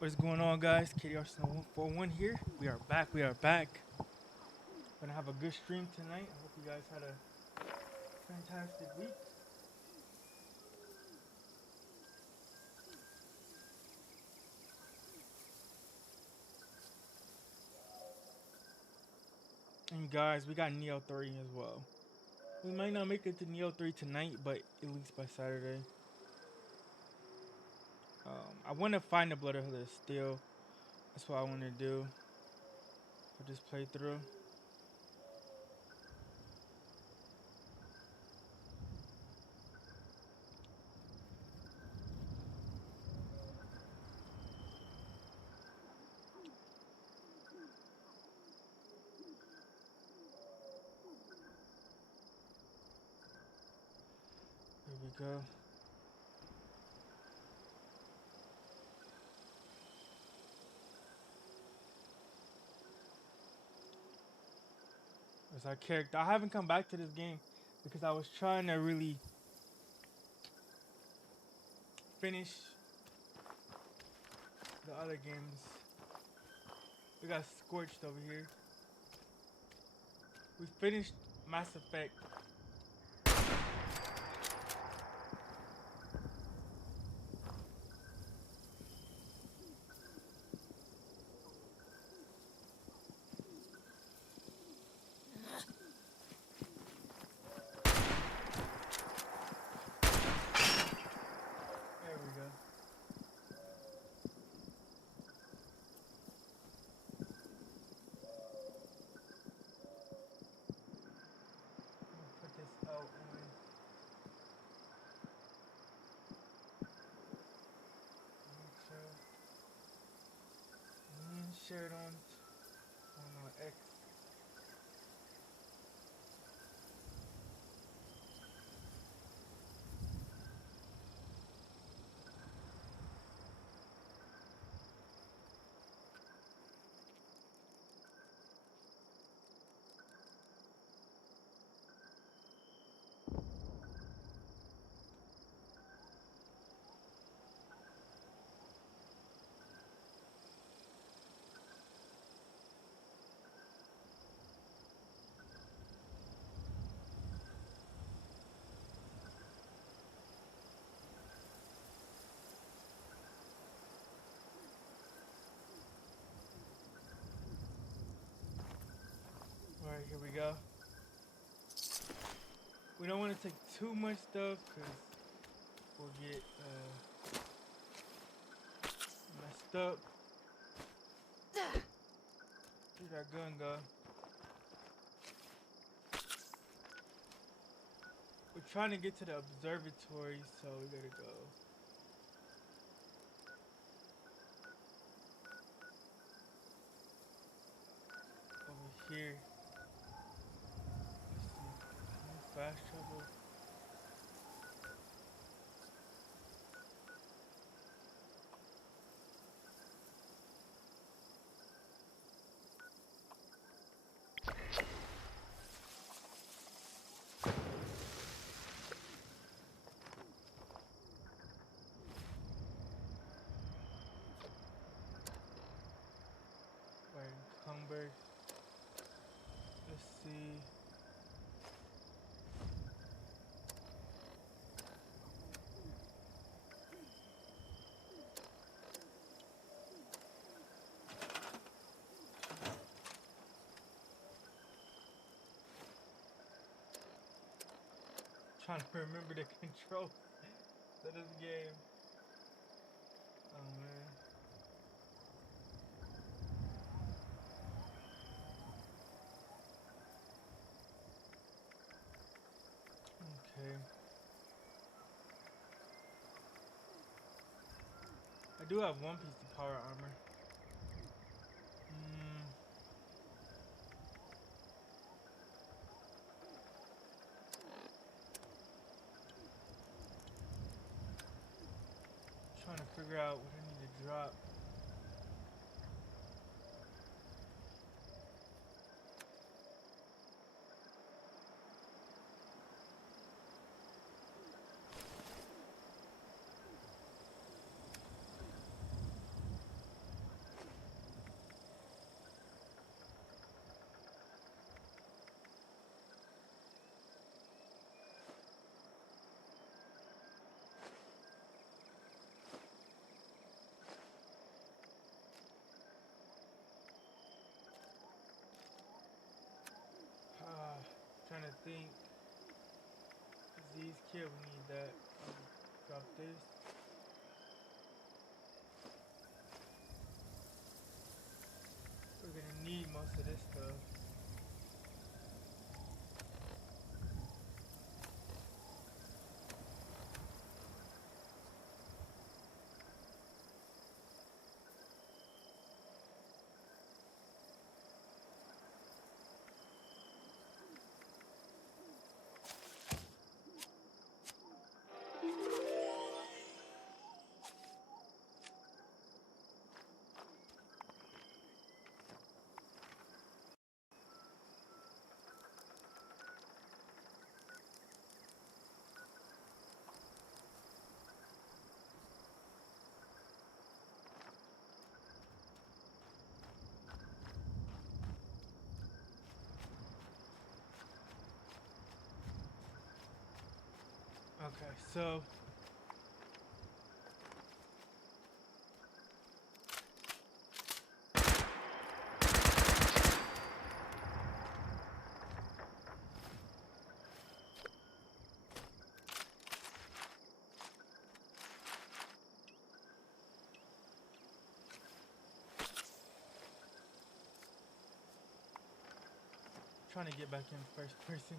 What's going on, guys? Katie Arsenal 141 here. We are back. We are back. Gonna have a good stream tonight. I hope you guys had a fantastic week. And guys, we got Neo 3 as well. We might not make it to Neo 3 tonight, but at least by Saturday. I want to find the Brotherhood still. That's what I want to do for this playthrough. Here we go. As our character, I haven't come back to this game because I was trying to really finish the other games. We got scorched over here. We finished Mass Effect. There we go. Put this out on neutral. Share it on X. Alright, here we go. We don't want to take too much stuff because we'll get messed up. Where'd that gun go? We're trying to get to the observatory, so we gotta go over here. Let's see. Fast travel. Right, encumbered. Let's see. Trying to remember the controls of this game. Oh man. Okay. I do have one piece of power armor. Trying to figure out what I need to drop. think disease kit, we need that. Drop this. We're gonna need most of this stuff. Okay, so trying to get back in first person.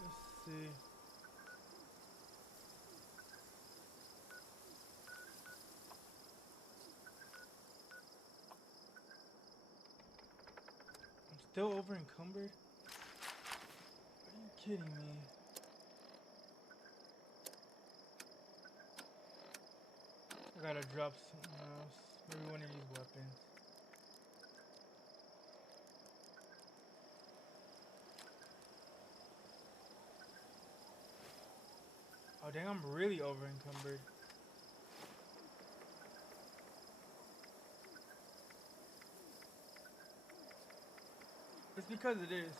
Let's see. I'm still over encumbered? Are you kidding me? I gotta drop something else. Maybe one of these weapons. Oh dang, I'm really over encumbered. It's because it is.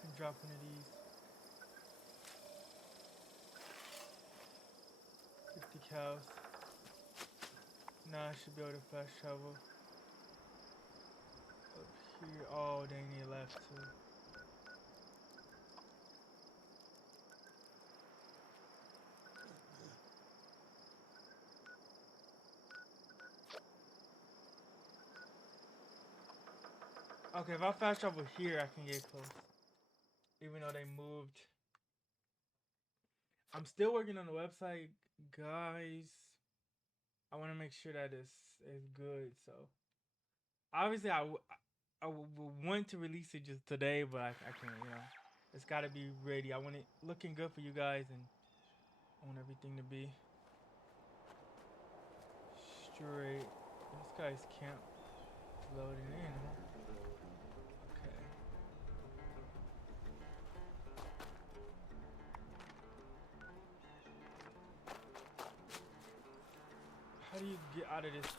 Can drop one of these. 50 cows. Nah, I should be able to fast travel. Up here. Oh dang, they left too. Okay, if I fast travel here, I can get close. Even though they moved. I'm still working on the website, guys. I want to make sure that it's good. So obviously, I want to release it just today, but I can't. You know, it's got to be ready. I want it looking good for you guys, and I want everything to be straight. This guy's camp loading in. Okay. How do you get out of this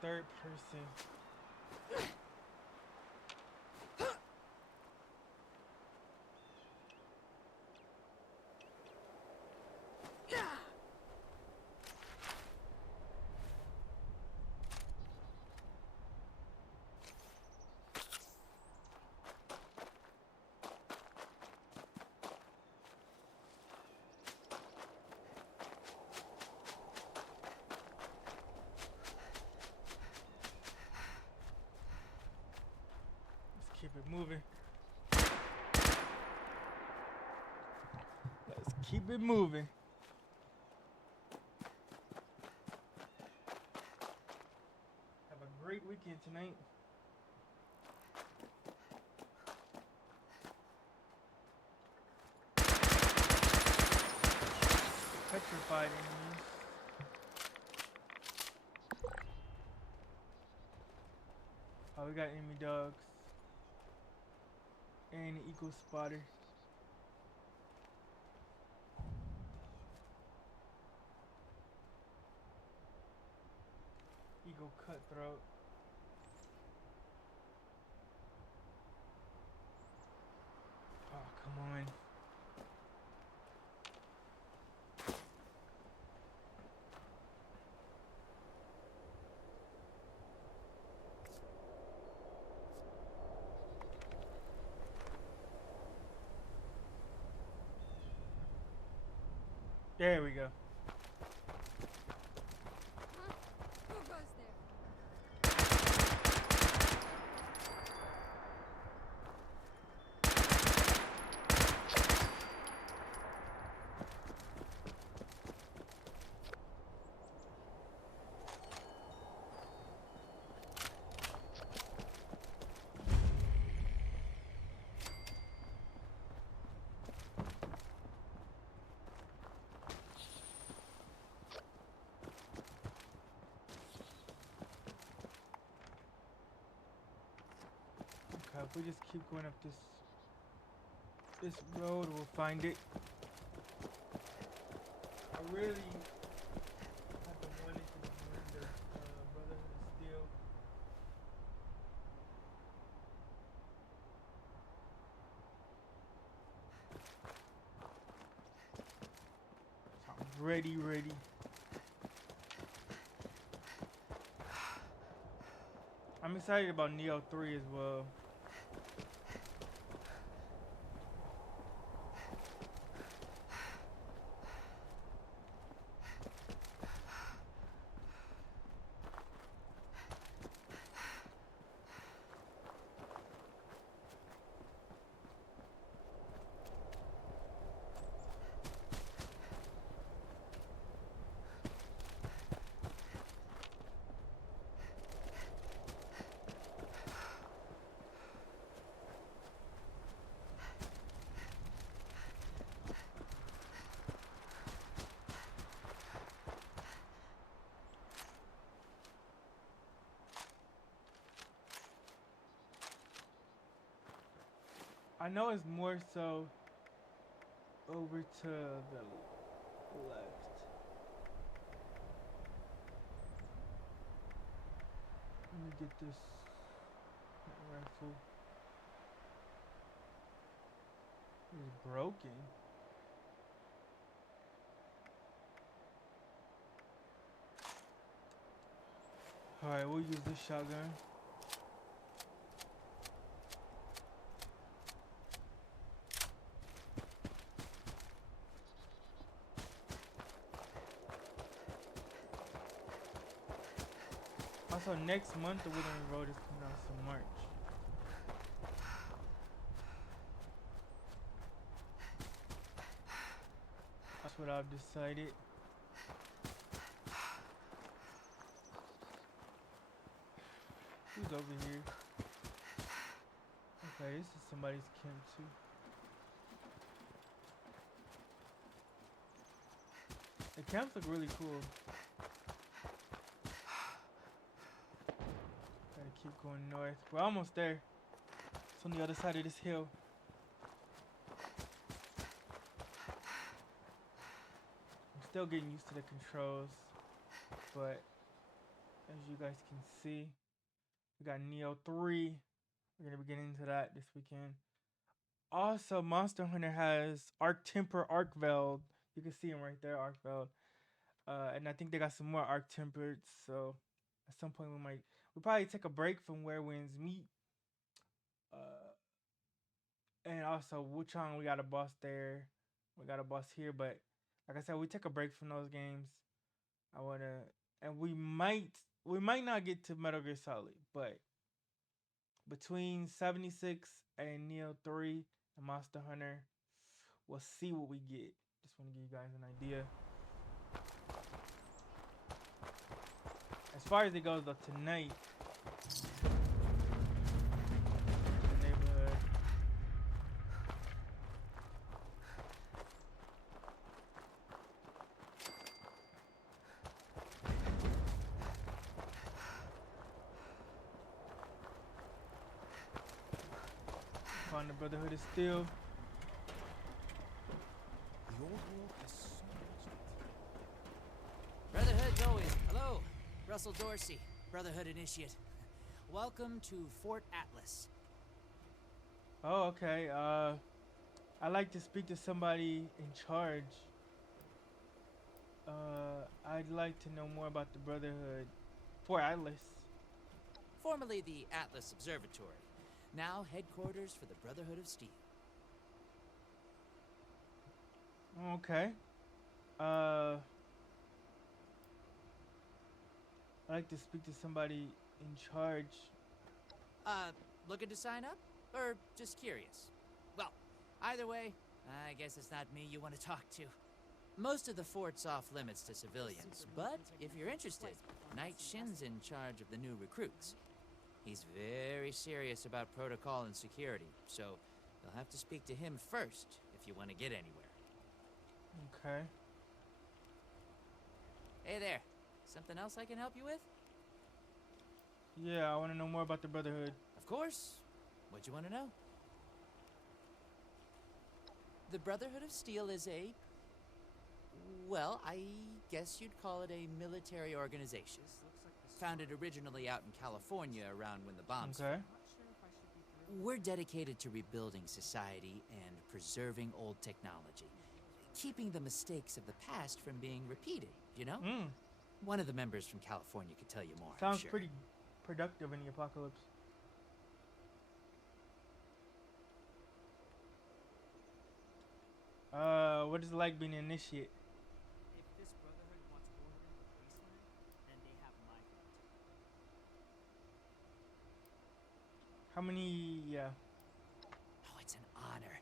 third person? Let's keep it moving. Let's keep it moving. Have a great weekend tonight. Petrified enemies. Oh, we got enemy dogs. And eco spotter. Eagle cutthroat. on. There we go. Who goes there? Okay, if we just keep going up this road, we'll find it. I really have been wanting to join the Brotherhood of Steel. So I'm ready. I'm excited about Neo 3 as well. I know it's more so over to the left. Let me get this rifle. It's broken. Alright, we'll use this shotgun. Also, next month the Withering Road is coming out, so March. That's what I've decided. Who's over here? Okay, this is somebody's camp too. The camps look really cool. Gotta keep going north. We're almost there. It's on the other side of this hill. I'm still getting used to the controls, but as you guys can see, we got Neo 3. We're gonna be getting into that this weekend. Also, Monster Hunter has Arc Temper, Arc Veld. You can see him right there, Arc Veld. And I think they got some more Arc Tempered. So at some point we'll probably take a break from Where Winds Meet. And also Wuchang, we got a boss there. We got a boss here, but like I said, we take a break from those games. And we might not get to Metal Gear Solid, but between 76 and Neo 3 and Monster Hunter, we'll see what we get. Just want to give you guys an idea. As far as it goes though, tonight, the neighborhood. Find the Brotherhood is still. The old world has so much. Brotherhood going. Hello, Russell Dorsey, Brotherhood Initiate. Welcome to Fort Atlas. Oh, okay. I'd like to speak to somebody in charge. I'd like to know more about the Brotherhood. For Atlas. Formerly the Atlas Observatory, now headquarters for the Brotherhood of Steel. Okay. I'd like to speak to somebody in charge. Looking to sign up? Or just curious? Well, either way, I guess it's not me you want to talk to. Most of the fort's off limits to civilians, but if you're interested, Knight Shin's in charge of the new recruits. He's very serious about protocol and security, so you'll have to speak to him first if you want to get anywhere. Okay. Hey there, something else I can help you with? Yeah, I want to know more about the Brotherhood. Of course. What'd you want to know? The Brotherhood of Steel is a... well, I guess you'd call it a military organization. Founded originally out in California around when the bombs fell. Okay. We're dedicated to rebuilding society and preserving old technology. Keeping the mistakes of the past from being repeated, you know? One of the members from California could tell you more, I'm Sounds sure. pretty productive in the apocalypse. What is it like being an initiate? If this Brotherhood wants order in the wasteland, then they have my vote. How many? Yeah. Oh, it's an honor.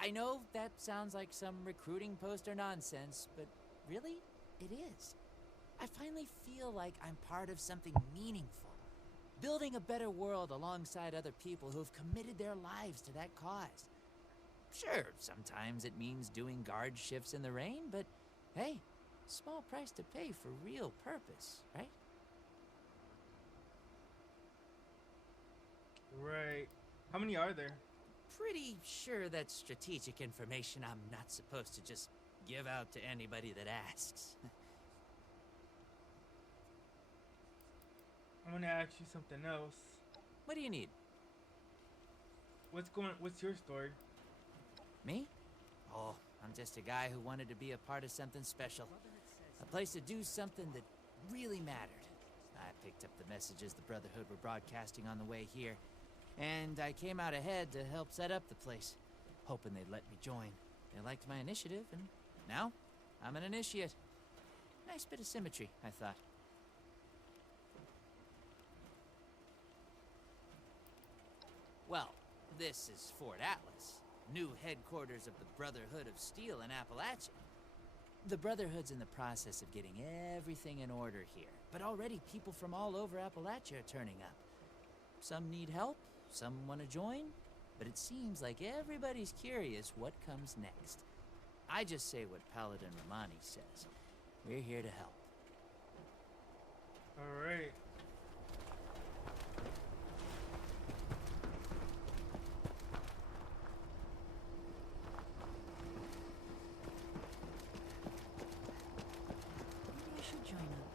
I know that sounds like some recruiting poster nonsense, but really, it is. I finally feel like I'm part of something meaningful. Building a better world alongside other people who've committed their lives to that cause. Sure, sometimes it means doing guard shifts in the rain, but hey, small price to pay for real purpose, right? Right. How many are there? Pretty sure that's strategic information I'm not supposed to just give out to anybody that asks. I'm gonna ask you something else. What do you need? What's your story? Me? Oh, I'm just a guy who wanted to be a part of something special. A place to do something that really mattered. I picked up the messages the Brotherhood were broadcasting on the way here, and I came out ahead to help set up the place, hoping they'd let me join. They liked my initiative, and now I'm an initiate. Nice bit of symmetry, I thought. Well, this is Fort Atlas, new headquarters of the Brotherhood of Steel in Appalachia. The Brotherhood's in the process of getting everything in order here, but already people from all over Appalachia are turning up. Some need help, some want to join, but it seems like everybody's curious what comes next. I just say what Paladin Romani says. We're here to help. All right. Maybe I should join up.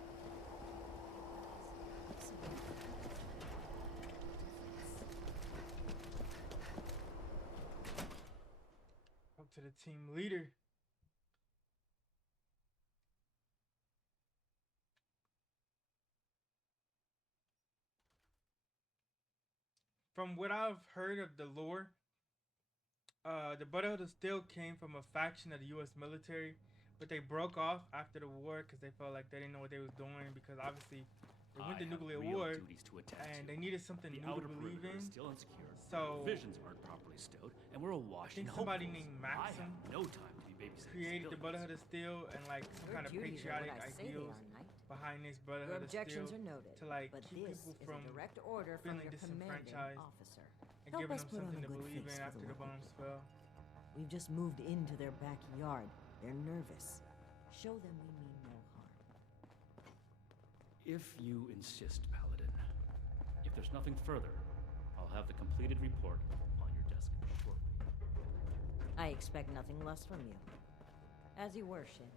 Up to the team leader. From what I've heard of the lore, the Brotherhood of Steel came from a faction of the U.S. military, but they broke off after the war because they felt like they didn't know what they was doing because obviously they went to nuclear war and they needed something new to believe in. Still insecure. So Visions aren't properly stowed, and we're awash I in think somebody hopefuls. named I Maxim have no time to be babysitting created the civilians. Brotherhood of Steel and like some Your kind of duties are patriotic what I say they ideals are, Knight. behind this Your Brotherhood of Steel objections are noted, to like but keep this people is from a direct order from feeling your commanding disenfranchised officer. and Help giving us them put on something a to good believe face in for after the the bombs workers. fell. We've just moved into their backyard. They're nervous. Show them we mean no harm. If you insist, Paladin. If there's nothing further, I'll have the completed report on your desk shortly. I expect nothing less from you. As you were, Shin.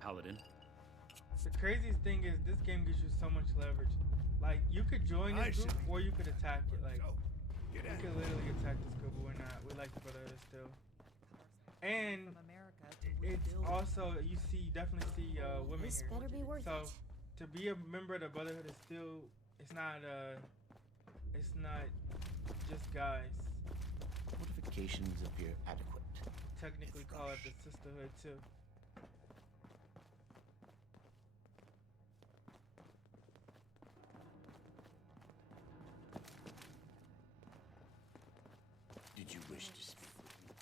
Paladin, The craziest thing is this game gives you so much leverage. Like you could join this group or you could attack it. Like We can literally attack this girl, but we're not. We like the Brotherhood still. And From America to it's rebuild. also, you see, definitely see women This here. better be worth So it. to be a member of the Brotherhood is still, it's not just guys. Fortifications appear adequate. Technically call it the sisterhood too. Did you wish to speak with me?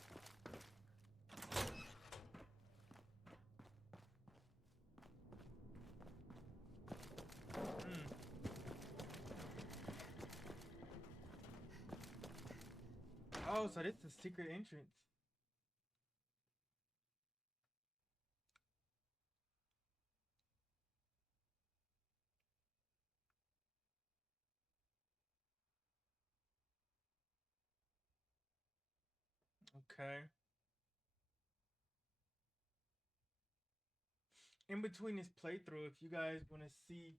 Oh, so this is a secret entrance. Okay. In between this playthrough, if you guys want to see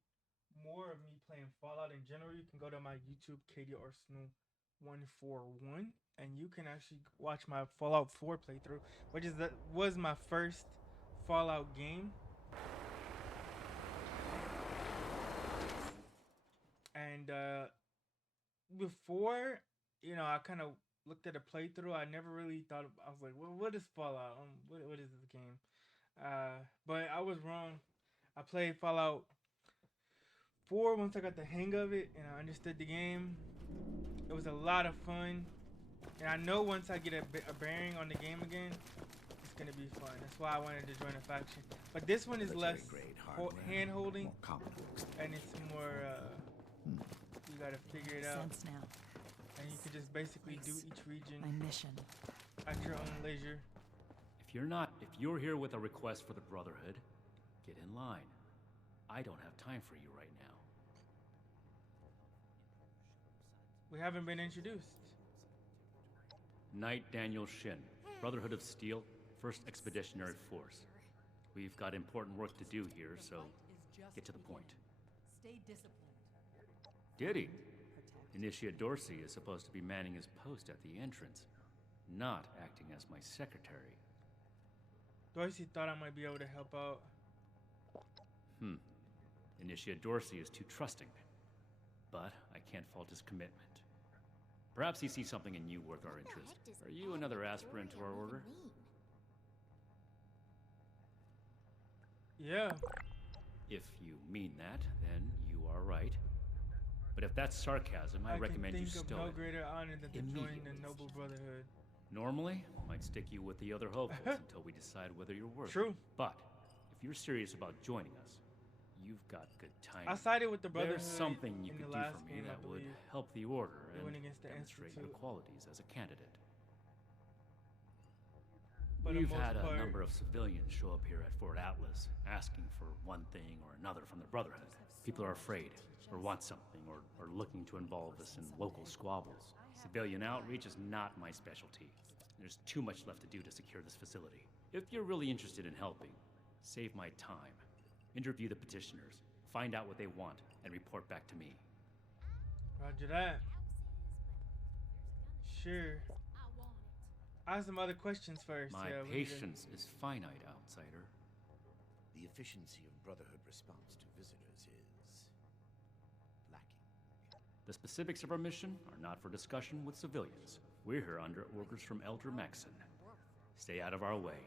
more of me playing Fallout in general, you can go to my YouTube, Katie Arsenal 141, and you can actually watch my Fallout 4 playthrough, which was my first Fallout game. And before, I kind of looked at a playthrough. I never really thought I was like, well, what is Fallout? What is this game? But I was wrong. I played Fallout 4 once I got the hang of it and I understood the game. It was a lot of fun, and I know once I get a bearing on the game again, it's gonna be fun. That's why I wanted to join a faction. But this one is less hand holding, and it's more. You gotta figure it out, Sense now. and you can just basically do each region My mission. at your own leisure. If you're here with a request for the Brotherhood, get in line. I don't have time for you right now. We haven't been introduced. Knight Daniel Shin, Brotherhood of Steel, 1st Expeditionary Force. We've got important work to do here, so get to the point. Stay disciplined. Did he? Initiate Dorsey is supposed to be manning his post at the entrance, not acting as my secretary. Dorsey thought I might be able to help out. Initiate Dorsey is too trusting, but I can't fault his commitment. Perhaps he sees something in you worth our interest. Are you another aspirant to our order? Yeah. If you mean that, then you are right. But if that's sarcasm, I recommend you think stow of no it. greater honor than to join the Immediately. Noble Brotherhood. Normally, I'd stick you with the other hopefuls until we decide whether you're worth True. it. But if you're serious about joining us, you've got good timing. I sided with the Brotherhood. There's something you in could the do last for me game, I that would believe. help the order They and went against the demonstrate your Institute. qualities as a candidate. But We've most had a part- number of civilians show up here at Fort Atlas asking for one thing or another from the Brotherhood. People are afraid, or want something, or are looking to involve us in local squabbles. Civilian outreach is not my specialty. There's too much left to do to secure this facility. If you're really interested in helping, save my time. Interview the petitioners, find out what they want, and report back to me. Roger that. Sure. I have some other questions first. My yeah, we need to- patience is finite, outsider. The efficiency of Brotherhood response to visitors is lacking. The specifics of our mission are not for discussion with civilians. We're here under orders from Elder Maxon. Stay out of our way,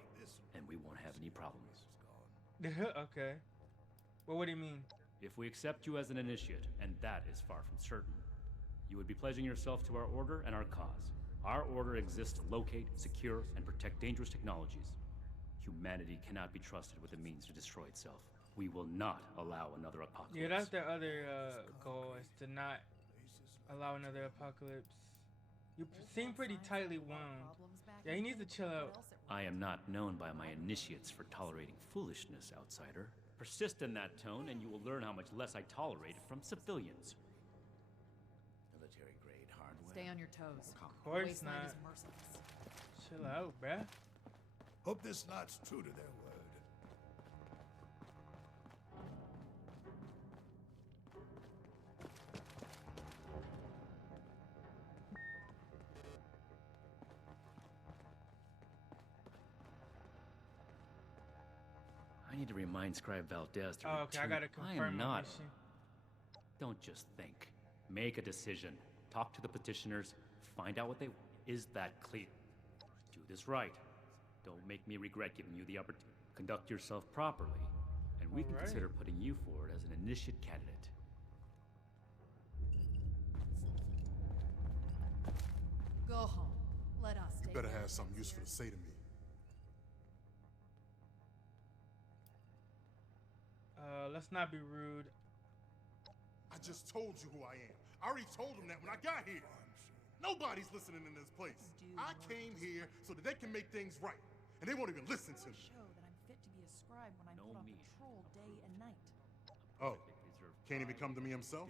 and we won't have any problems. Okay. Well, what do you mean? If we accept you as an initiate, and that is far from certain, you would be pledging yourself to our order and our cause. Our order exists to locate, secure, and protect dangerous technologies. Humanity cannot be trusted with the means to destroy itself. We will not allow another apocalypse. Yeah, that's their other goal, is to not allow another apocalypse. You seem pretty tightly wound. Yeah, he needs to chill out. I am not known by my initiates for tolerating foolishness, outsider. Persist in that tone, and you will learn how much less I tolerate from civilians. Military-grade hardware. Stay on your toes. Of course Wasteland not. is merciless. Chill out, bruh. Hope this lot's true to their word. I need to remind Scribe Valdez to Oh, okay, I return. gotta I confirm am the not. mission. Don't just think. Make a decision. Talk to the petitioners. Find out what they want. Is that clear? Do this right. Don't make me regret giving you the opportunity. Conduct yourself properly, and we can Alright. consider putting you forward as an initiate candidate. Go home. Let us You take better care have of something things useful here. to say to me. Let's not be rude. I just told you who I am. I already told them that when I got here. Nobody's listening in this place. I came here so that they can make things right. And they won't even listen to me. Show that I'm fit to be a scribe when I'm No put on meat. patrol day and night. Oh, can't even come to me himself?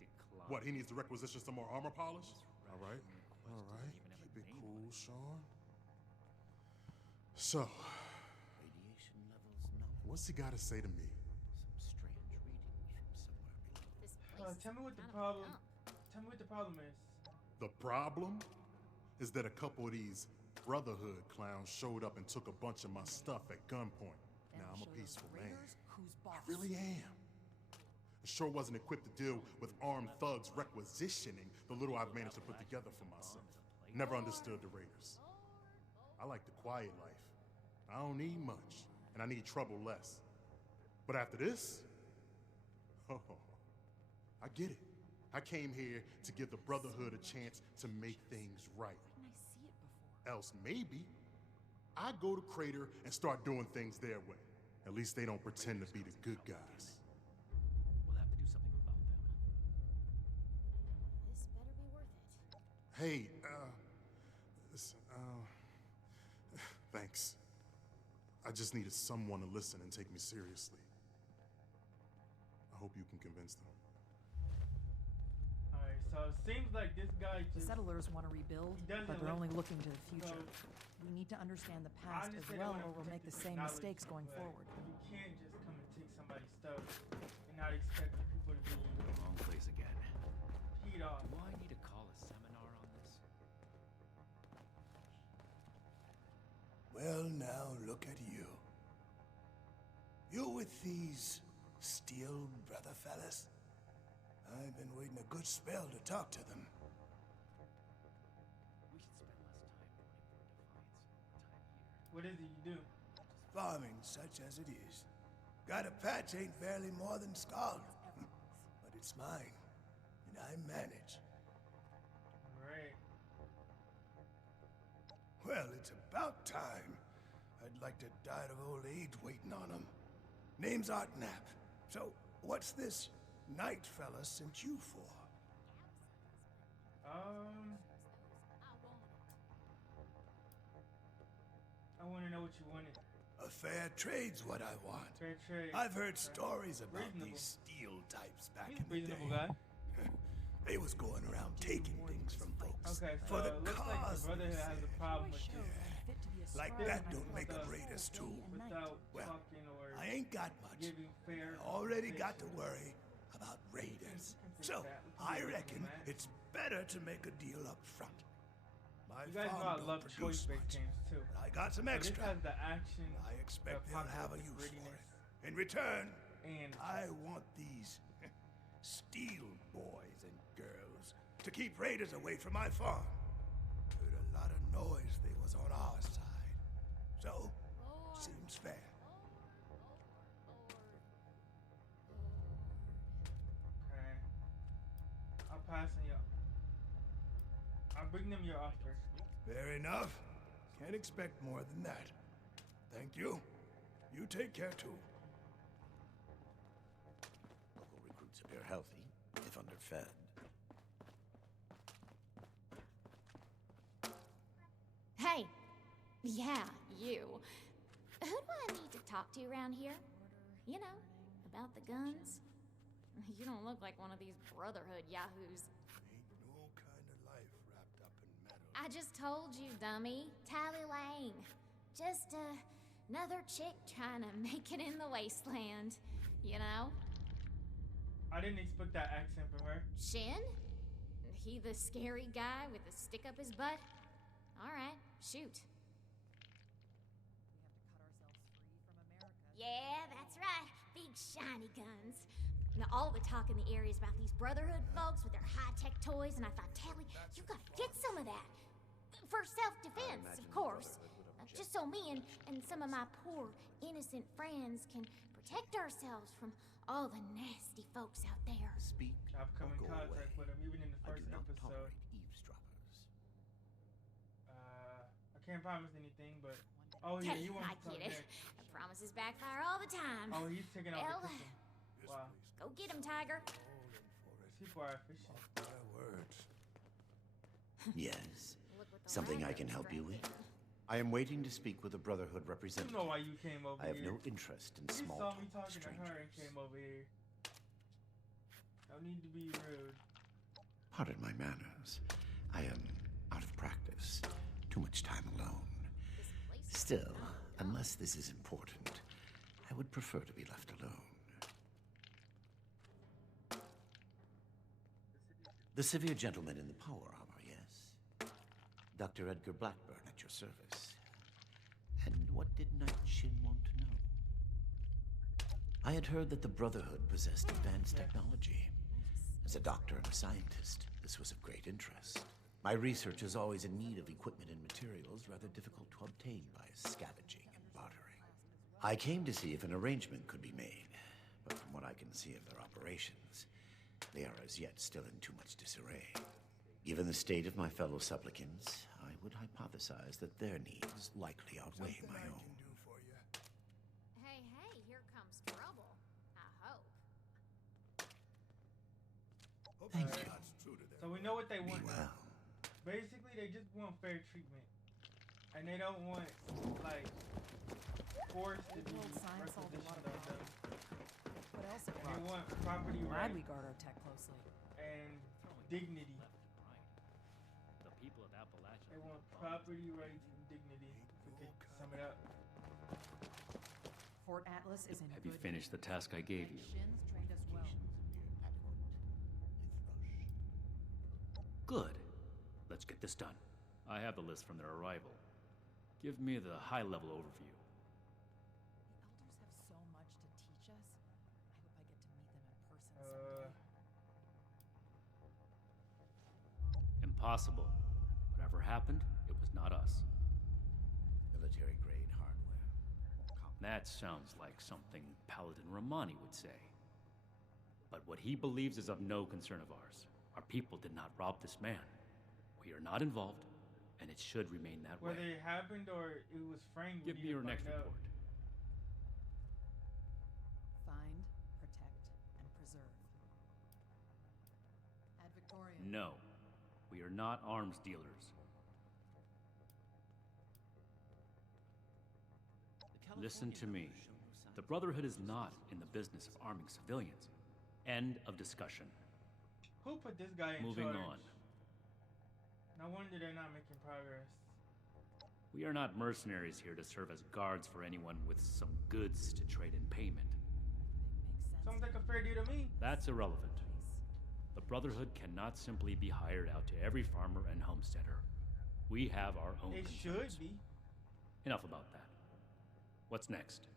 Decline. What, he needs to requisition some more armor polish? All right. Keep it cool, Sean. So, Radiation levels nominal. what's he got to say to me? Some strange readings from somewhere below. This place Tell me what is the kind of problem. dumb. Tell me what the problem is. The problem is that a couple of these Brotherhood clowns showed up and took a bunch of my stuff at gunpoint. Now I'm a Show those peaceful man. raiders who's boss. I really am. I sure wasn't equipped to deal with armed thugs requisitioning the little I've managed to put together for myself. Never understood the Raiders. I like the quiet life. I don't need much, and I need trouble less. But after this, oh, I get it. I came here to give the Brotherhood a chance to make things right. Didn't I see it before? Else maybe I go to Crater and start doing things their way. At least they don't pretend to be the good guys. We'll have to do something about them. This better be worth it. Hey, thanks. I just needed someone to listen and take me seriously. I hope you can convince them. Alright, so it seems like this guy The just. settlers want to rebuild, He doesn't but they're like- only looking to the future. So- We need to understand the I past as understand they well, wanna or we'll protect make the the same technology, mistakes going but forward. You can't just come and take somebody's stuff and not expect the people to be Wrong place again. peed off. Do I need to call a seminar on this? Well, now look at you. You with these Steel Brother fellas? I've been waiting a good spell to talk to them. We should spend less time planning for Defiance. Time here. What is it you do? Farming such as it is. Got a patch ain't barely more than scald. But it's mine, and I manage. Alright. Well, it's about time. I'd like to die of old age waiting on 'em. Name's Art Knapp. So, what's this knight fella sent you for? I want to know what you wanted. A fair trade's what I want. Fair trade. I've heard Okay. stories about Reasonable. these steel types back He's in a the reasonable day. guy. They was going around taking things from folks. Okay, so For the it looks like cause, the Brotherhood they has a said. problem with Show you that I'm fit to be a Like scribe that when I'm don't put make on them patrol raiders day too. and night. without Well, talking or I ain't got much. giving fair. Already got to compensation. worry about raiders. can fix So, that. We can I get rid of reckon that. it's better to make a deal up front. My You guys know I farm don't love produce choice-based much, games too. but I got some So this extra. has the action. I expect the they'll have a apocalypse use for grittiness, it. In return, And I want these steel boys and girls to keep raiders away from my farm. Heard a lot of noise they was on our side. So, seems fair. okay, I'll pass on your. I'll bring them your offer. Fair enough. Can't expect more than that. Thank you. You take care too. Local recruits appear healthy, if underfed. Hey! Yeah, you. Who do I need to talk to around here? You know, about the guns? You don't look like one of these Brotherhood yahoos. Ain't no kind of life wrapped up in metal. I just told you, dummy. Tally Lang. Just another chick trying to make it in the wasteland. You know? I didn't expect that accent from her. Shin? He the scary guy with the stick up his butt? Alright, shoot. We have to cut ourselves free from America Yeah, that's right. Big shiny guns. Now, all the talk in the area is about these Brotherhood folks with their high-tech toys, and I thought, Tally, you gotta get some of that. For self-defense, of course. Just so me and some of my poor, innocent friends can protect ourselves from all the nasty folks out there. Speak I've come or in go away. contact with him even in the I first do not episode. tolerate eavesdroppers. I can't promise anything, but oh yeah, Hey, he wants I to talk get it. next. The promises backfire all the time. Oh, he's taking out Well, the cooking. This Wow, place Go get him, Tiger. fallen for it. people are efficient. My words. Yes. Look what the Something I Lambos can help you with? dragged in. I am waiting to speak with a Brotherhood You representative. know why you came over I have here. no interest in You small saw talk me with talking to her and strangers. came over here. No need to be rude. Pardon my manners. I am out of practice. Too much time alone. This place is Still, not unless this is important, I would prefer to be left alone. The severe gentleman in the power armor, yes? Dr. Edgar Blackburn at your service. And what did Knight Shin want to know? I had heard that the Brotherhood possessed advanced technology. As a doctor and a scientist, this was of great interest. My research is always in need of equipment and materials rather difficult to obtain by scavenging and bartering. I came to see if an arrangement could be made, but from what I can see of their operations, they are as yet still in too much disarray. Given the state of my fellow supplicants, I would hypothesize that their needs likely outweigh Something my I own. can do for you. Hey, here comes trouble. I hope. Hope Thank my you. heart's true to their So we know what they Be want. well. Basically, they just want fair treatment, and they don't want like forced to be World science solved a lot of requisitioned of them. What else it They brought? want property Glad rights we guard our tech closely. and dignity. Left and right. The people of Appalachia. They want property rights and dignity. Okay, sum it up. Fort Atlas is in Have you good finished the task I gave you? Shin's trained us well. Good. Let's get this done. I have the list from their arrival. Give me the high-level overview. The elders have so much to teach us. I hope I get to meet them in person Uh, someday. Impossible. Whatever happened, it was not us. Military-grade hardware. That sounds like something Paladin Romani would say. But what he believes is of no concern of ours. Our people did not rob this man. We are not involved, and it should remain that way. whether it happened or it was framed, we Give need me to your find next out. report. Find, protect, and preserve. At Victoria. No. We are not arms dealers. Listen to me. The Brotherhood is not in the business of arming civilians. End of discussion. Who put this guy in Moving charge? on. No wonder they're not making progress. We are not mercenaries here to serve as guards for anyone with some goods to trade in payment. Makes sense. Sounds like a fair deal to me. That's irrelevant. The Brotherhood cannot simply be hired out to every farmer and homesteader. We have our own It concerns. should be. Enough about that. What's next?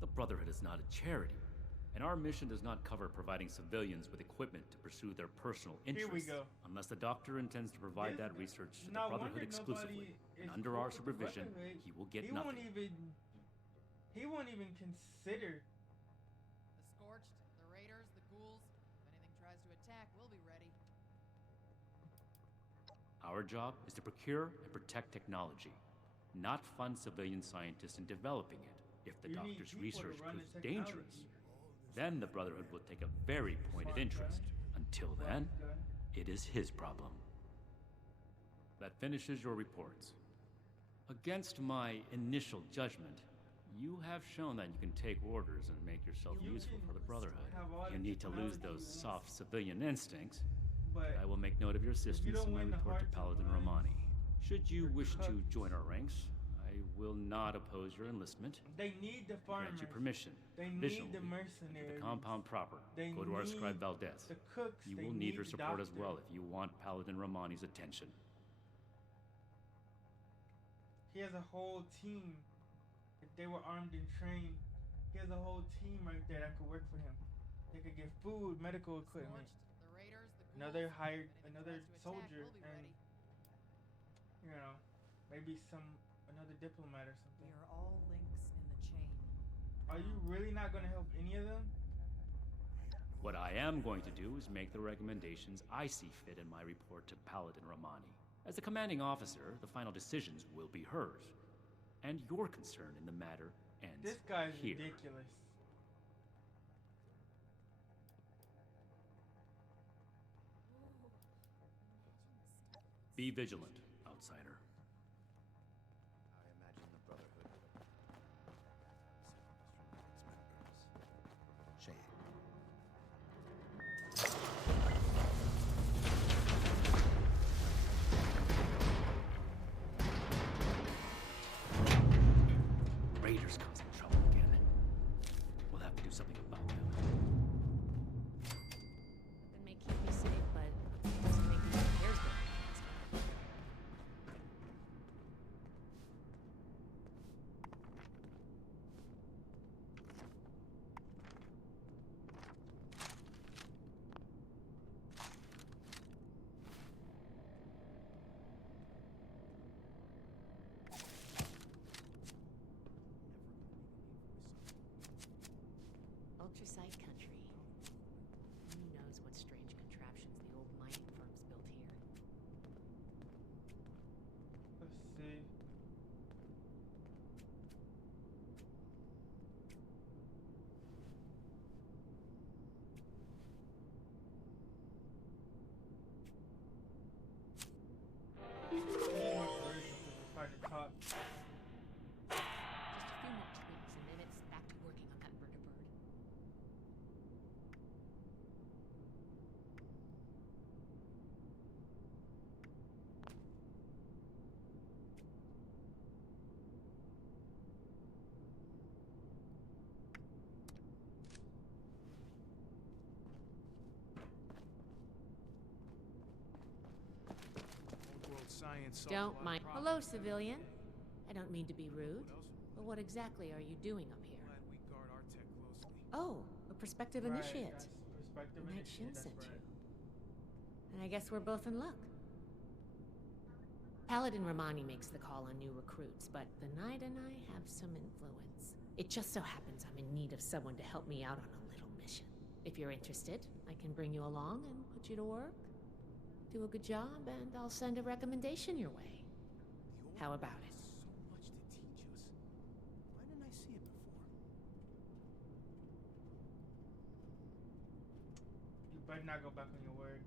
The Brotherhood is not a charity, and our mission does not cover providing civilians with equipment to pursue their personal Here interests. we go. Unless the doctor intends to provide This that research to the no Brotherhood wonder exclusively, nobody and is under cool our with the supervision, Brotherhood. he will get He nothing. won't even consider. The Scorched, the Raiders, the Ghouls. If anything tries to attack, we'll be ready. Our job is to procure and protect technology, not fund civilian scientists in developing it. If the You need doctor's people to research run the proves technology. dangerous, then the Brotherhood will take a very pointed Smart interest. guy. Until Smart then, guy. it is his problem. That finishes your reports. Against my initial judgment, you have shown that you can take orders and make yourself You useful can for the Brotherhood. have all You the need to lose technology those you want. soft civilian instincts. But I will make note of your assistance don't in my win the report to hearts and Paladin minds, Romani. Should you you're wish to cooked. join our ranks, I will not oppose your enlistment. they need the I farmers. grant you permission. They need Visually, the to the mercenaries. compound proper. They Go to our need scribe Valdez. the cooks. You they will need her the support as doctor. well if you want Paladin Romani's attention. He has a whole team if they were armed and trained, he has a whole team right there that could work for him. They could get food, medical equipment. Scorched, the raiders, the ghouls. Another hired, If anything another tries to attack, soldier, we'll be and ready. you know, maybe another diplomat or We something. are all links in the chain. Are you really not gonna help any of them? What I am going to do is make the recommendations I see fit in my report to Paladin Romani. As the commanding officer, the final decisions will be hers. And your concern in the matter ends This guy's here. ridiculous. Be vigilant, outsider. I imagine the Brotherhood separates from its members. Shame. Raiders causing trouble again. We'll have to do something about them. It may keep me safe, but it doesn't make the repairs go faster. Ultrasight country. Who knows what strange contraptions the old mining firms built here? Let's see. We're trying to talk. Just a few more tweaks, and then it's back to working on that murder bird. Old world science solves a Don't lot of mind. problems. Hello, civilian. I don't mean to be rude, What else? but what exactly are you doing up here? Glad we guard our tech closely. Oh, a prospective Right, initiate. that's perspective Night initiate, Shin that's sent right. you. And I guess we're both in luck. Paladin Romani makes the call on new recruits, but the Knight and I have some influence. It just so happens I'm in need of someone to help me out on a little mission. If you're interested, I can bring you along and put you to work. Do a good job, and I'll send a recommendation your way. The old How about world it? has so much to teach us. Why didn't I see it before? You better not go back on your word.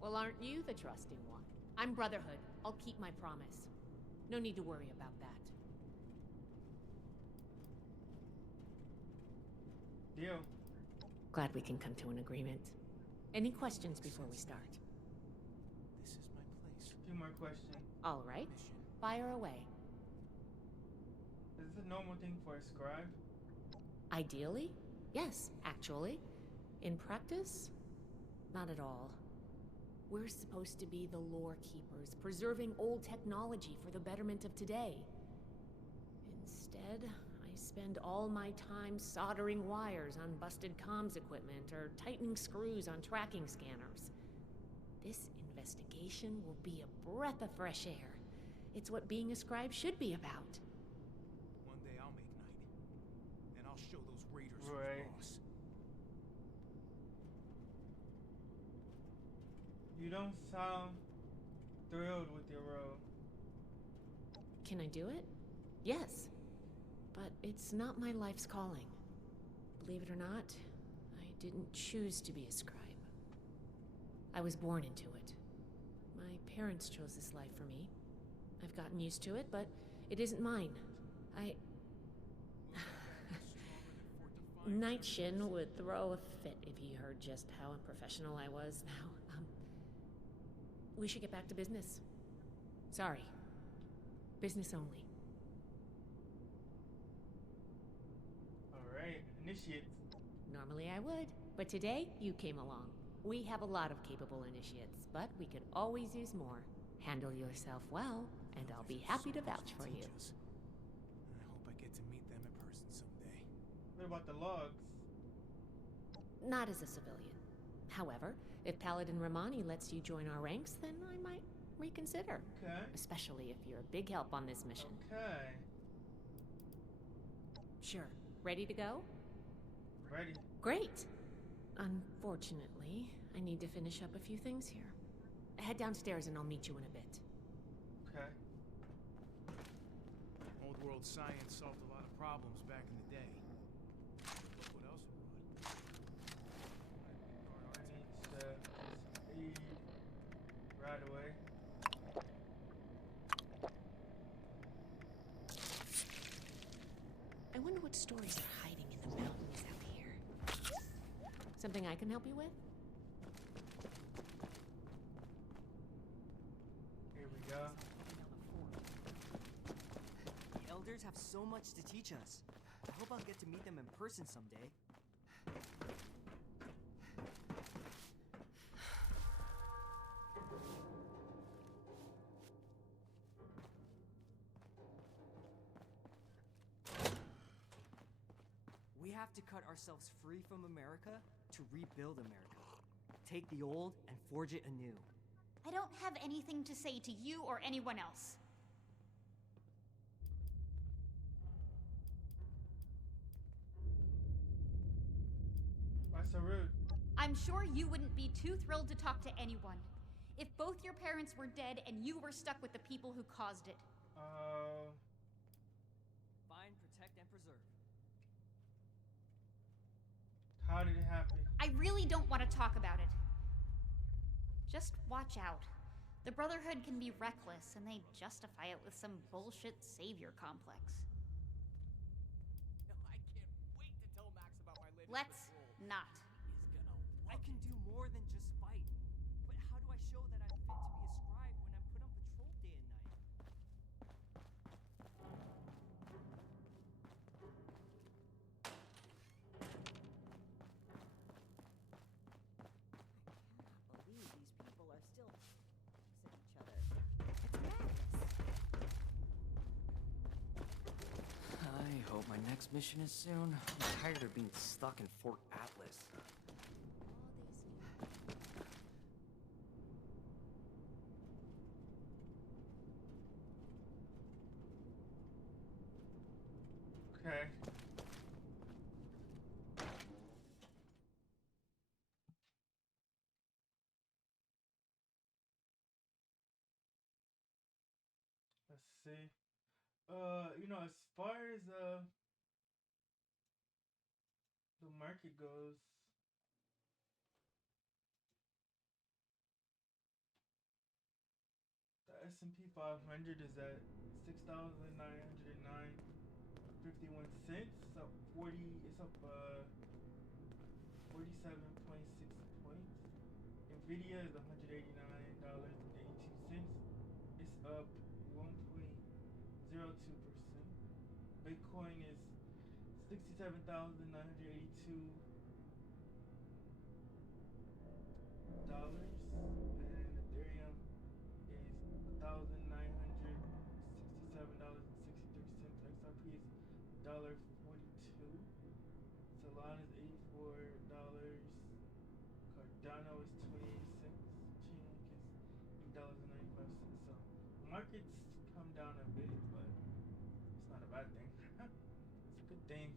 Well, aren't you the trusting one? I'm Brotherhood. I'll keep my promise. No need to worry about that. Deal. Glad we can come to an agreement. Any questions before we start? This is my place. Few more questions. All right. Mission. Fire away. Is this a normal thing for a scribe? Ideally? Yes, actually. In practice? Not at all. We're supposed to be the lore keepers, preserving old technology for the betterment of today. Instead, I spend all my time soldering wires on busted comms equipment or tightening screws on tracking scanners. This investigation will be a breath of fresh air. It's what being a scribe should be about. One day I'll make night. And I'll show those raiders Right. who's boss. You don't sound thrilled with your role. Can I do it? Yes. But it's not my life's calling. Believe it or not, I didn't choose to be a scribe. I was born into it. My parents chose this life for me. I've gotten used to it, but it isn't mine. Night Shin would throw a fit if he heard just how unprofessional I was now. We should get back to business. Sorry. Business only. Alright, initiates. Normally I would, but today you came along. We have a lot of capable initiates, but we could always use more. Handle yourself well, and I'll be happy to vouch for you. I hope I get to meet What about the logs? Not as a civilian. However, if Paladin Romani lets you join our ranks, then I might reconsider. Okay. Especially if you're a big help on this mission. Okay. Sure. Ready to go? Ready. Great. Unfortunately, I need to finish up a few things here. Head downstairs and I'll meet you in a bit. Okay. Old world science solved a lot of problems back in the day. Look what else it brought. I need to just eat right away. I wonder what stories are hiding in the mountains out here. Something I can help you with? Here we go. The elders have so much to teach us. I hope I'll get to meet them in person someday. We have to cut ourselves free from America to rebuild America. Take the old and forge it anew. I don't have anything to say to you or anyone else. Why so rude? I'm sure you wouldn't be too thrilled to talk to anyone. If both your parents were dead and you were stuck with the people who caused it. Find, protect, and preserve. How did it happen? I really don't want to talk about it. Just watch out. The Brotherhood can be reckless, and they justify it with some bullshit savior complex. I can't wait to tell Max about my latest Let's patrol. not. I can do more than just fight. But how do I show that I'm fit to be a scribe when I'm put on patrol day and night? I cannot believe these people are still fixing each other. It's madness. I hope my next mission is soon. I'm tired of being stuck in Fort Atlas. Okay. Let's see. As far as the market goes, the S&P 500 is at 6,909.51 cents. It's up 40. It's up 47.6 points. Nvidia is $189.82. It's up 1.02%. Bitcoin is $67,982. And Ethereum is $1,967.63. XRP is $1.42. Solana is $84. Cardano is 28 cents. Chainlink is $8.95. So markets come down a bit, but it's not a bad thing. It's a good thing.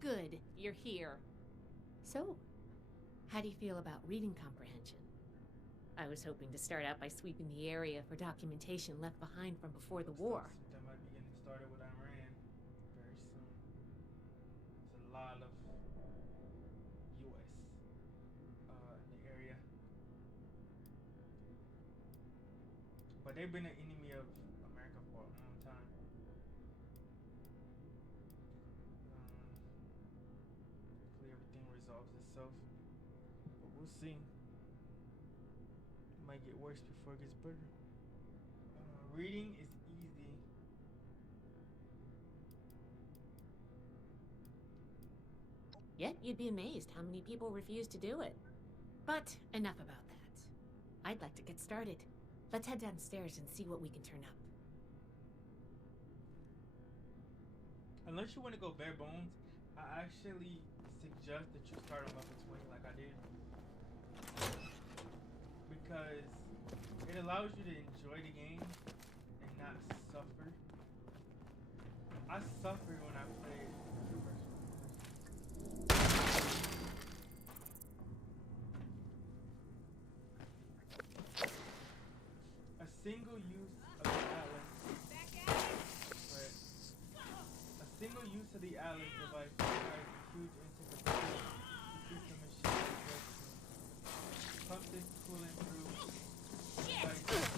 Good, you're here. So, how do you feel about reading comprehension? I was hoping to start out by sweeping the area for documentation left behind from before the war. That might be getting started with Iran very soon. There's a lot of U.S. In the area, but they've been an enemy of America for a long time. Hopefully everything resolves itself, but we'll see. It might get worse before it gets better. Reading is easy. Yet you'd be amazed how many people refuse to do it. But enough about that. I'd like to get started. Let's head downstairs and see what we can turn up. unless you want to go bare bones, I actually suggest that you start on level 20 like I did, because it allows you to enjoy the game and not suffer. I suffered when I played the first one. A single use of the Atlas. Right. A single use of the Atlas device requires a huge intake of fuel to keep the machine in good tune. Pump this coolant through the device.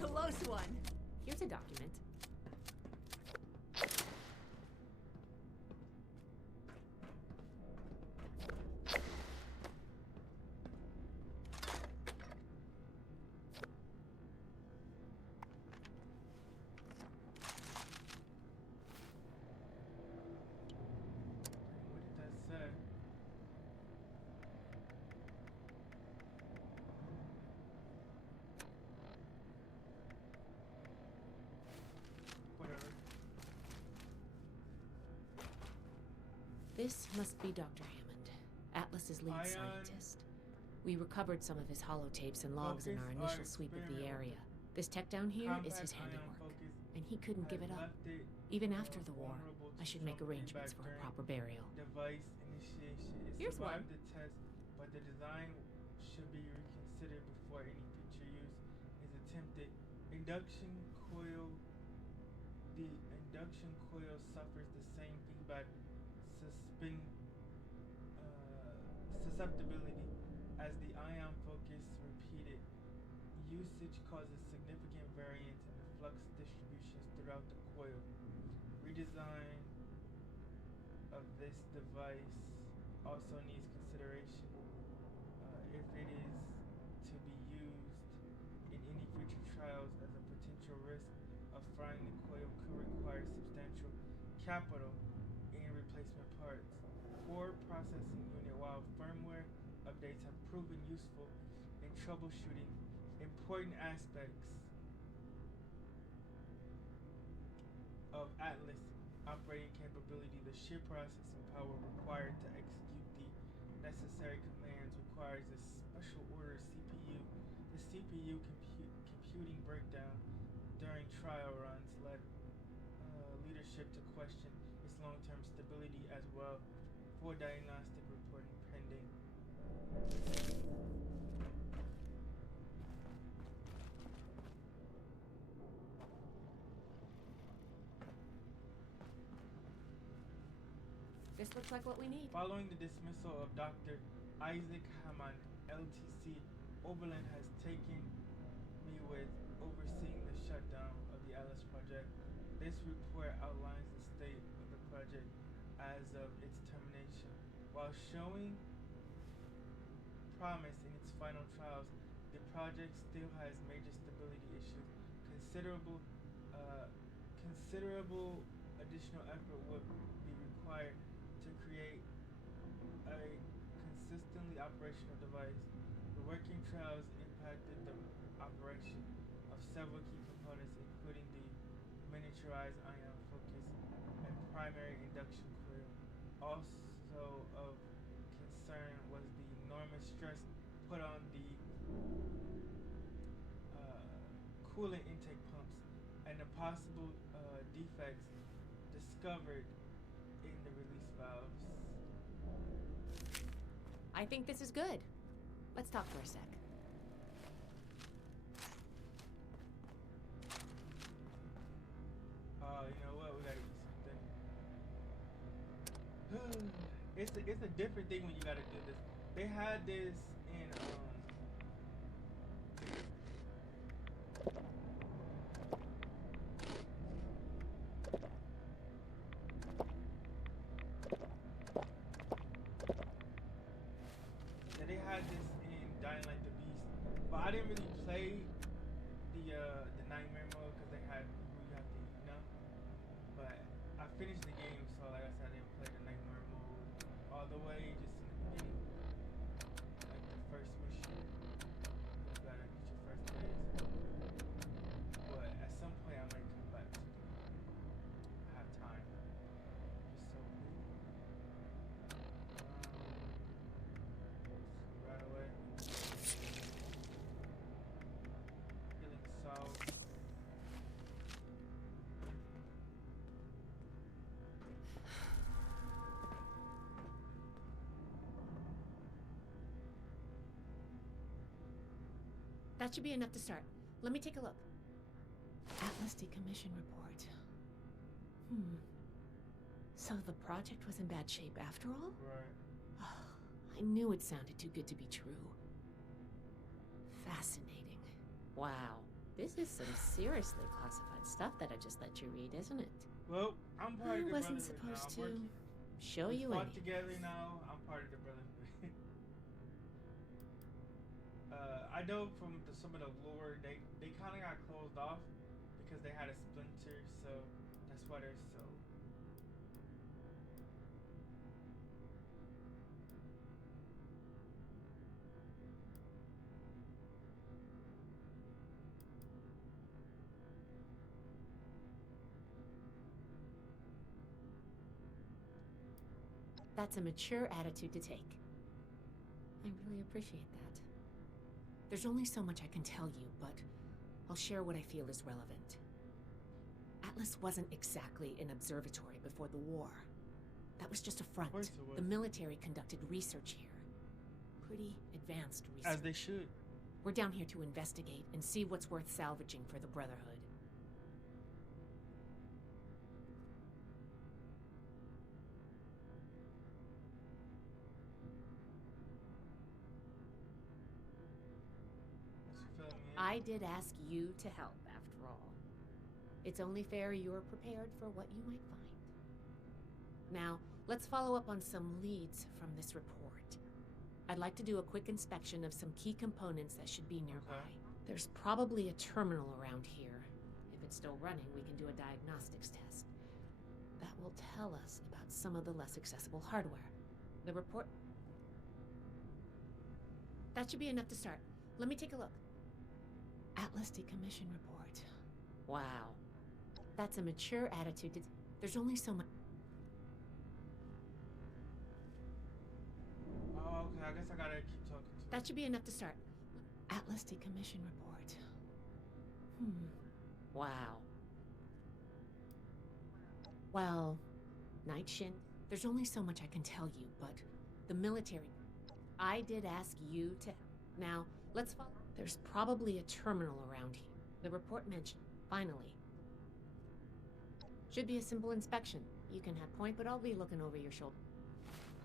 Close one. Here's a document. What did that say? Whatever. This must be Dr. Hammond, Atlas's lead Ion scientist. We recovered some of his holotapes and logs in our focus initial our sweep of the experiment area. This tech down here is Compact his ion handiwork, focus and he couldn't give has it up. left it, Even after the war, vulnerable to I should make strong arrangements feedback for a during proper burial. device initiation. It Here's survived one. the test, but the design should be reconsidered before any future use is attempted. Induction coil. The induction coil suffers the same feedback susceptibility as the ion focus. Repeated usage causes significant variance in the flux distributions throughout the coil. Redesign of this device also needs consideration. If it is to be used in any future trials, as a potential risk of frying the coil could require substantial capital in replacement parts. Core processing unit. While firmware updates have proven useful in troubleshooting important aspects of Atlas operating capability, the sheer processing power required to execute the necessary commands requires a special order CPU. The CPU computing breakdown during trial runs led leadership to question its long-term stability as well. For diagnostic reporting pending. This looks like what we need. Following the dismissal of Dr. Isaac Hammond, LTC, Oberlin has taken me with overseeing the shutdown of the Atlas project. This report outlines the state of the project as of its termination. While showing promise in its final trials, the project still has major stability issues. Considerable additional effort would be required to create a consistently operational device. The working trials impacted the operation of several key components, including the miniaturized ion focus and primary induction coil. Also of concern was the enormous stress put on the coolant intake pumps and the possible defects discovered in the release valves. I think this is good. Let's talk for a sec. You know what? We gotta eat something. It's a different thing when you gotta do this. They had this in they had this in Dying Light the Beast, but I didn't really play the That should be enough to start. Let me take a look. Atlas decommission report. So the project was in bad shape after all? Right. I knew it sounded too good to be true. Fascinating. Wow. This is some seriously classified stuff that I just let you read, isn't it? Well, I'm part of the I wasn't Brotherhood supposed now. to show We you fought any. together now. I'm part of the Brotherhood. I know from some of the lore, they kind of got closed off because they had a splinter, so that's why they're so. That's a mature attitude to take. I really appreciate that. There's only so much I can tell you, but I'll share what I feel is relevant. Atlas wasn't exactly an observatory before the war. That was just a front. The military conducted research here. Pretty advanced research. As they should. We're down here to investigate and see what's worth salvaging for the Brotherhood. I did ask you to help, after all. It's only fair you're prepared for what you might find. Now, let's follow up on some leads from this report. I'd like to do a quick inspection of some key components that should be nearby. There's probably a terminal around here. If it's still running, we can do a diagnostics test. That will tell us about some of the less accessible hardware. The report... That should be enough to start. Let me take a look. Atlas decommission report. Wow. That's a mature attitude to... There's only so much... Oh, okay. I guess I gotta keep talking to That should be enough to start. Atlas decommission report. Wow. Well, Night Shin, there's only so much I can tell you, but the military... I did ask you to... Now, let's follow... There's probably a terminal around here. The report mentioned. Finally. Should be a simple inspection. You can have point, but I'll be looking over your shoulder.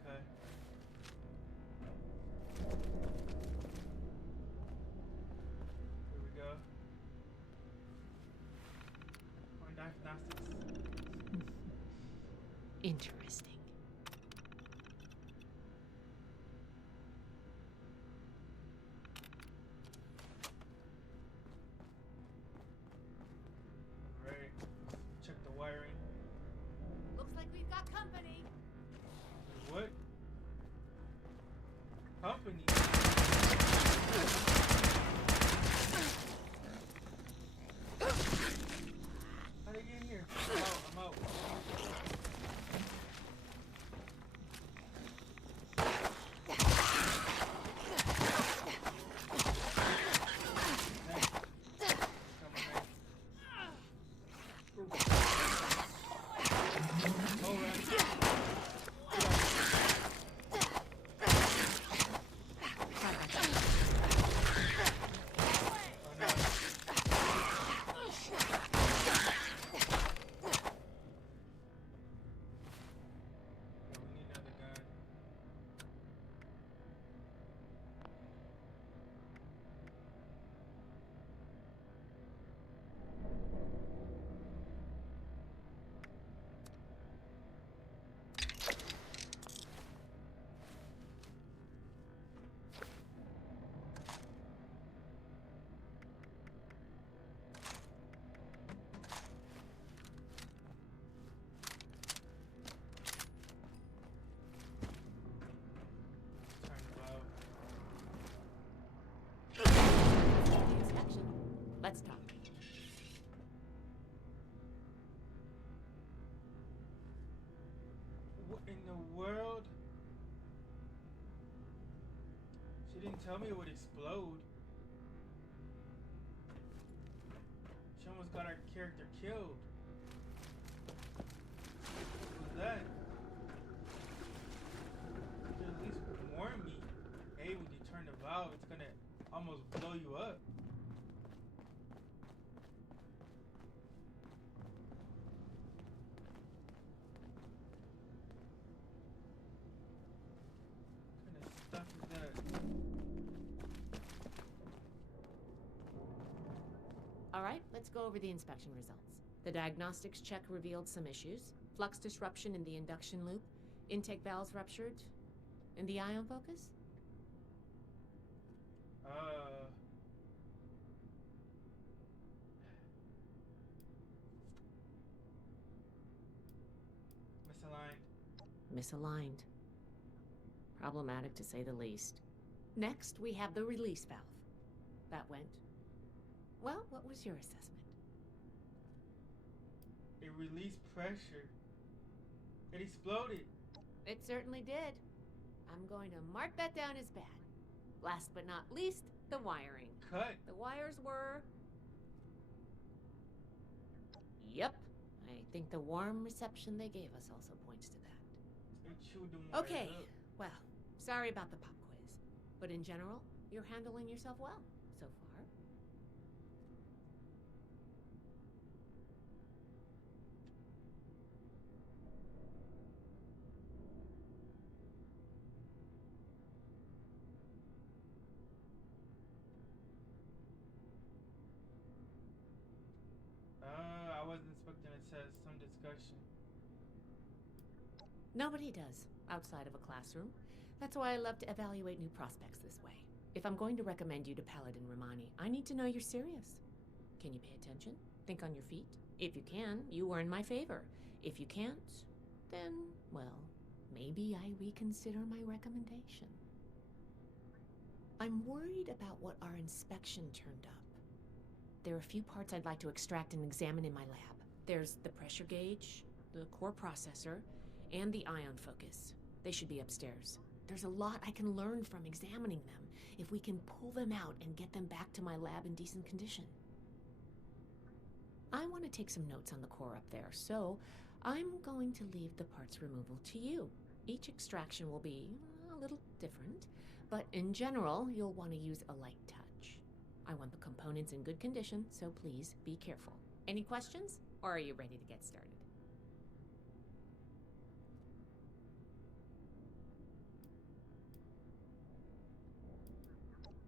Okay. Here we go. Point diagnostics. Interesting. Check the wiring. Looks like we've got company. What? Company? How'd they get in here? I'm out. Let's talk. What in the world? She didn't tell me it would explode. She almost got our character killed. What was that? She at least warn me. Hey, when you turn the valve, it's gonna almost blow you up. All right, let's go over the inspection results. The diagnostics check revealed some issues. Flux disruption in the induction loop, intake valves ruptured, and the ion focus? Misaligned. Misaligned. Problematic to say the least. Next, we have the release valve. That went... Well, what was your assessment? It released pressure. It exploded. It certainly did. I'm going to mark that down as bad. Last but not least, the wiring. Cut. The wires were... Yep. I think the warm reception they gave us also points to that. They chewed them right Okay, up. well, sorry about the pop quiz. But in general, you're handling yourself well so far. I wasn't expecting it says some discussion. Nobody does, outside of a classroom. That's why I love to evaluate new prospects this way. If I'm going to recommend you to Paladin Romani, I need to know you're serious. Can you pay attention? Think on your feet? If you can, you are in my favor. If you can't, then, well, maybe I reconsider my recommendation. I'm worried about what our inspection turned up. There are a few parts I'd like to extract and examine in my lab. There's the pressure gauge, the core processor, and the ion focus. They should be upstairs. There's a lot I can learn from examining them if we can pull them out and get them back to my lab in decent condition. I want to take some notes on the core up there, so I'm going to leave the parts removal to you. Each extraction will be a little different, but in general, you'll want to use a light touch. I want the components in good condition, so please be careful. Any questions, or are you ready to get started?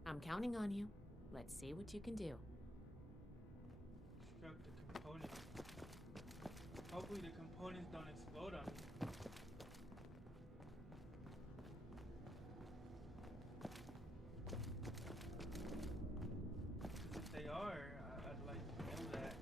I'm counting on you. Let's see what you can do. Extract the components. Hopefully the components don't explode on me. Because if they are, I'd like to know that.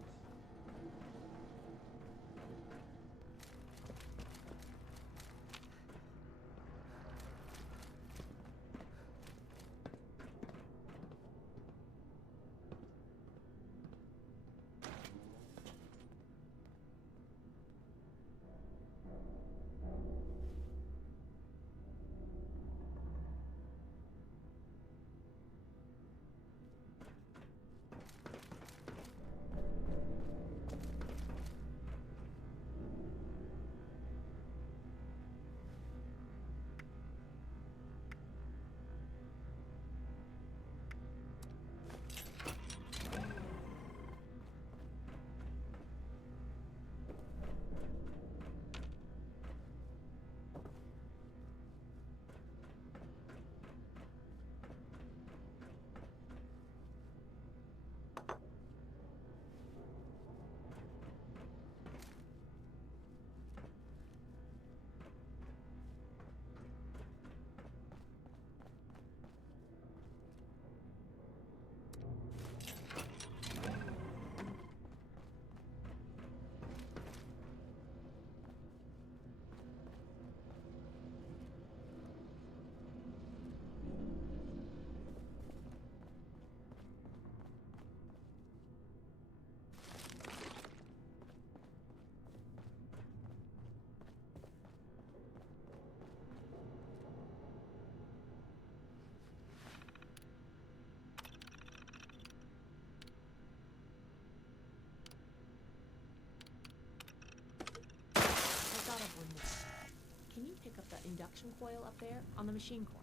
Can you pick up the induction coil up there on the machine core?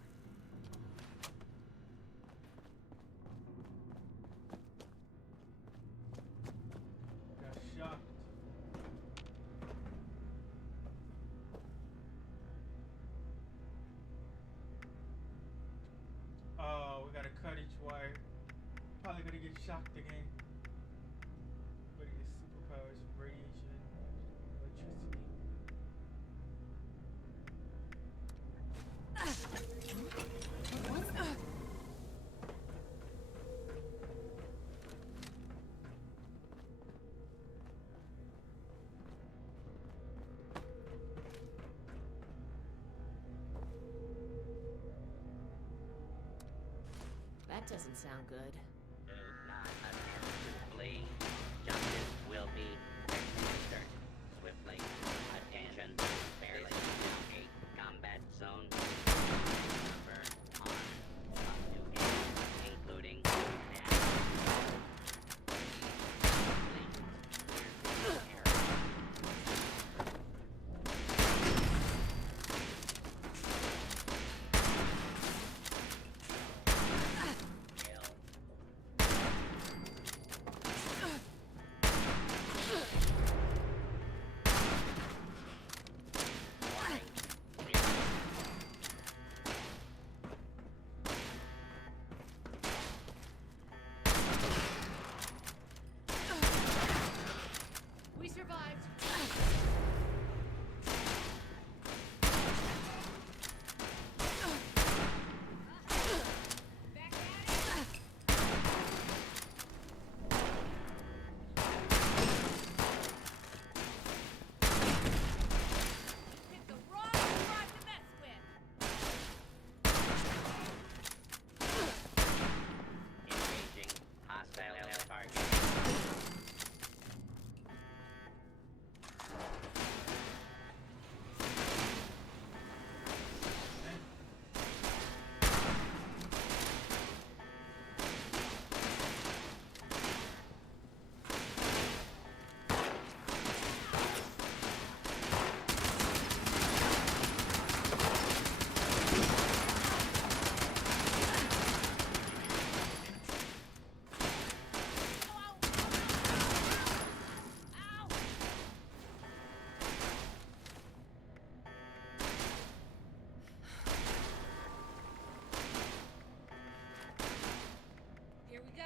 Got shocked. Oh, we gotta cut each wire. Probably gonna get shocked again. That doesn't sound good. Do not attempt to flee. Justice will be administered swiftly. Attention, barely a combat zone. Number on up to 8, including death. Please, clear the area. We survived. Picked the wrong squad to mess with. Engaging hostile target. Here we go.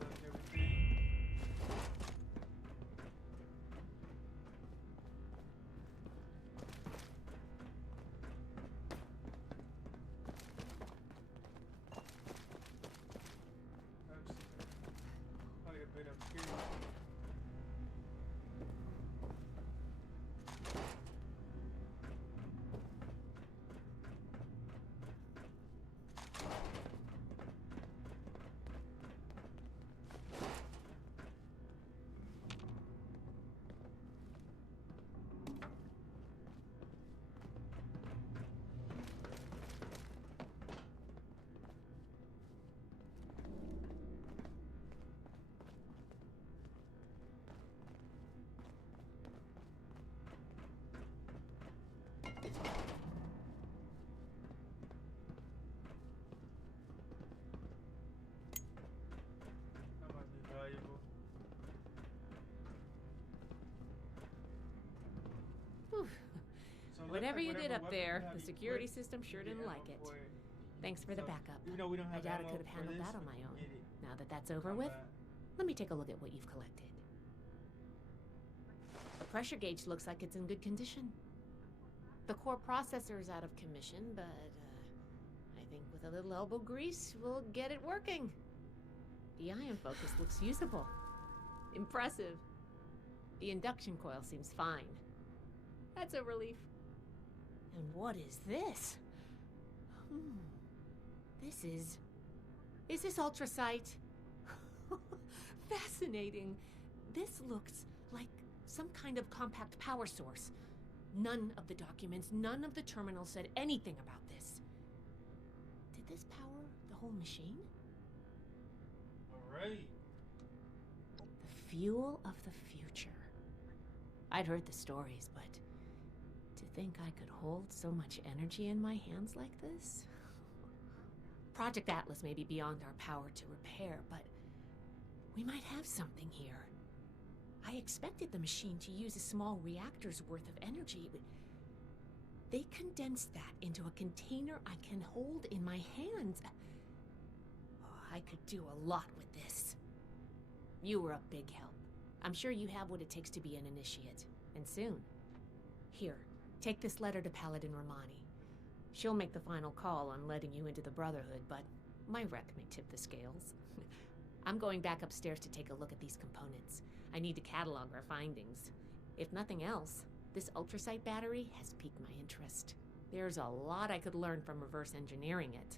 Look, everything. Probably a bit up here. That might be valuable. Whew. So it looks Whatever like you did whatever up weapon there, we have the security equipped, system sure we get didn't ammo like it. for it. Thanks for the So, backup. even though we don't I have doubt I ammo could have for handled this, that on we my can own. get it. Now that that's over with, Combat. let me take a look at what you've collected. The pressure gauge looks like it's in good condition. The core processor is out of commission, but I think with a little elbow grease, we'll get it working. The ion focus looks usable. Impressive. The induction coil seems fine. That's a relief. And what is this? This is... Is this ultrasight? Fascinating. This looks like some kind of compact power source. None of the documents, none of the terminals said anything about this. Did this power the whole machine? Alright. The fuel of the future. I'd heard the stories, but to think I could hold so much energy in my hands like this? Project Atlas may be beyond our power to repair, but we might have something here. I expected the machine to use a small reactor's worth of energy, but they condensed that into a container I can hold in my hands. I could do a lot with this. You were a big help. I'm sure you have what it takes to be an initiate. And soon. Here, take this letter to Paladin Romani. She'll make the final call on letting you into the Brotherhood, but my wreck may tip the scales. I'm going back upstairs to take a look at these components. I need to catalog our findings. If nothing else, this ultrasight battery has piqued my interest. There's a lot I could learn from reverse engineering it.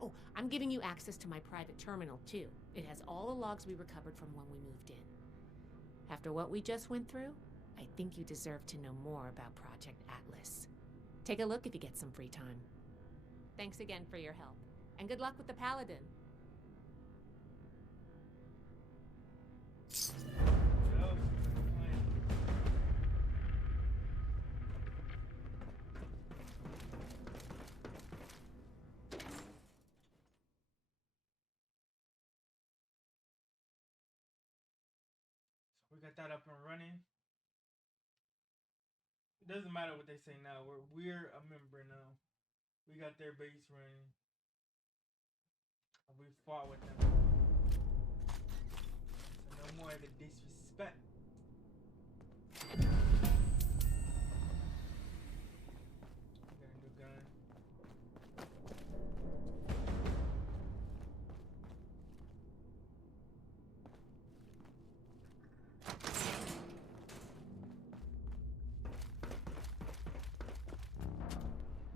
Oh, I'm giving you access to my private terminal, too. It has all the logs we recovered from when we moved in. After what we just went through, I think you deserve to know more about Project Atlas. Take a look if you get some free time. Thanks again for your help, and good luck with the Paladin. We got that up and running. It doesn't matter what they say now. We're a member now. We got their base running. We fought with them. So no more of the disrespect. Got a new gun.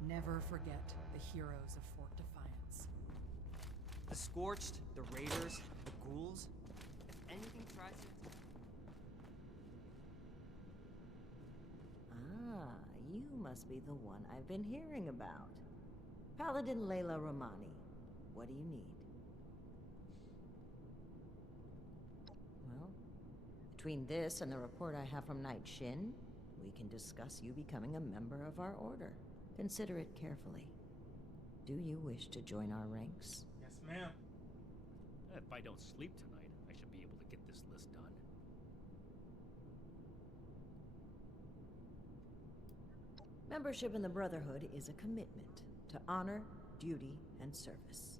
Never forget the heroes of Fort Defiance. The Scorched, the Raiders, the Ghouls. If anything tries to attack... Ah, you must be the one I've been hearing about. Paladin Layla Romani. What do you need? Well, between this and the report I have from Knight Shin, we can discuss you becoming a member of our order. Consider it carefully. Do you wish to join our ranks? Yes, ma'am. If I don't sleep tonight, I should be able to get this list done. Membership in the Brotherhood is a commitment to honor, duty, and service.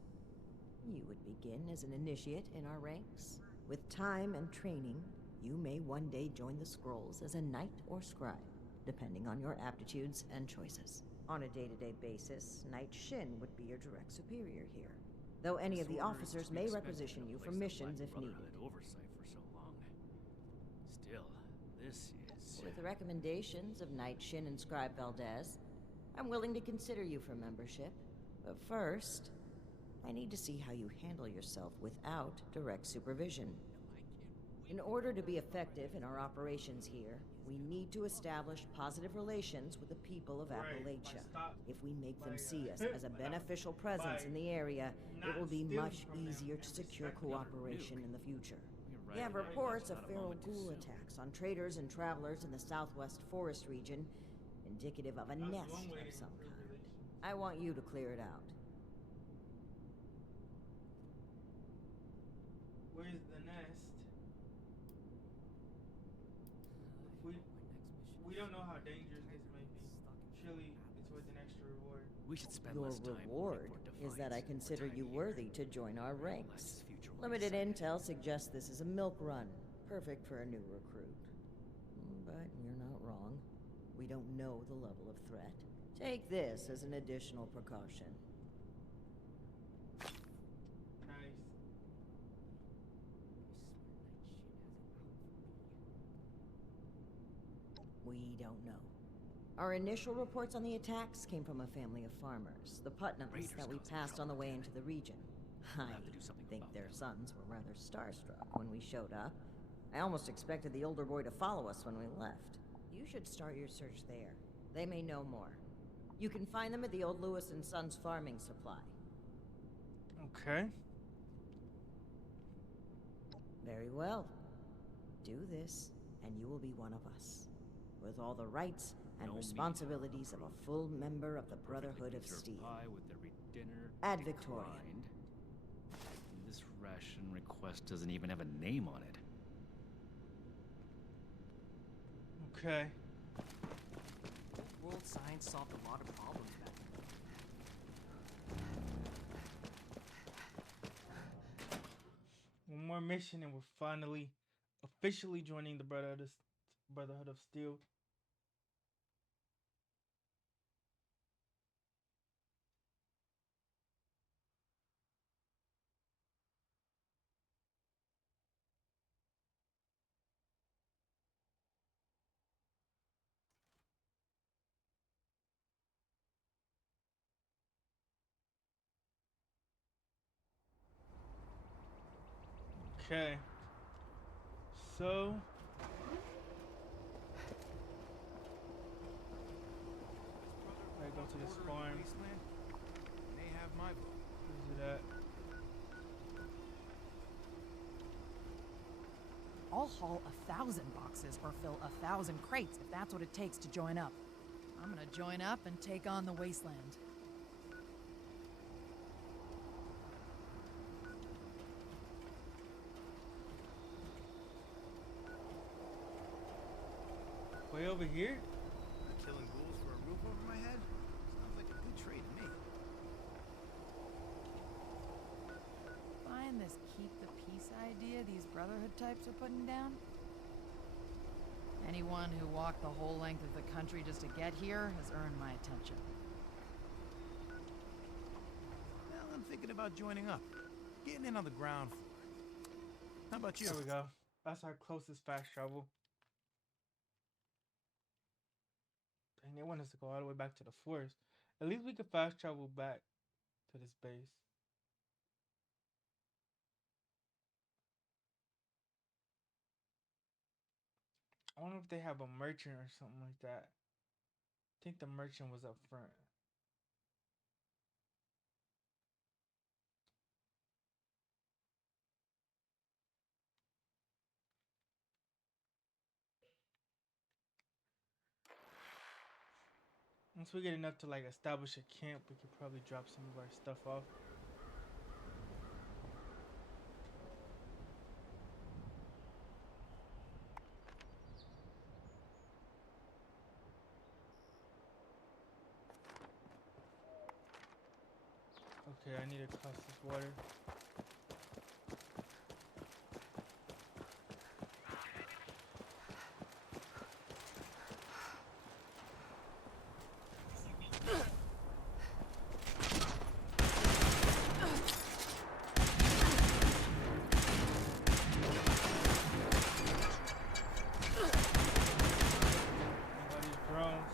You would begin as an initiate in our ranks. With time and training, you may one day join the Scrolls as a knight or scribe, depending on your aptitudes and choices. On a day-to-day basis, Knight Shin would be your direct superior here, though any of the officers may requisition you for missions if needed. Oversight for so long. Still, this is... With the recommendations of Knight Shin and Scribe Valdez, I'm willing to consider you for membership. But first, I need to see how you handle yourself without direct supervision. In order to be effective in our operations here, we need to establish positive relations with the people of Appalachia. If we make them see us as a beneficial presence in the area, it will be much easier to secure cooperation in the future. We have reports of feral ghoul attacks on traders and travelers in the southwest forest region, indicative of a nest of some kind. I want you to clear it out. Where's the nest? We don't know how dangerous this may be. Surely it's worth an extra reward. We should spend Your less time reward is that I consider you worthy to join our ranks. Limited intel suggests this is a milk run, perfect for a new recruit. But you're not wrong. We don't know the level of threat. Take this as an additional precaution. Nice. We don't know. Our initial reports on the attacks came from a family of farmers, the Putnams, that we passed on the way into the region. I think their sons were rather starstruck when we showed up. I almost expected the older boy to follow us when we left. You should start your search there. They may know more. You can find them at the old Lewis and Sons farming supply. Okay. Very well. Do this, and you will be one of us, with all the rights and responsibilities of a full member of the Brotherhood of Steel. With every dinner Ad Victoriam. This ration request doesn't even have a name on it. Okay. World science solved a lot of problems back then. one more mission, and we're finally officially joining the Brotherhood of Steel. Okay. So I go to this farm. They have my vote. Where's it at? I'll haul 1,000 boxes or fill 1,000 crates if that's what it takes to join up. I'm gonna join up and take on the wasteland. Way over here? Killing ghouls for a roof over my head? Sounds like a good trade to me. Find this keep the peace idea these Brotherhood types are putting down? Anyone who walked the whole length of the country just to get here has earned my attention. Well, I'm thinking about joining up. Getting in on the ground floor. How about you? There we go. That's our closest fast travel. Dang, they want us to go all the way back to the forest. At least we could fast travel back to this base. I wonder if they have a merchant or something like that. I think the merchant was up front. Once we get enough to like establish a camp, we could probably drop some of our stuff off. Okay, I need to cross this water. All these drones.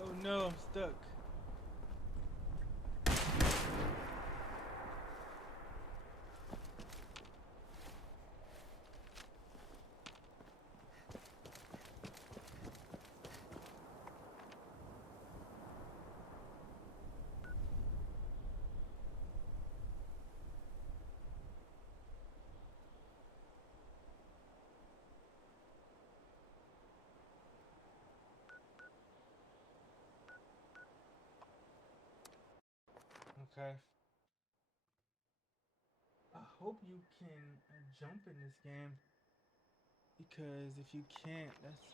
Oh no, I'm stuck. Okay. I hope you can jump in this game. Because if you can't, that's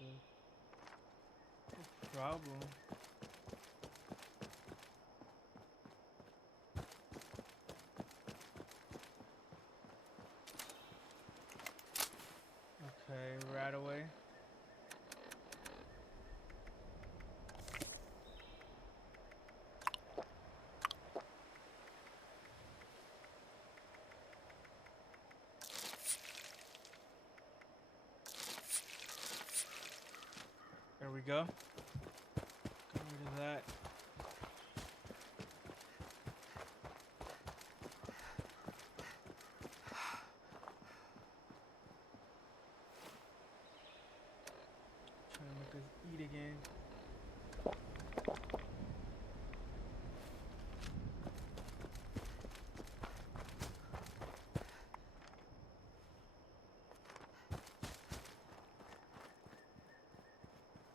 a problem. Okay, right away. There we go. Get rid of that. Trying to make us eat again.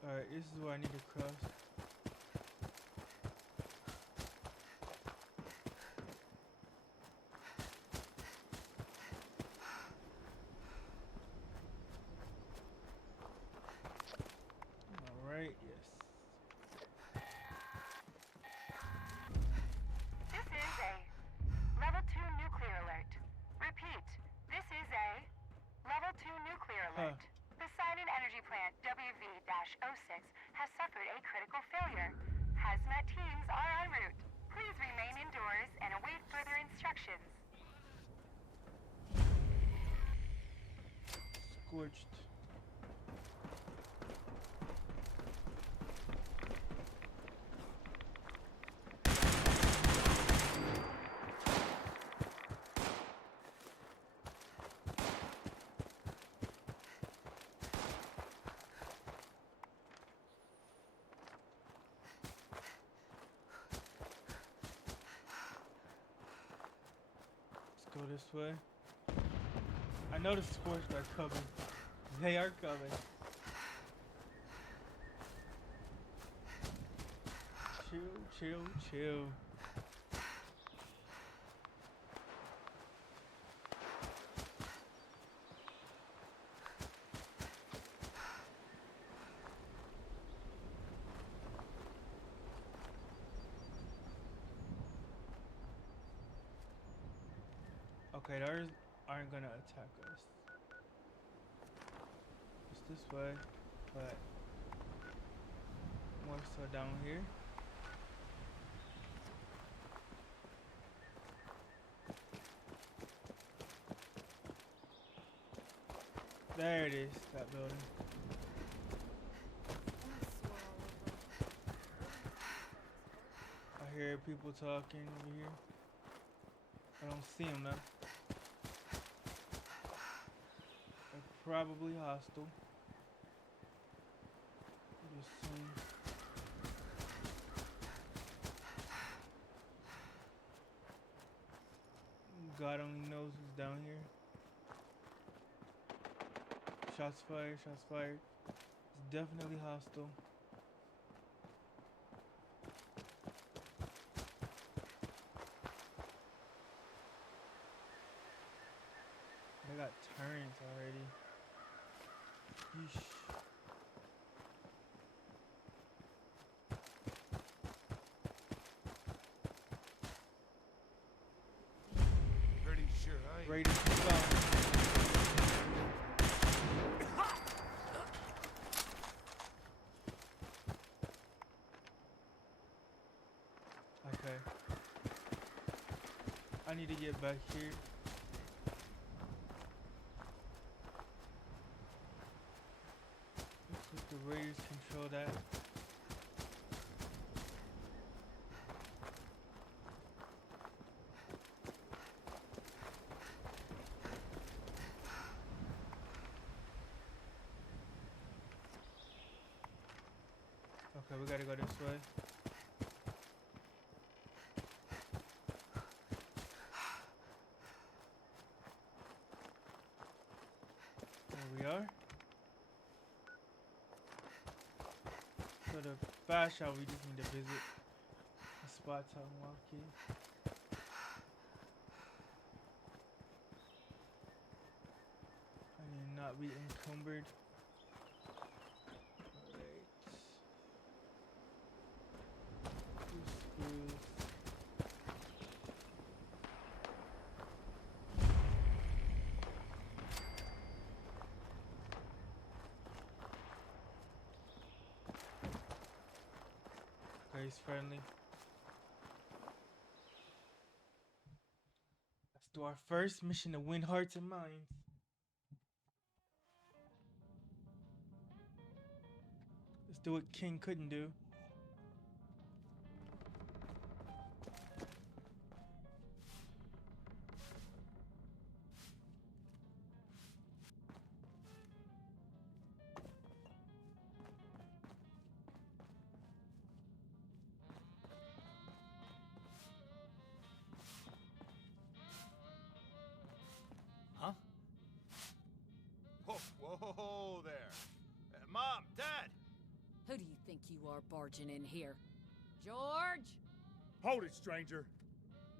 Alright, this is where I need to cross. Alright, yes. This is a level 2 nuclear alert. Repeat, this is a level 2 nuclear alert. The Poseidon Energy Plant WV-06 has suffered a critical failure. Hazmat teams are en route. Please remain indoors and await further instructions. Scorched. Let's go this way. I know the scorched are coming. They are coming. Chill, chill, chill. Okay, those aren't gonna attack us. It's this way, but more so down here. There it is, that building. I hear people talking over here. I don't see them though. They're probably hostile. Just saying. God only knows who's down here. Shots fired, shots fired. It's definitely hostile. They got turrets already. Yeesh. Pretty sure I ain't. Raiders to go. Okay. I need to get back here. Looks like the Raiders control that. Okay, we gotta go this way. There we are. So the fast shot, we just need to visit the spots on Walkie. I need to not be encumbered. Alright. Two screws. Okay, he's friendly. Let's do our first mission to win hearts and minds. Let's do what King couldn't do. Huh? Whoa there. Mom, Dad! Who do you think you are barging in here? George? Hold it, stranger.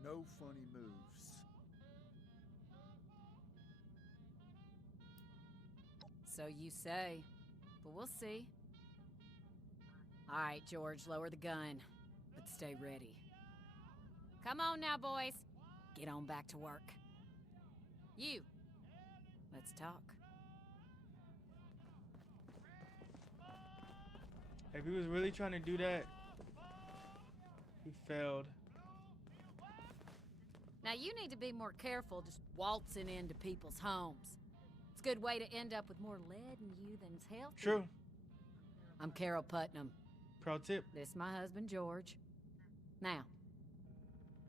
No funny moves. So you say, but we'll see. All right, George, lower the gun, but stay ready. Come on now, boys. Get on back to work. You, let's talk. If he was really trying to do that, he failed. Now you need to be more careful just waltzing into people's homes. It's a good way to end up with more lead in you than's healthy. True. I'm Carol Putnam. Pro tip. This is my husband, George. Now,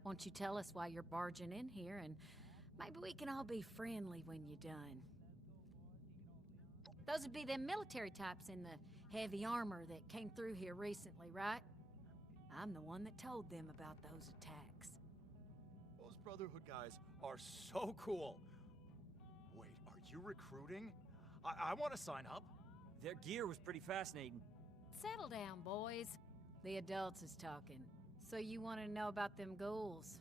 won't you tell us why you're barging in here, and maybe we can all be friendly when you're done. Those would be them military types in the heavy armor that came through here recently, right? I'm the one that told them about those attacks. Those Brotherhood guys are so cool. Wait, are you recruiting? I want to sign up. Their gear was pretty fascinating. Settle down, boys. The adults is talking. So you want to know about them ghouls?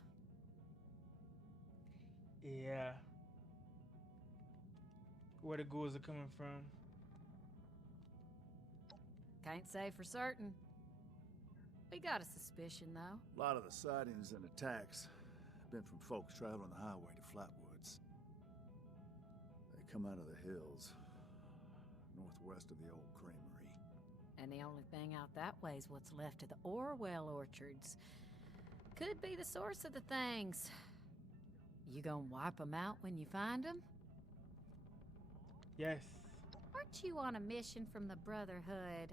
Yeah. Where the ghouls are coming from. Can't say for certain. We got a suspicion, though. A lot of the sightings and attacks have been from folks traveling the highway to Flatwoods. They come out of the hills, northwest of the old creamery. And the only thing out that way is what's left of the Orwell orchards. Could be the source of the things. You gonna wipe them out when you find them? Yes. Aren't you on a mission from the Brotherhood?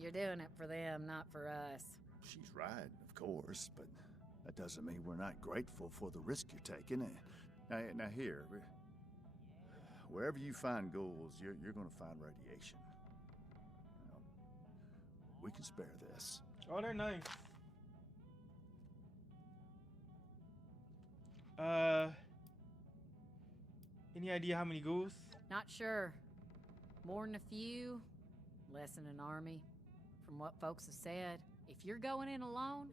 You're doing it for them, not for us. She's right, of course, but that doesn't mean we're not grateful for the risk you're taking. Now here, wherever you find ghouls, you're gonna find radiation. We can spare this. Oh, they're nice. Any idea how many ghouls? Not sure. More than a few, less than an army. From what folks have said, if you're going in alone,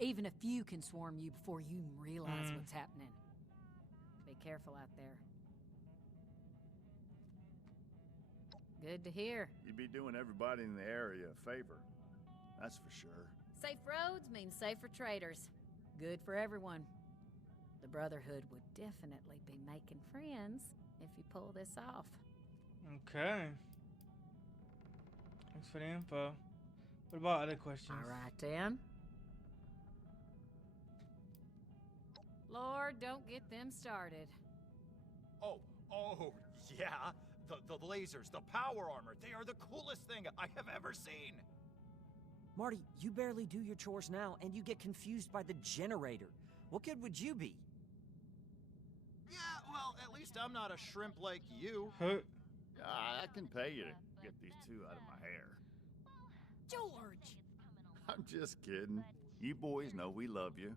even a few can swarm you before you even realize what's happening. Be careful out there. Good to hear. You'd be doing everybody in the area a favor. That's for sure. Safe roads mean safer traders. Good for everyone. The Brotherhood would definitely be making friends if you pull this off. Okay. Thanks for the info. What about other questions? All right, then. Lord, don't get them started. Oh, yeah. The lasers, the power armor, they are the coolest thing I have ever seen. Marty, you barely do your chores now, and you get confused by the generator. What good would you be? Yeah, well, at least I'm not a shrimp like you. I can pay you to get these two out of my hair. George! I'm just kidding. You boys know we love you.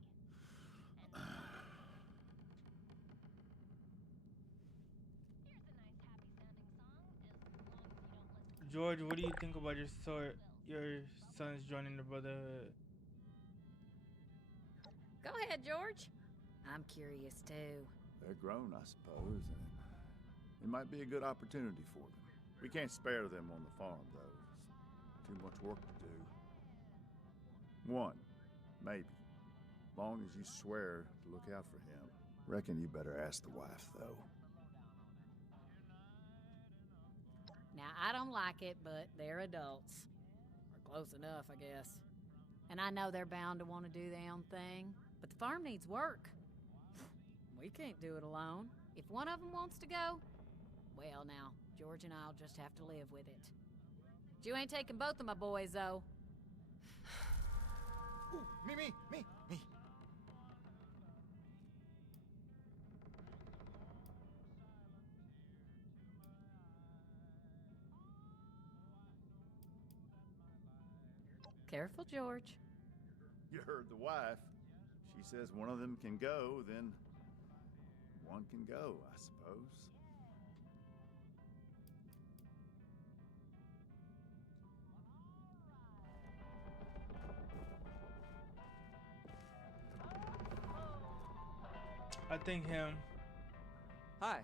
George, what do you think about your sons joining the Brotherhood? Go ahead, George. I'm curious, too. They're grown, I suppose, and it might be a good opportunity for them. We can't spare them on the farm, though. There's too much work to do. One, maybe. Long as you swear to look out for him. Reckon you better ask the wife, though. Now, I don't like it, but they're adults. Or close enough, I guess. And I know they're bound to want to do their own thing, but the farm needs work. We can't do it alone. If one of them wants to go, well now, George and I'll just have to live with it. But you ain't taking both of my boys, though. Ooh, me. Careful, George. You heard the wife. She says one of them can go, then one can go, I suppose. I think him. Hi.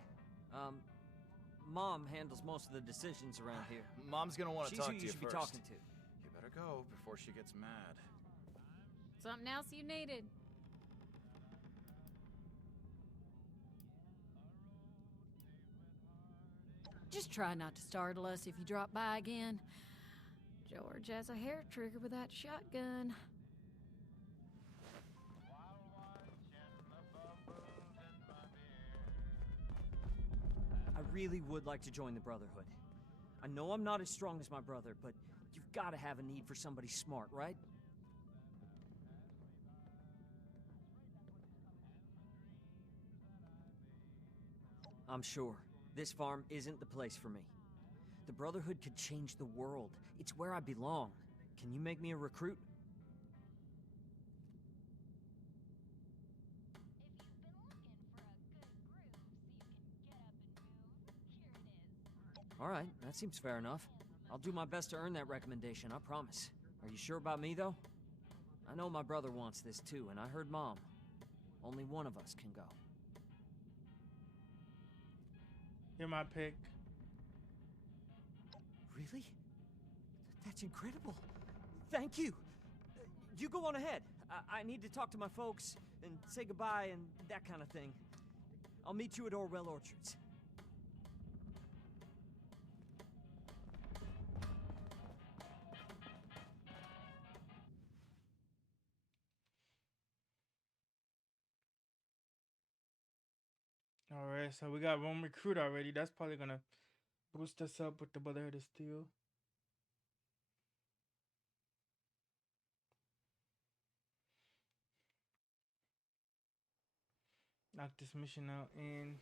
Mom handles most of the decisions around here. Mom's gonna want to talk to you She's who you should first. be talking to. You better go before she gets mad. Something else you needed? Just try not to startle us if you drop by again. George has a hair trigger with that shotgun. I really would like to join the Brotherhood. I know I'm not as strong as my brother, but you've got to have a need for somebody smart, right? I'm sure. This farm isn't the place for me. The Brotherhood could change the world. It's where I belong. Can you make me a recruit? All right, that seems fair enough. I'll do my best to earn that recommendation, I promise. Are you sure about me, though? I know my brother wants this too, and I heard Mom. Only one of us can go. You're my pick. Really? That's incredible. Thank you. You go on ahead. I need to talk to my folks and say goodbye and that kind of thing. I'll meet you at Orwell Orchards. Alright, so we got one recruit already. That's probably gonna boost us up with the Brotherhood of Steel. Knock this mission out and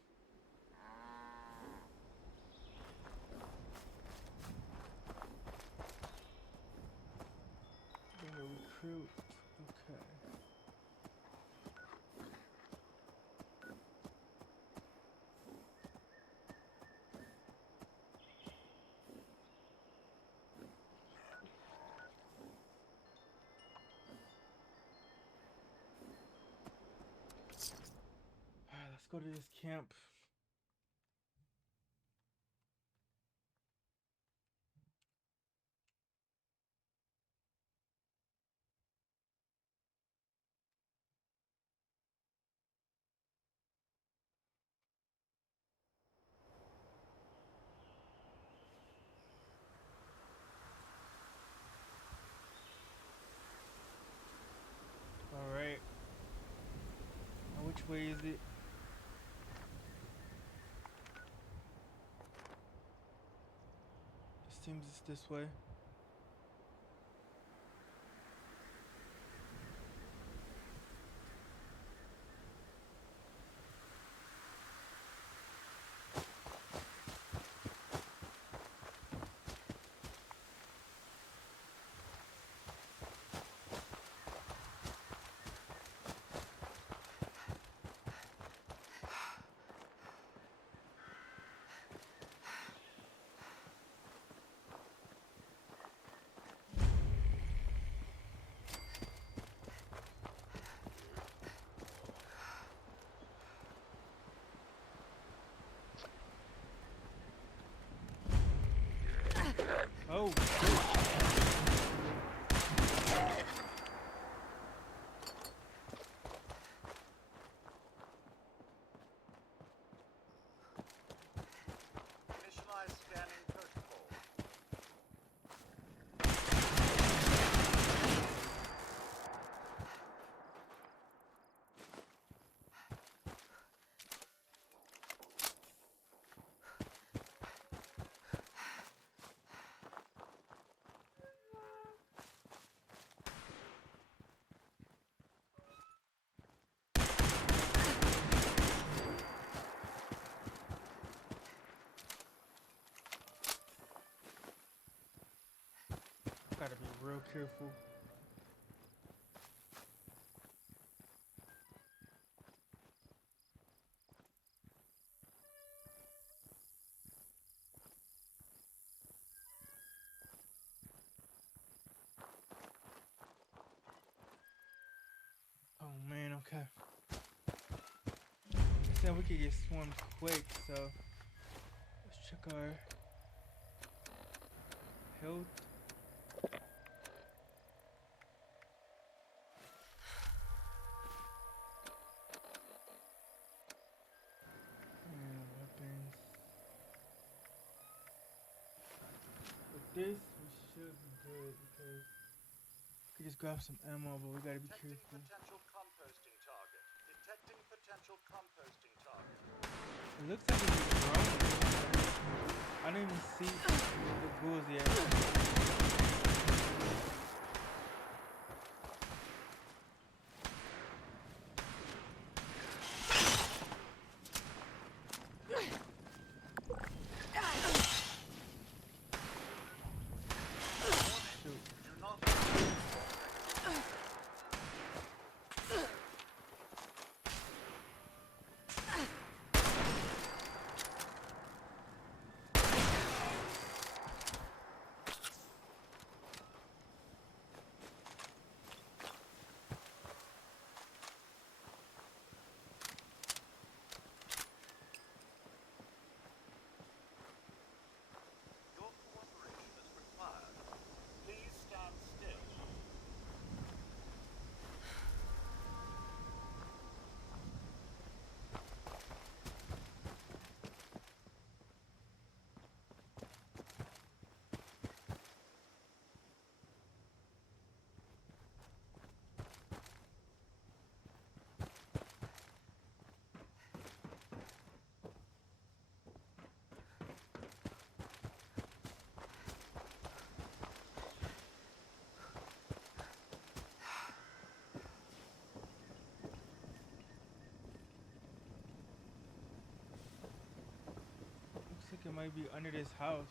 a recruit. Okay. Alright, let's go to this camp. Alright. Now which way is it? It seems it's this way. real careful. Oh man, okay. Then we could get swarmed quick, so let's check our health. And weapons. With this, we should be good because we could just grab some ammo, but we gotta be careful. Potential composting target. Detecting potential composting target. It looks like it's growing. I didn't even see the ghouls yet. Your cooperation is required. Please stand still. Looks like it might be under this house.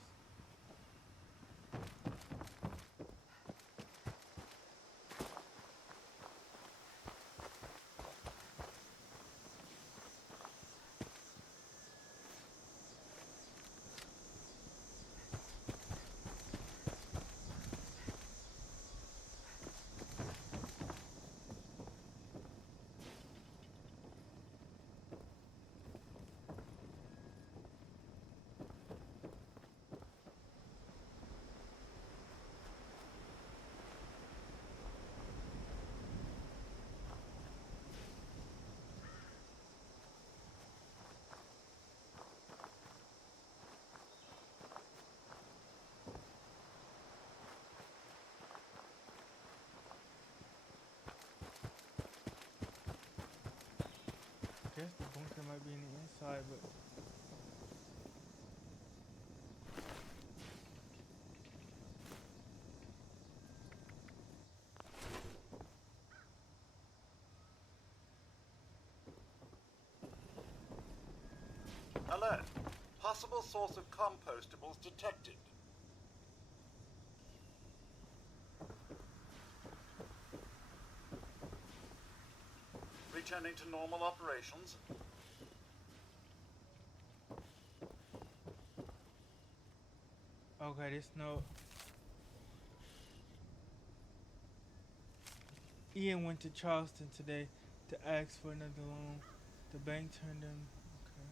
I guess the bunker might be in the inside, but Alert. Possible source of compostables detected. Returning to normal operations. okay, this note. Ian went to Charleston today to ask for another loan. The bank turned him. Okay.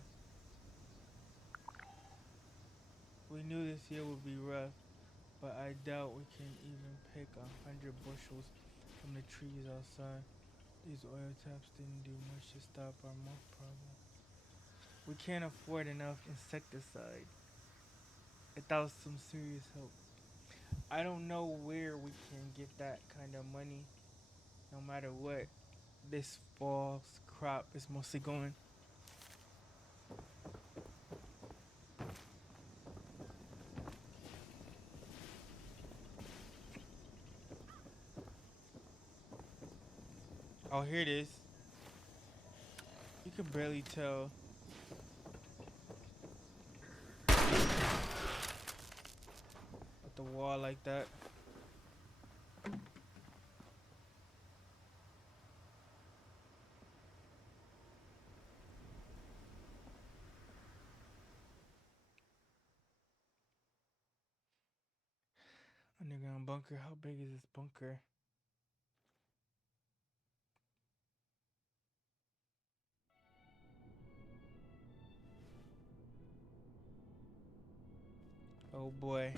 We knew this year would be rough, but I doubt we can even pick 100 bushels from the trees outside. These oil taps didn't do much to stop our moth problem. We can't afford enough insecticide without some serious help. I don't know where we can get that kind of money, no matter what this fall's crop is mostly going. Oh, here it is. You can barely tell. With the wall like that. Underground bunker. How big is this bunker? Oh boy.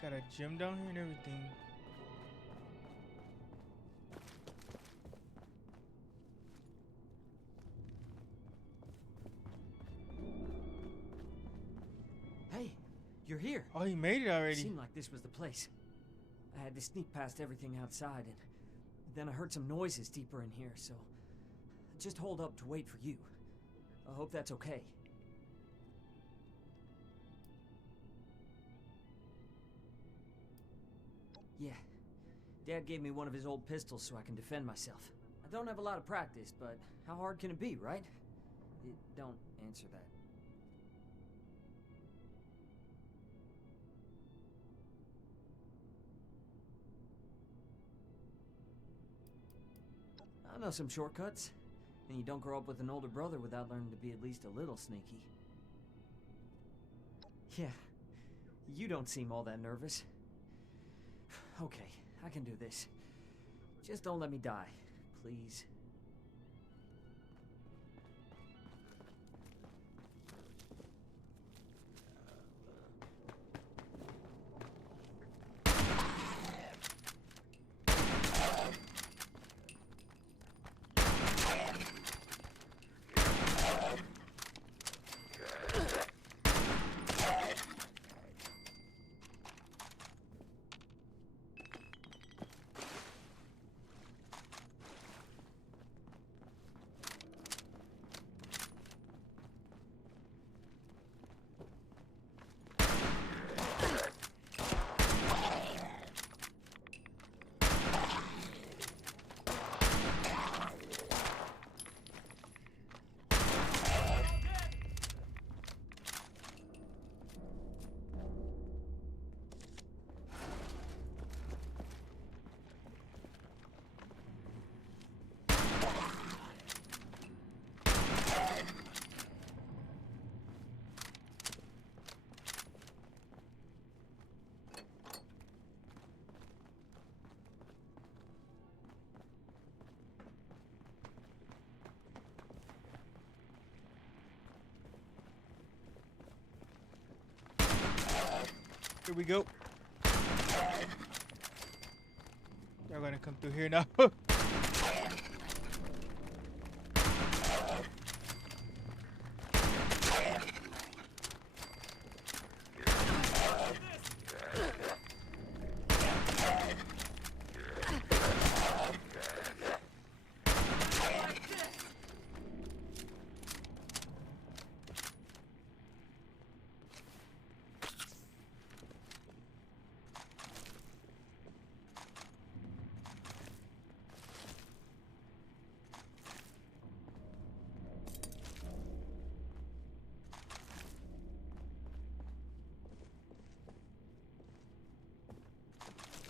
Got a gym down here and everything. Hey, you're here. Oh, he made it already. Seemed like this was the place. I had to sneak past everything outside, and then I heard some noises deeper in here, so just hold up to wait for you. I hope that's okay. Yeah. Dad gave me one of his old pistols so I can defend myself. I don't have a lot of practice, but how hard can it be, right? Don't answer that. I know some shortcuts. And you don't grow up with an older brother without learning to be at least a little sneaky. Yeah, you don't seem all that nervous. Okay, I can do this. Just don't let me die, please. Here we go. Y'all gonna come through here now.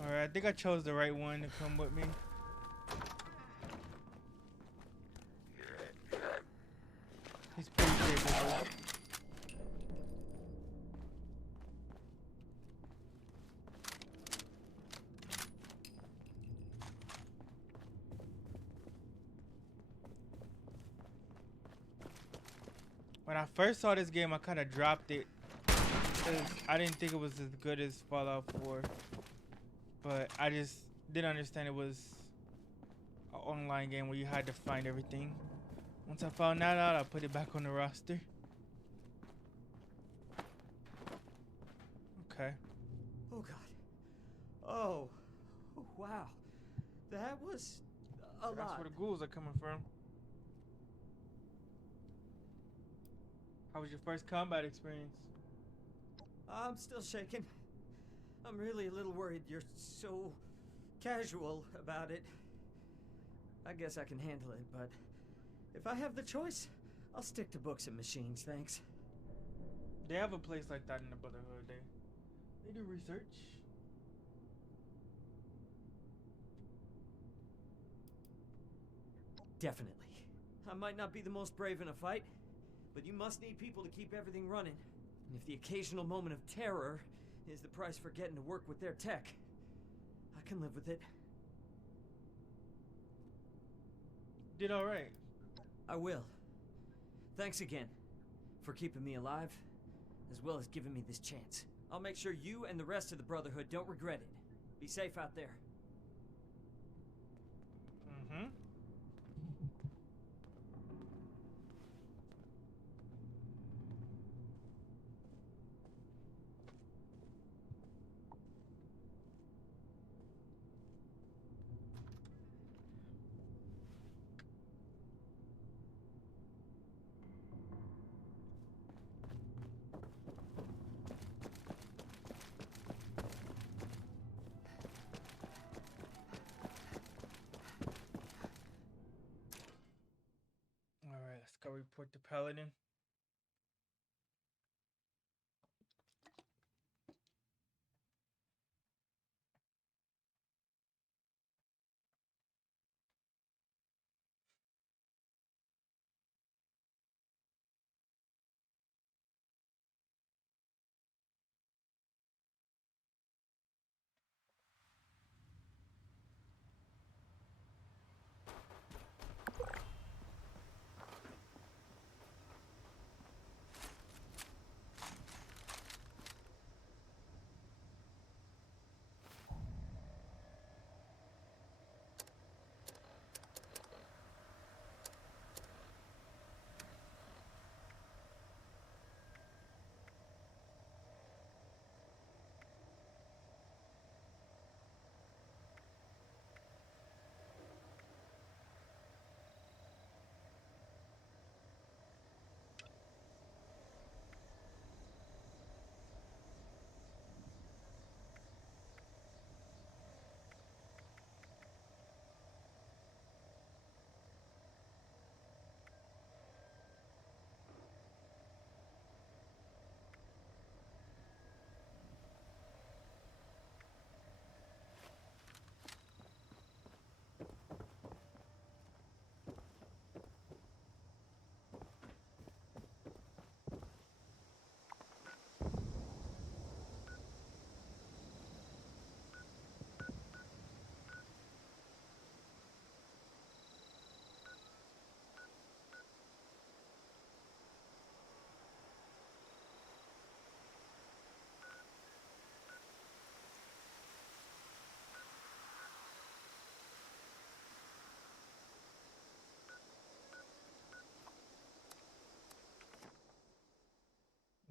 Alright, I think I chose the right one to come with me. He's pretty capable. When I first saw this game, I kind of dropped it because I didn't think it was as good as Fallout 4. But I just didn't understand it was an online game where you had to find everything. Once I found that out, I put it back on the roster. Okay. Oh, God. Oh, wow. That was a lot. That's where the ghouls are coming from. How was your first combat experience? I'm still shaking. I'm really a little worried you're so casual about it. I guess I can handle it, but if I have the choice, I'll stick to books and machines, thanks. They have a place like that in the Brotherhood. They do research. Definitely. I might not be the most brave in a fight, but you must need people to keep everything running. And if the occasional moment of terror is the price for getting to work with their tech, I can live with it. Did all right. I will. Thanks again for keeping me alive, as well as giving me this chance. I'll make sure you and the rest of the Brotherhood don't regret it. Be safe out there. Mm-hmm. All right, let's go report to Paladin.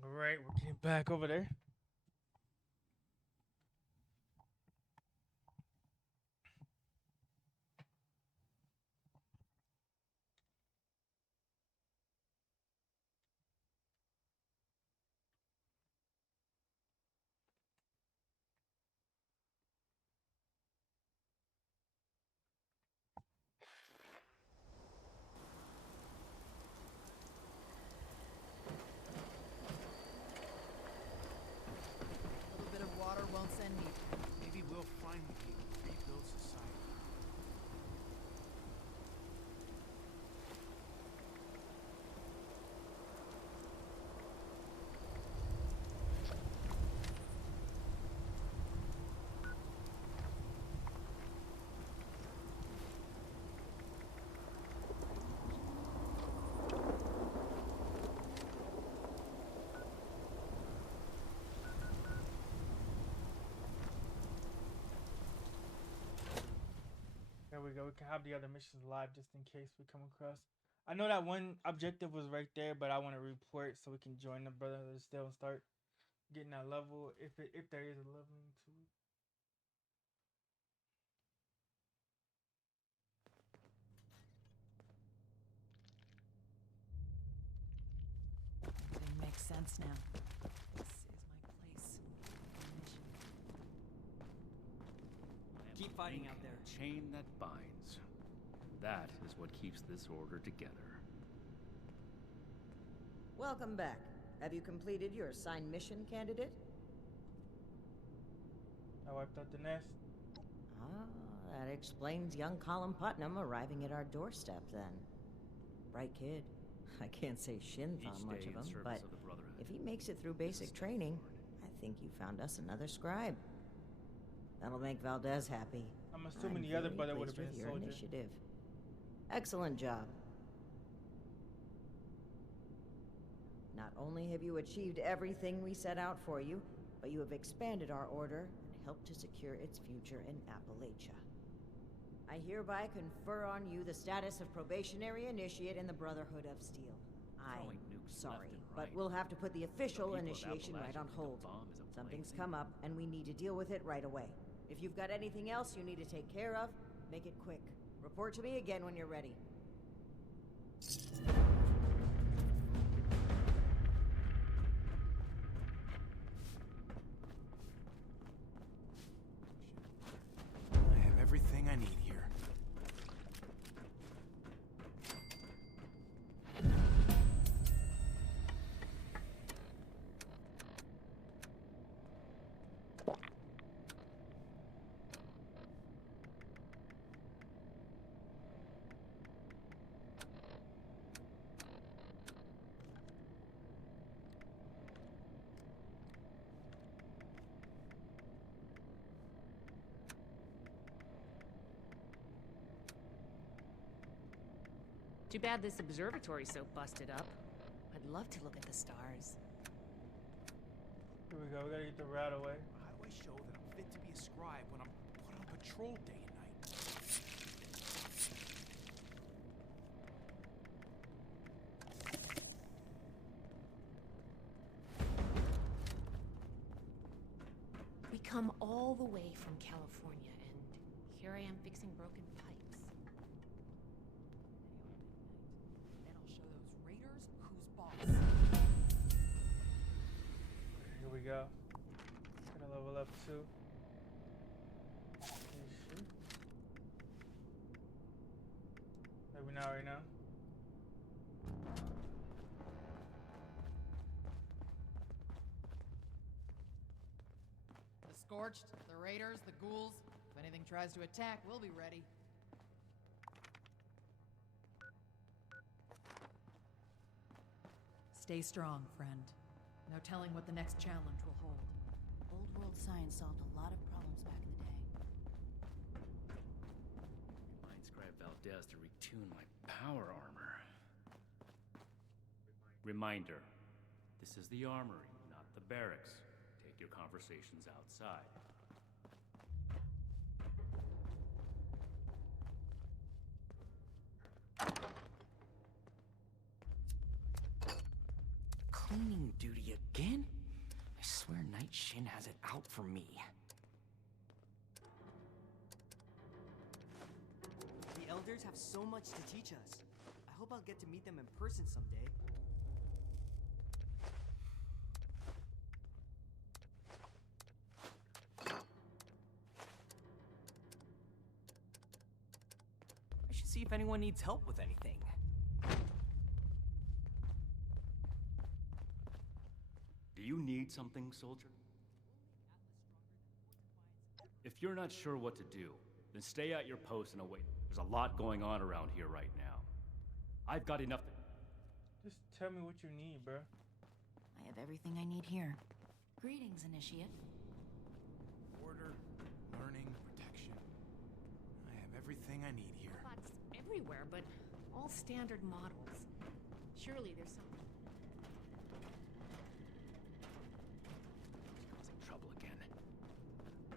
All right, we're getting back over there. A little bit of water won't send me. Maybe we'll finally be able to rebuild society. There we go. We can have the other missions live just in case we come across. I know that one objective was right there, but I want to report so we can join the Brotherhood still and start getting that level if there is a leveling to it. Everything makes sense now. This is my place. My mission. Keep fighting out there. Chain that binds. That is what keeps this order together. Welcome back. Have you completed your assigned mission, candidate? I wiped out the nest. Ah, that explains young Colin Putnam arriving at our doorstep then. Bright kid. I can't say Shin thought Each much day of in him, service but of the Brotherhood. if he makes it through basic training, I think you found us another scribe. That'll make Valdez happy. I'm assuming the other very brother would have pleased been a with your soldier. initiative. Excellent job. Not only have you achieved everything we set out for you, but you have expanded our order and helped to secure its future in Appalachia. I hereby confer on you the status of probationary initiate in the Brotherhood of Steel. I'm Throwing nukes sorry, left and but right. we'll have to put the official The people of initiation right Appalachia on think a hold. bomb is a Something's plaything. come up, and we need to deal with it right away. If you've got anything else you need to take care of, make it quick. Report to me again when you're ready. I have everything I need here. Too bad this observatory's so busted up. I'd love to look at the stars. Here we go. We gotta get the rat away. How do I show that I'm fit to be a scribe when I'm put on patrol day and night? We come all the way from California, and here I am fixing broken pipes. Then I'll show those raiders who's boss. Here we go. Gonna level up too. Shoot. Maybe not right now. The Scorched, the Raiders, the Ghouls. If anything tries to attack, we'll be ready. Stay strong, friend. No telling what the next challenge will hold. Old world science solved a lot of problems back in the day. Remind Scribe Valdez to retune my power armor. Reminder, this is the armory, not the barracks. Take your conversations outside. Cleaning duty again? I swear Night Shin has it out for me. The elders have so much to teach us. I hope I'll get to meet them in person someday. I should see if anyone needs help with anything. Do you need something, soldier? If you're not sure what to do, then stay at your post and await. There's a lot going on around here right now. I've got enough to... Just tell me what you need, bro. I have everything I need here. Greetings, Initiate. Order, learning, protection. I have everything I need here. Robots everywhere, but all standard models. Surely there's some... causing trouble again.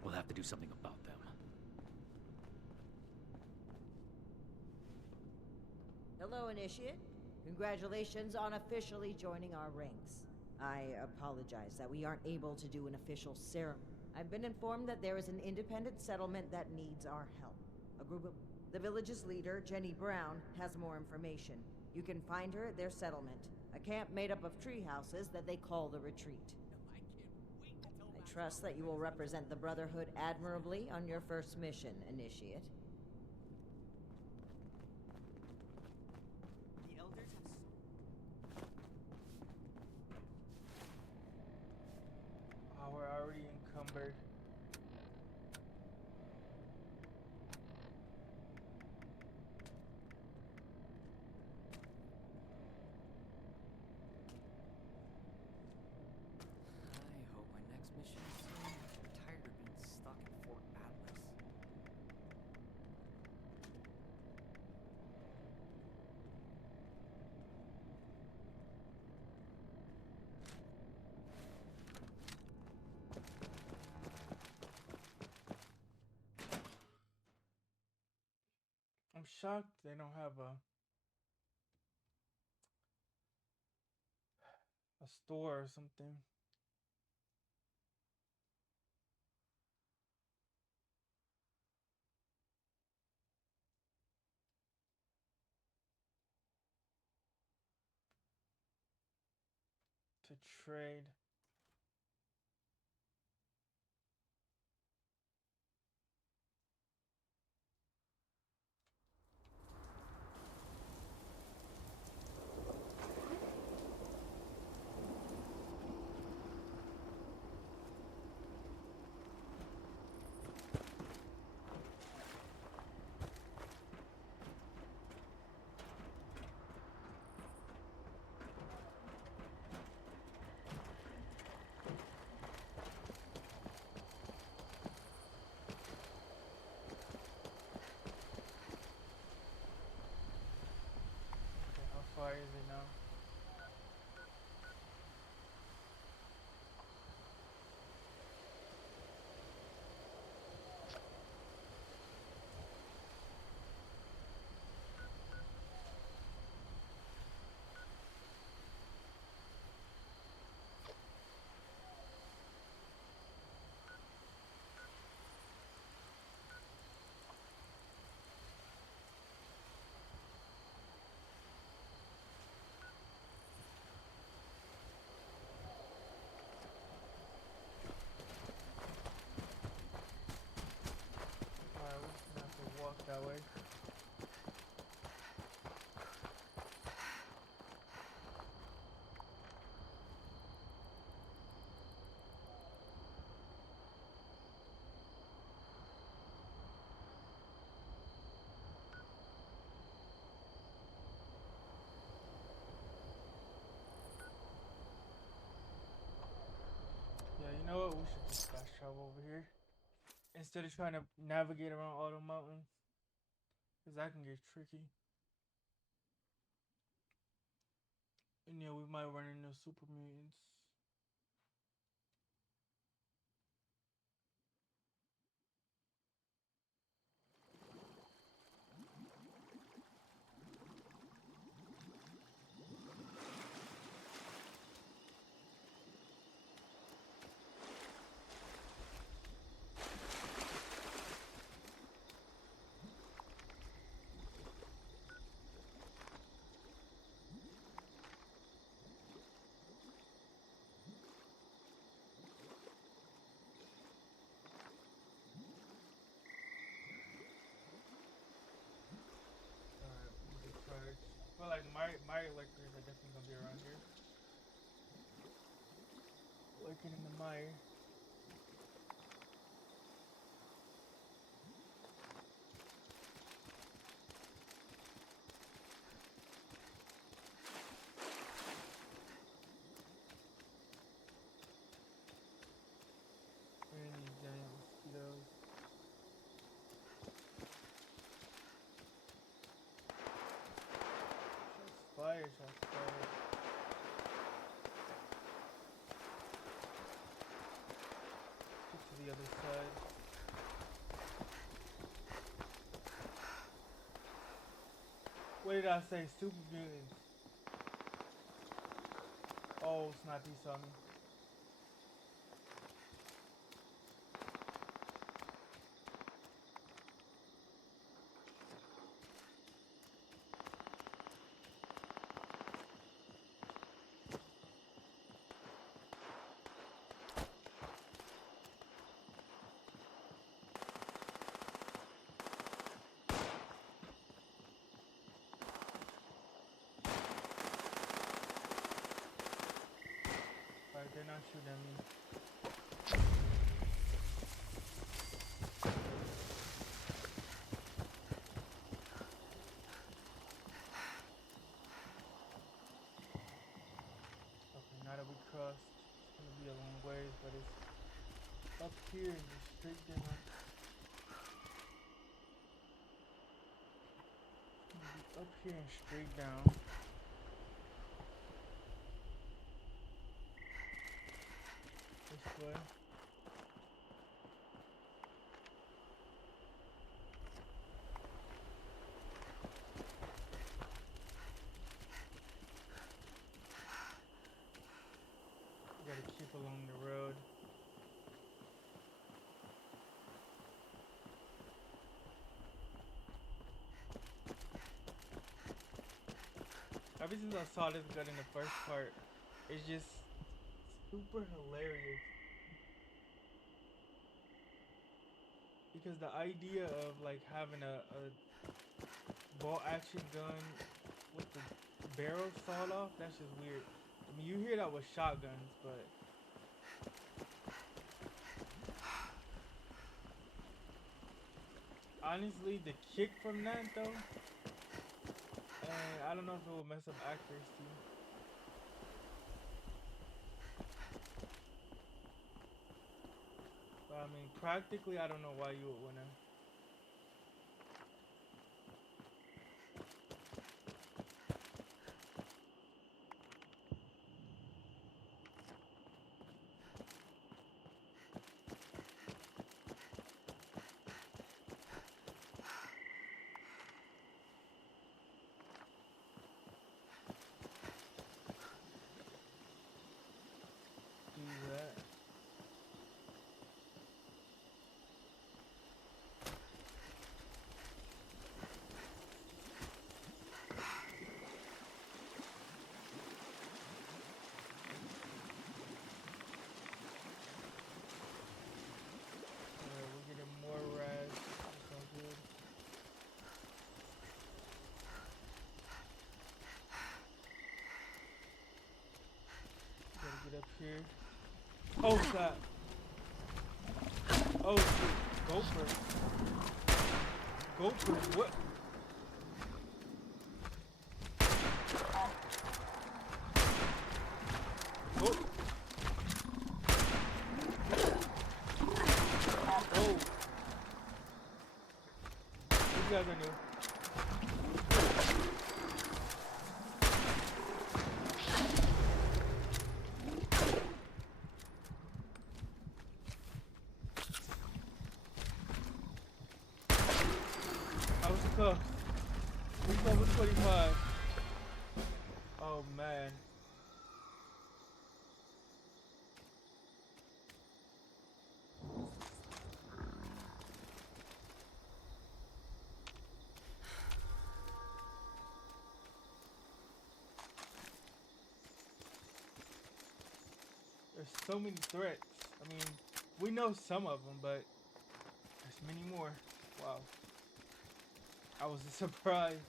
We'll have to do something about them. Hello, Initiate. Congratulations on officially joining our ranks. I apologize that we aren't able to do an official ceremony. I've been informed that there is an independent settlement that needs our help. The village's leader, Jenny Brown, has more information. You can find her at their settlement, a camp made up of tree houses that they call the Retreat. I trust that you will represent the Brotherhood admirably on your first mission, Initiate. The elders have Oh, we're already encumbered. shocked they don't have a store or something. To trade. Okay, how far is it now? Alright, we're just gonna have to walk that way. Yeah, you know what? We should just fast travel over here. Instead of trying to navigate around all the mountains. Because that can get tricky. And yeah, we might run into super mutants. Alright, we get charged. I feel like my electors are definitely gonna be around here. Lurking in the mire. And these giant mosquitoes. Shots fired, shots fired. Get to the other side. What did I say? Super mutants. Oh, snap, he saw me. Alright, they're not shooting at me. Okay, now that we crossed, it's gonna be a long ways, but it's up here and just straight down. It's gonna be up here and straight down. This way. along the road. Ever since I saw this gun in the first part, it's just super hilarious. Because the idea of like having a bolt action gun with the barrel sawed off, that's just weird. I mean, you hear that with shotguns, but honestly, the kick from that though, and I don't know if it will mess up accuracy. But I mean, practically, I don't know why you would wanna. Do that. Alright, we're getting more raz. That's all good. Gotta get up here. Oh, snap. Oh, shit. Gopher. Gopher, what? Oh. Oh. These guys are new. I was cuffed. He's level 25. Oh man. There's so many threats. I mean, we know some of them, but there's many more. Wow. I was surprised.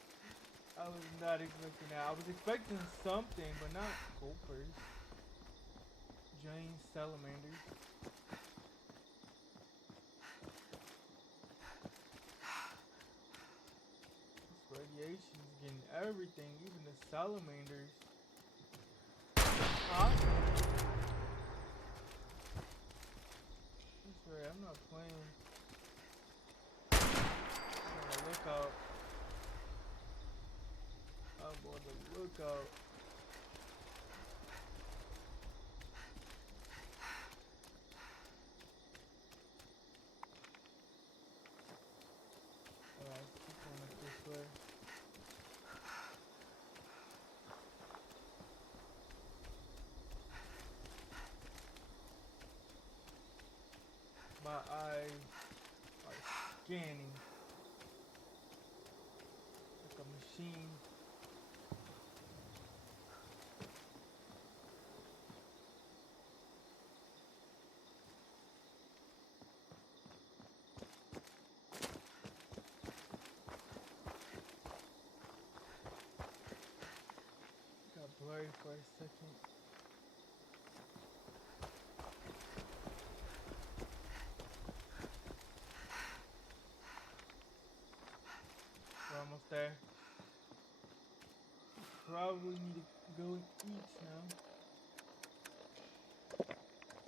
I was not expecting that. I was expecting something, but not gophers. Giant salamanders. This radiation's getting everything, even the salamanders. Huh? That's right, I'm not playing. I'm on the lookout. I'm on the lookout. Alright, keep going up this way. My eyes are scanning like a machine. Got blurry for a second. We're almost there. Probably need to go and eat now.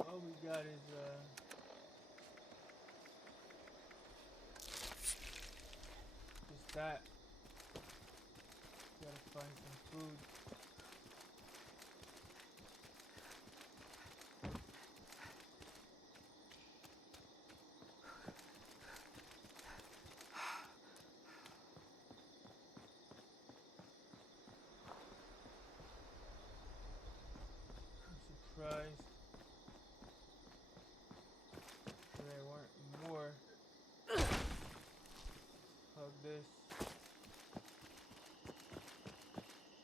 All we got is just that. Gotta find some food. I'm surprised this?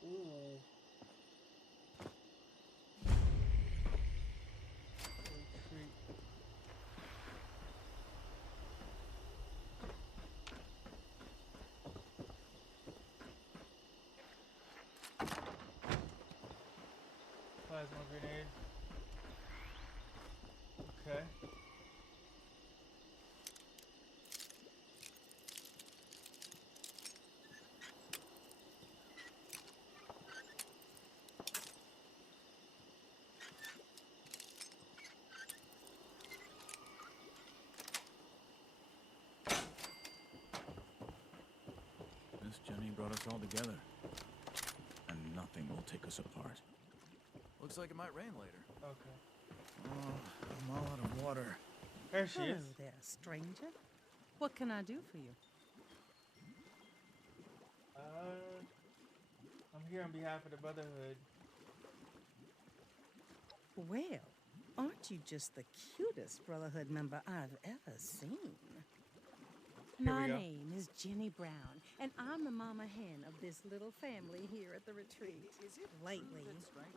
Ooh. Retreat. Plasma grenade. Okay. Miss Jenny brought us all together, and nothing will take us apart. Looks like it might rain later. Okay. Oh, I'm all out of water. There she Hello is. there, stranger. What can I do for you? I'm here on behalf of the Brotherhood. Well, aren't you just the cutest Brotherhood member I've ever seen? My name is Jenny Brown, and I'm the mama hen of this little family here at the retreat. Lately,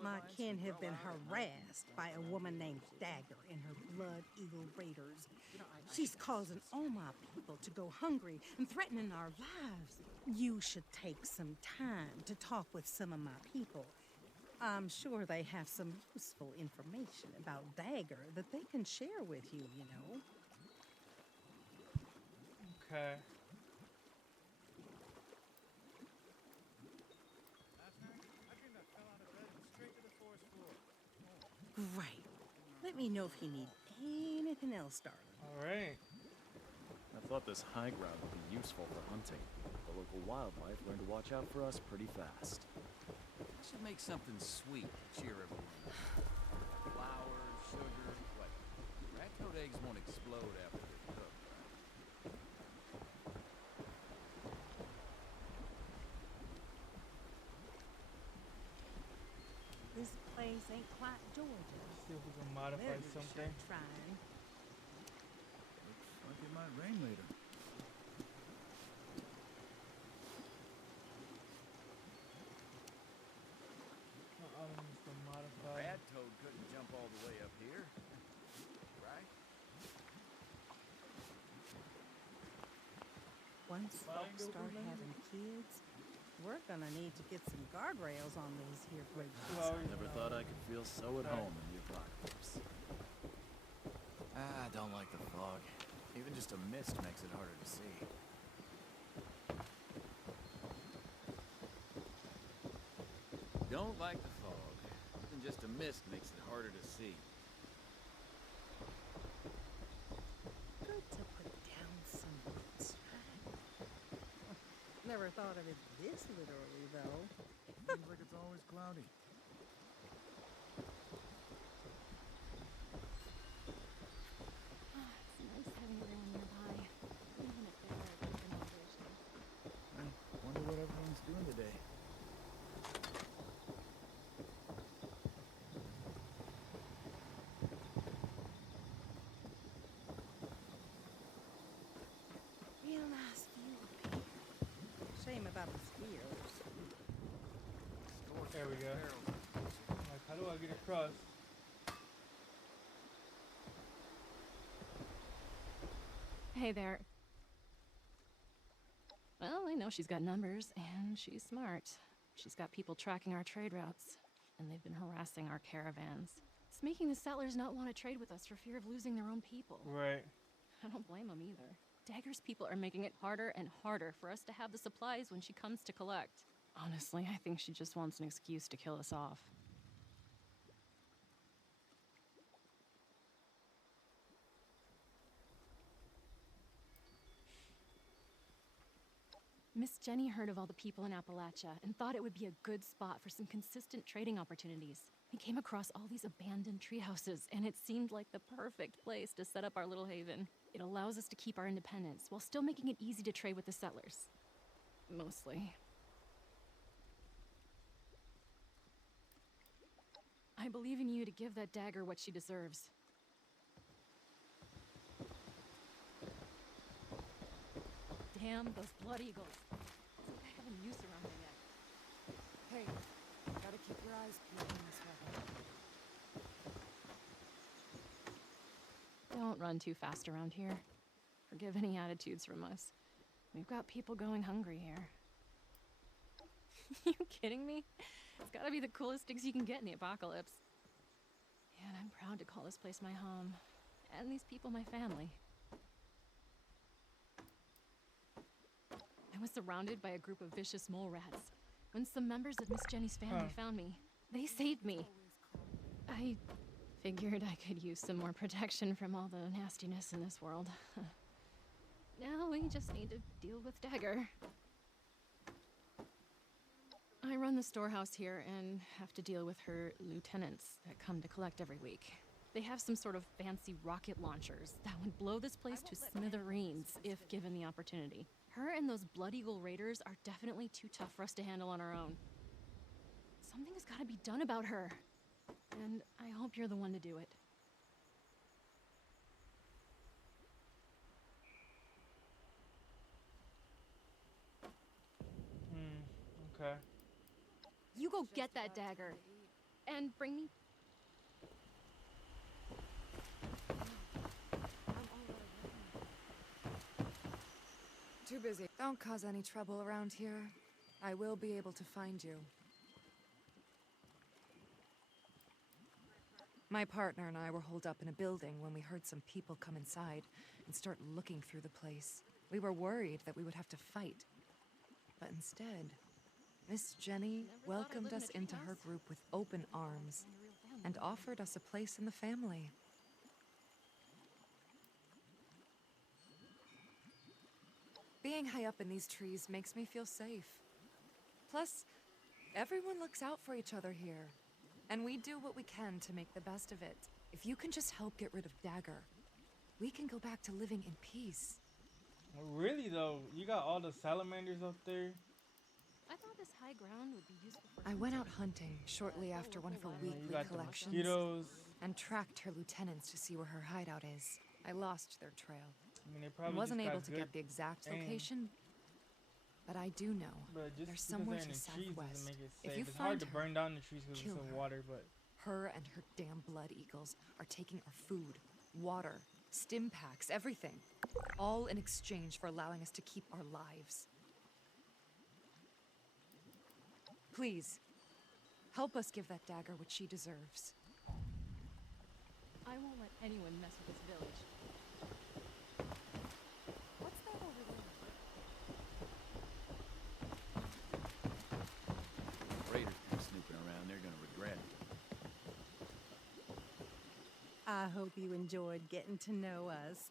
my kin have been harassed by a woman named Dagger and her Blood Eagle Raiders. She's causing all my people to go hungry and threatening our lives. You should take some time to talk with some of my people. I'm sure they have some useful information about Dagger that they can share with you, you know. Okay. Great. Let me know if you need anything else, darling. All right. I thought this high ground would be useful for hunting. The local wildlife learned to watch out for us pretty fast. I should make something sweet to cheer everyone up. Flour, sugar, what? Rat-toad eggs won't explode after they're cooked, right? This place ain't quite Georgia. See if we can modify something. Trying. Looks like it might rain later. Rat-toad couldn't jump all the way up here, right? Once folks start having kids, we're gonna need to get some guardrails on these here bridges. Never thought I could feel so at home in the apocalypse. I don't like the fog. Even just a mist makes it harder to see. Don't like the fog. Even just a mist makes it harder to see. Good to put down some roots, right? Never thought of it this literally, though. Seems like it's always cloudy. It's nice having everyone nearby, even if they are different versions. I wonder what everyone's doing today. Real nice view up here. Shame about the skiers. There we go. Like, how do I get across? Hey there. Well, I know she's got numbers, and she's smart. She's got people tracking our trade routes, and they've been harassing our caravans. It's making the settlers not want to trade with us for fear of losing their own people. Right. I don't blame them either. Dagger's people are making it harder and harder for us to have the supplies when she comes to collect. Honestly, I think she just wants an excuse to kill us off. Miss Jenny heard of all the people in Appalachia and thought it would be a good spot for some consistent trading opportunities. We came across all these abandoned tree houses, and it seemed like the perfect place to set up our little haven. It allows us to keep our independence while still making it easy to trade with the settlers. Mostly. I believe in you to give that dagger what she deserves. Cam, those blood eagles. I haven't used around here yet. Hey, gotta keep your eyes peeled in this weather. Don't run too fast around here. Forgive any attitudes from us. We've got people going hungry here. You kidding me? It's gotta be the coolest digs you can get in the apocalypse. Yeah, and I'm proud to call this place my home. And these people my family. I was surrounded by a group of vicious mole rats. When some members of Miss Jenny's family found me, they saved me. I figured I could use some more protection from all the nastiness in this world. Now we just need to deal with Dagger. I run the storehouse here and have to deal with her lieutenants that come to collect every week. They have some sort of fancy rocket launchers that would blow this place to smithereens if given the opportunity. Her and those Blood Eagle raiders are definitely too tough for us to handle on our own. Something's gotta be done about her. And I hope you're the one to do it. Okay. You go get that dagger. And bring me... Too busy. Don't cause any trouble around here. I will be able to find you. My partner and I were holed up in a building when we heard some people come inside and start looking through the place. We were worried that we would have to fight. But instead, Miss Jenny welcomed us into her group with open arms and offered us a place in the family. Being high up in these trees makes me feel safe. Plus, everyone looks out for each other here, and we do what we can to make the best of it. If you can just help get rid of Dagger, we can go back to living in peace. Really though, you got all the salamanders up there. I thought this high ground would be useful for... I went out hunting shortly after one of her weekly collections and tracked her lieutenants to see where her hideout is. I lost their trail. I mean, they I probably wasn't just got able to get the exact location, but I do know there's somewhere to the southwest. Make it If safe. you It's find hard to her, burn down the trees because kill it's in her. water, but Her and her damn blood eagles are taking our food, water, stim packs, everything. All in exchange for allowing us to keep our lives. Please, help us give that dagger what she deserves. I won't let anyone mess with this village. What's that over there? Raiders keep snooping around, they're gonna regret it. I hope you enjoyed getting to know us.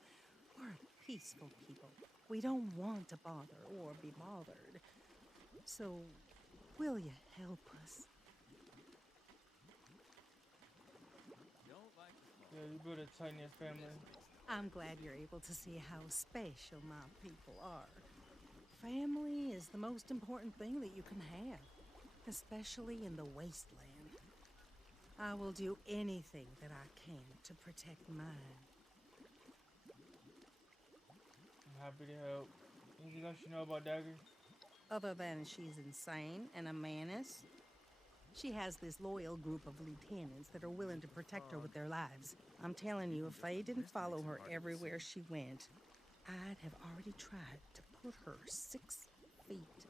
We're a peaceful people. We don't want to bother or be bothered. So, will you help us? yeah, you build a tight-knit family. I'm glad you're able to see how special my people are. Family is the most important thing that you can have, especially in the wasteland. I will do anything that I can to protect mine. I'm happy to help. Anything else you know about Dagger? Other than she's insane and a menace, she has this loyal group of lieutenants that are willing to protect her with their lives. I'm telling you, if they didn't follow her everywhere she went, I'd have already tried to put her 6 feet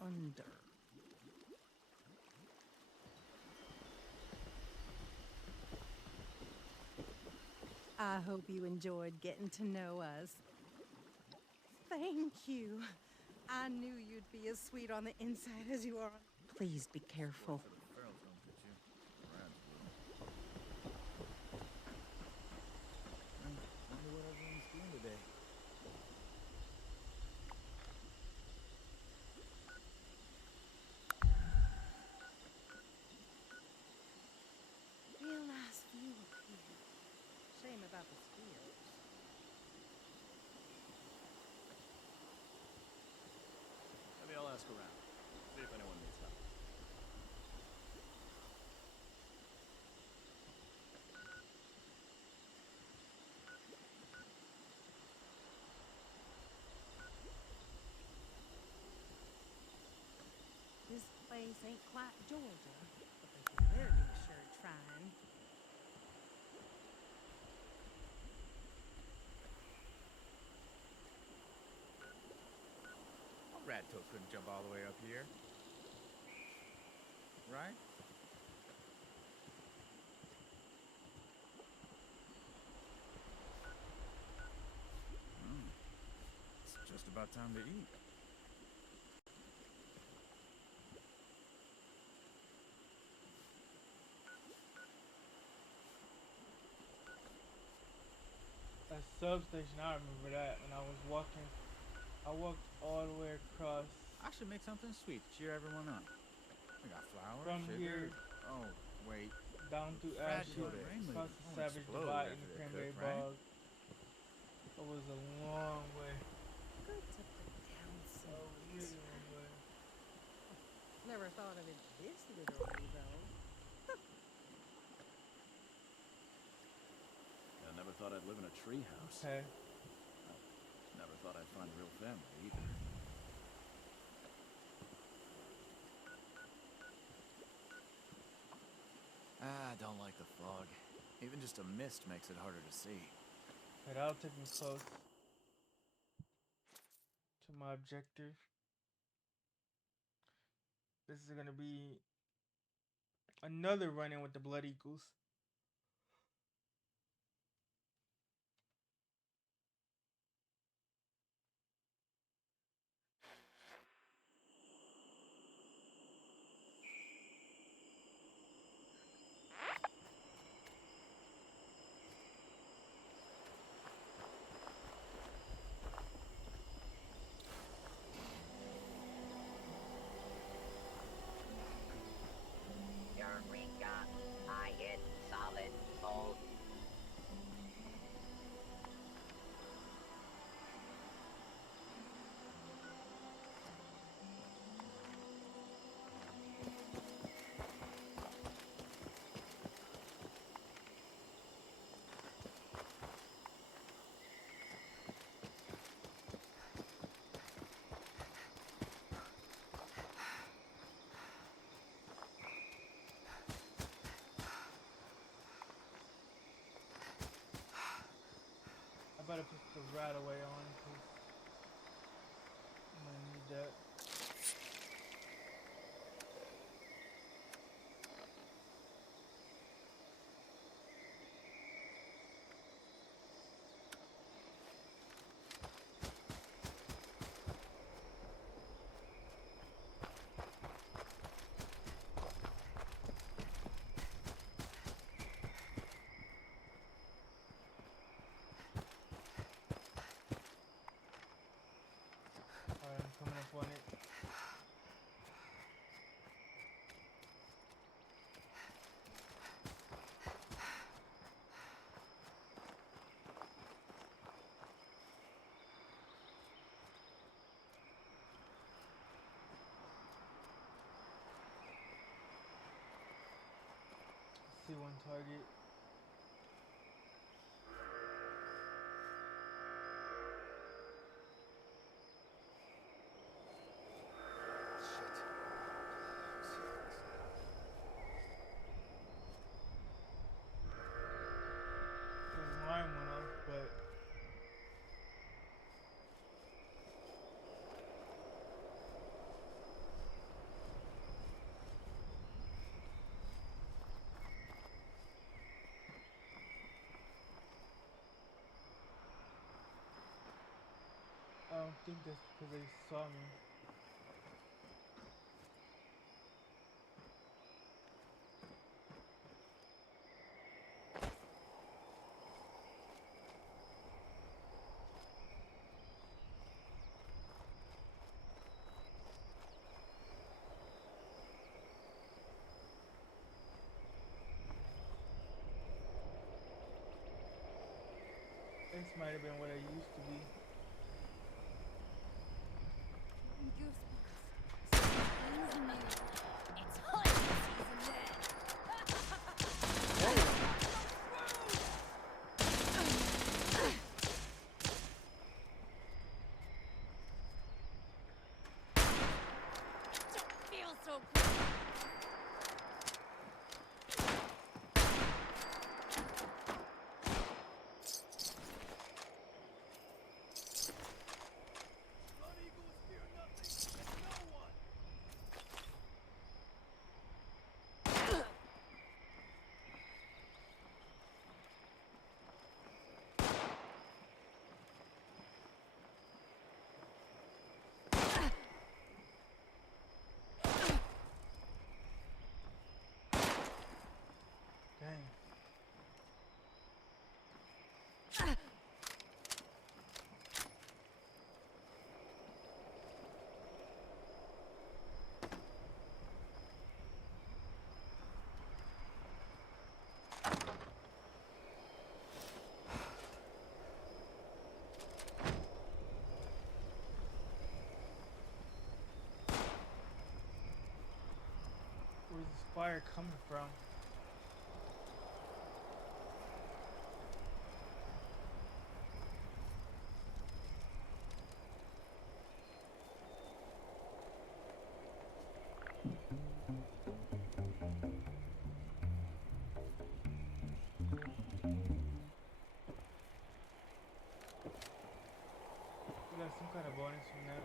under. I hope you enjoyed getting to know us. Thank you. I knew you'd be as sweet on the inside as you are on... Please be careful. Wonder what everyone's doing today. Real nice view up here. Shame about the spears. Maybe I'll ask around. See if anyone needs help. ain't quite Georgia, but they can very sure trying. Rat Toad couldn't jump all the way up here. Right? It's just about time to eat. A substation, I remember that when I was walking. I walked all the way across. I should make something sweet to cheer everyone up. We got flour, from sugar. here Oh, wait. down through Rat Ashwood, Toad Rainley across the won't Savage explode Divide in after the they're Cranberry cooked, right? Bog. It was a long way. Good to put down some A really long way. Never thought of it this literally, though. I never thought I'd live in a treehouse. Okay. Never thought I'd find real family either. I don't like the fog. Even just a mist makes it harder to see. Okay, that'll take me close to my objective. This is gonna be another run-in with the Blood Eagles. Eureka! I hit solid gold. I better put the rat away on because I'm gonna need that. Alright, I'm coming up on it. See one target. His line went off, but I don't think that's because they saw me. This might have been what I used to be. It's hunting season then. Don't feel so good. fire coming from? We got some kind of bonus from that.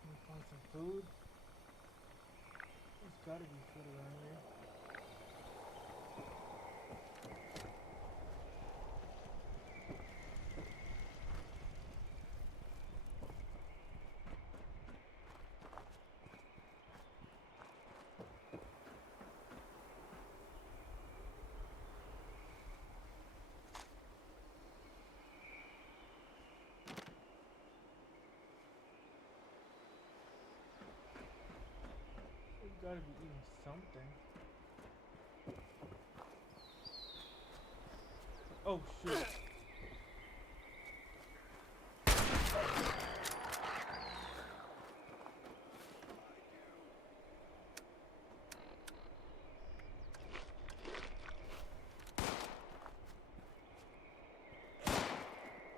Can we find some food? There's gotta be food around here. We've gotta be eating something. Oh shoot.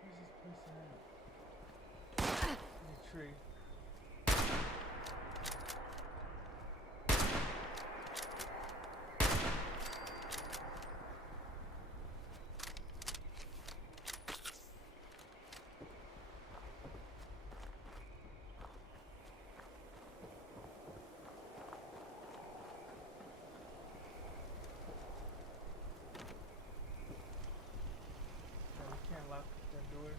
Where's this person at? In a tree. No, we can't lock that door.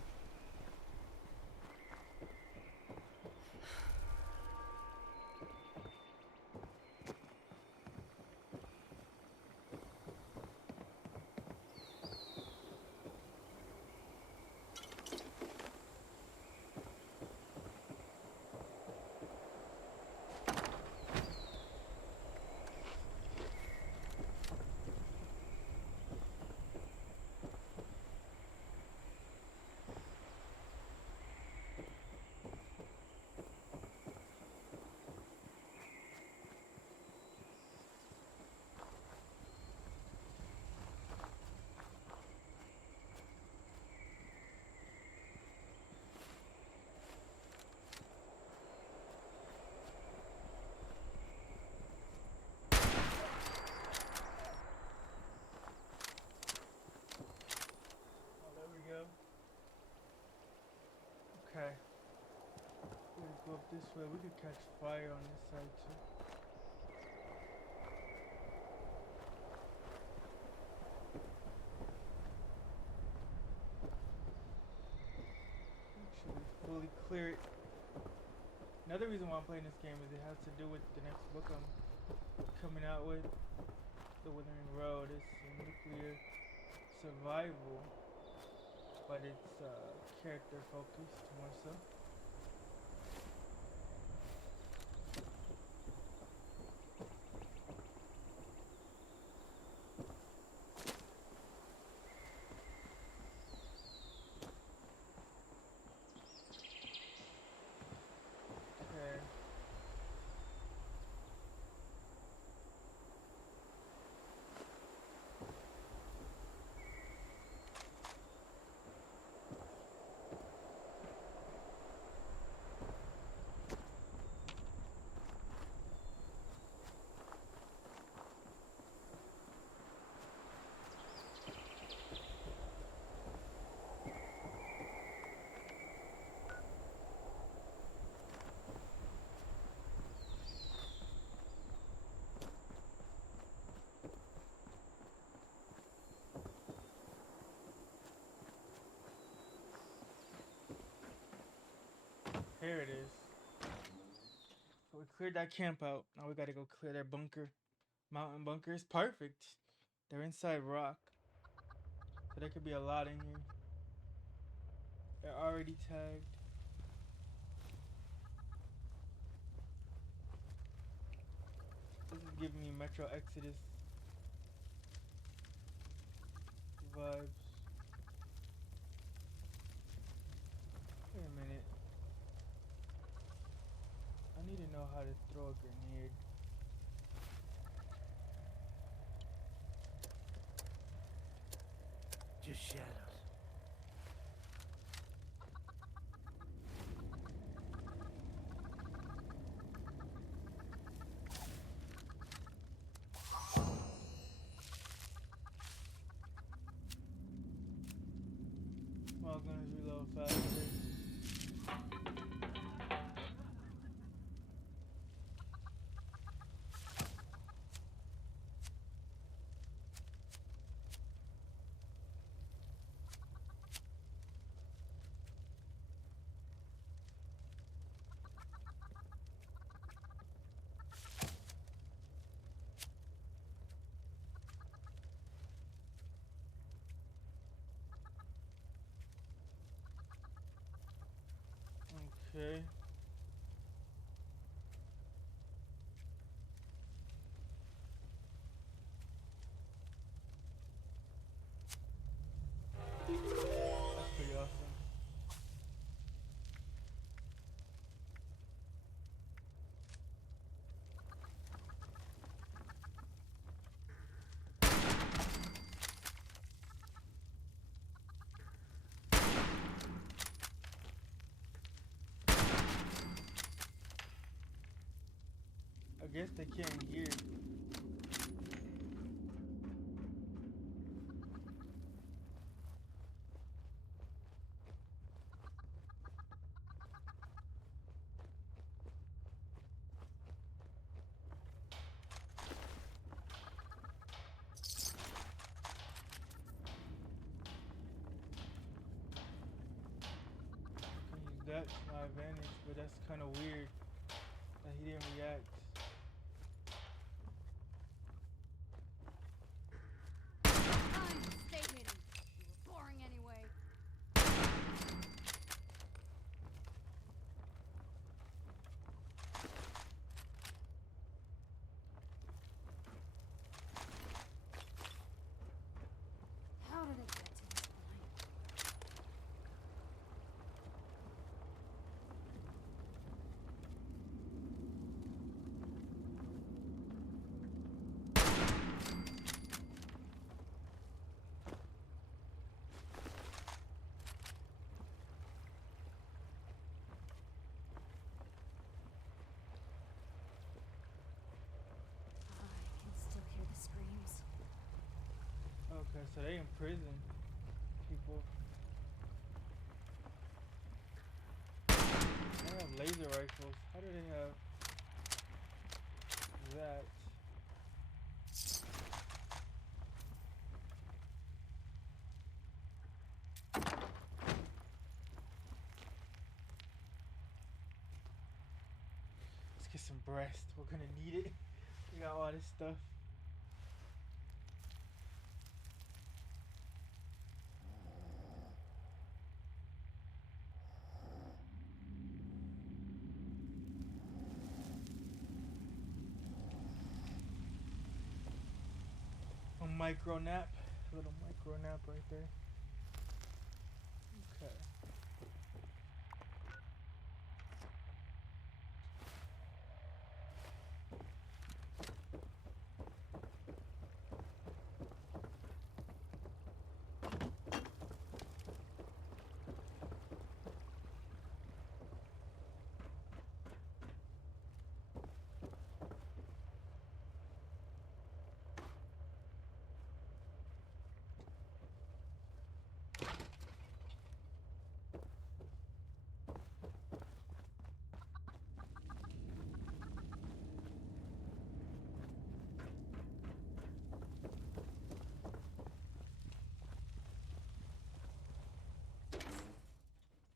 Oh, there we go. Okay. We go up this way. We could catch fire on this side too. Should we fully clear it? Another reason why I'm playing this game is it has to do with the next book I'm coming out with. The Withering Road. It's nuclear survival, but it's character focused more so. Okay. Here it is. So we cleared that camp out. Now we gotta go clear their bunker. Mountain bunkers. Perfect. They're inside rock. So there could be a lot in here. They're already tagged. This is giving me Metro Exodus vibes. Wait a minute. I need to know how to throw a grenade. Just shadows. Well, guns reload faster. Okay. That's pretty awesome. I guess they can't hear. I can use that to my advantage, but that's kind of weird that he didn't react. Stay hidden. You were boring anyway. How did it get to this point? I can still hear the screams. Okay, so they in prison. People. They have laser rifles. How do they have that? Let's get some breast. We're gonna need it. We got all this stuff. A micro nap. A little micro nap right there. Okay.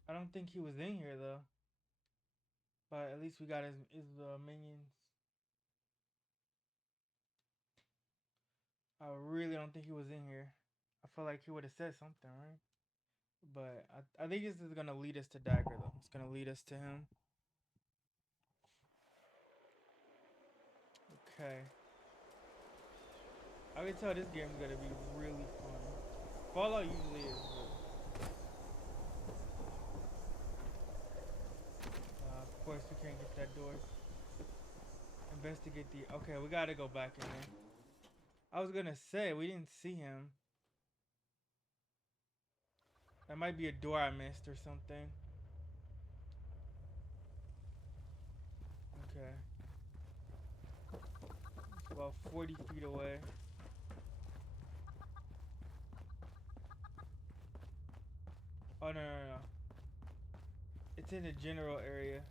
I don't think he was in here though. But at least we got his minions. I really don't think he was in here. I feel like he would have said something, right? But I think this is gonna lead us to Dagger though. It's gonna lead us to him. Okay. I can tell this game is gonna be really fun. Fallout usually is, but of course we can't get that door. Investigate the. Okay, we gotta go back in there. I was gonna say we didn't see him. That might be a door I missed or something. Okay. It's about 40 feet away. Oh, no. It's in the general area.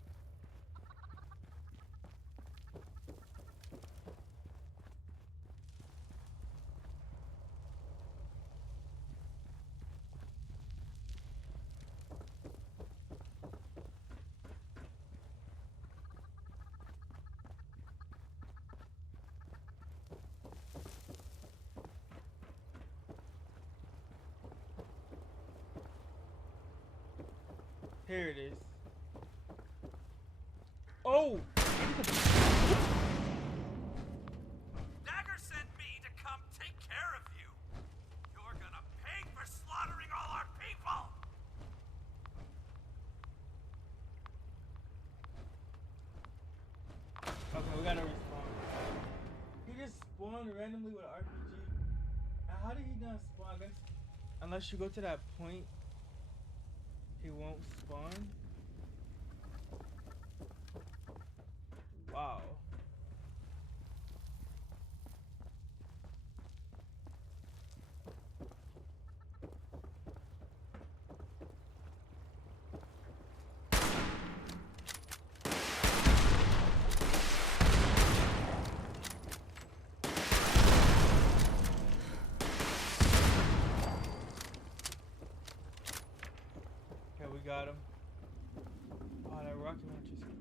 Here it is. Oh! Dagger sent me to come take care of you. You're gonna pay for slaughtering all our people. Okay, we gotta respawn. He just spawned randomly with an RPG. How did he not spawn? I guess unless you go to that point, he won't spawn. Wow. Okay, we got him. Oh, that rocket launch is crazy.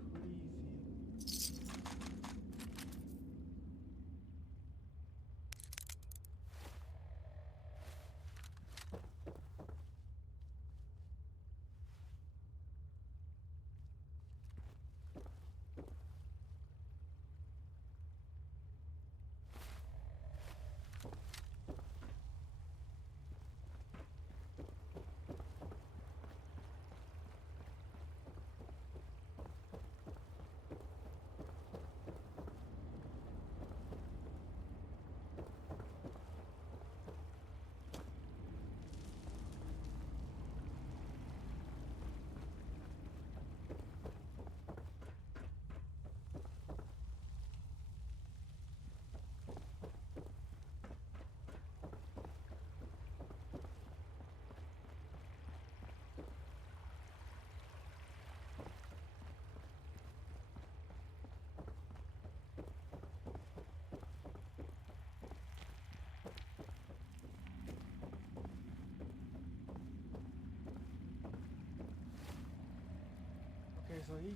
Okay, so he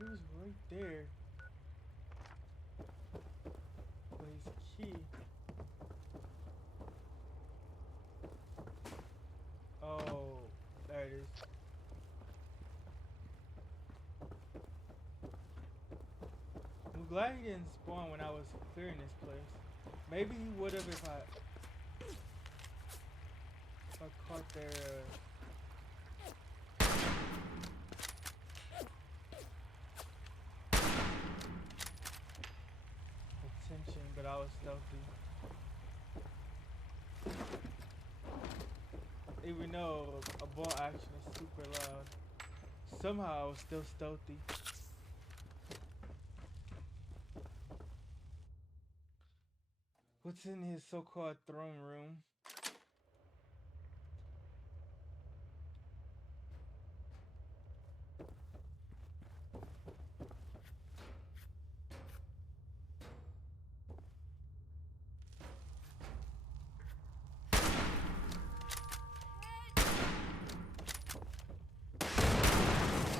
was right there. But his key. Oh, there it is. I'm glad he didn't spawn when I was clearing this place. Maybe he would have if I caught their attention, but I was stealthy. Even though a ball action is super loud, somehow I was still stealthy. What's in his so-called throne room?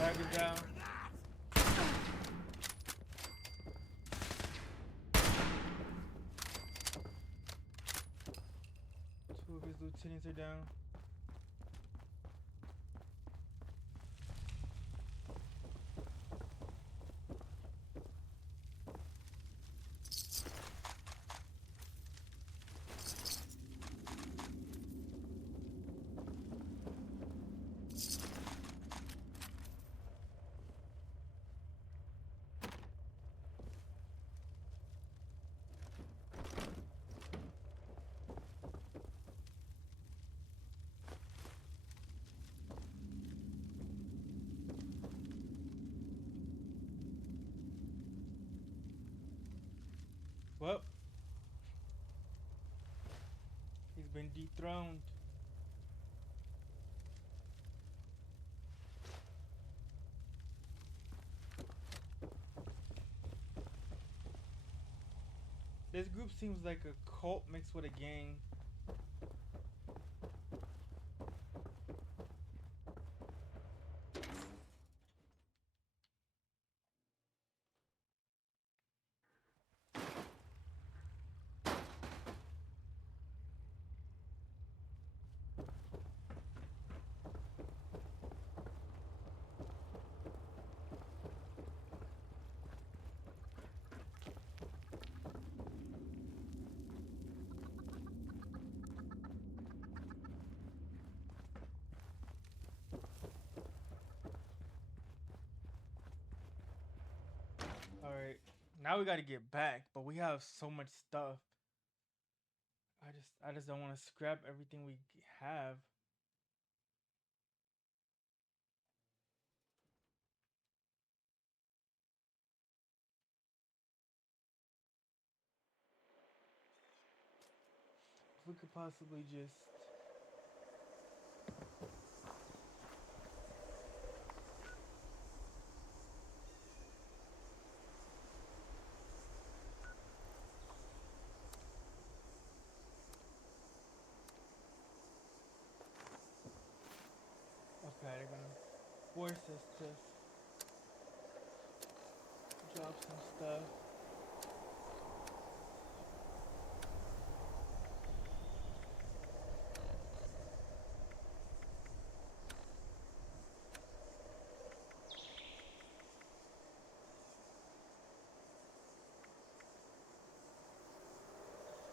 Dagger's down. Two of his lieutenants are down. Well, he's been dethroned. This group seems like a cult mixed with a gang. Alright, now we gotta get back, but we have so much stuff. I just don't want to scrap everything we have. If we could possibly just okay, they're gonna force us to drop some stuff.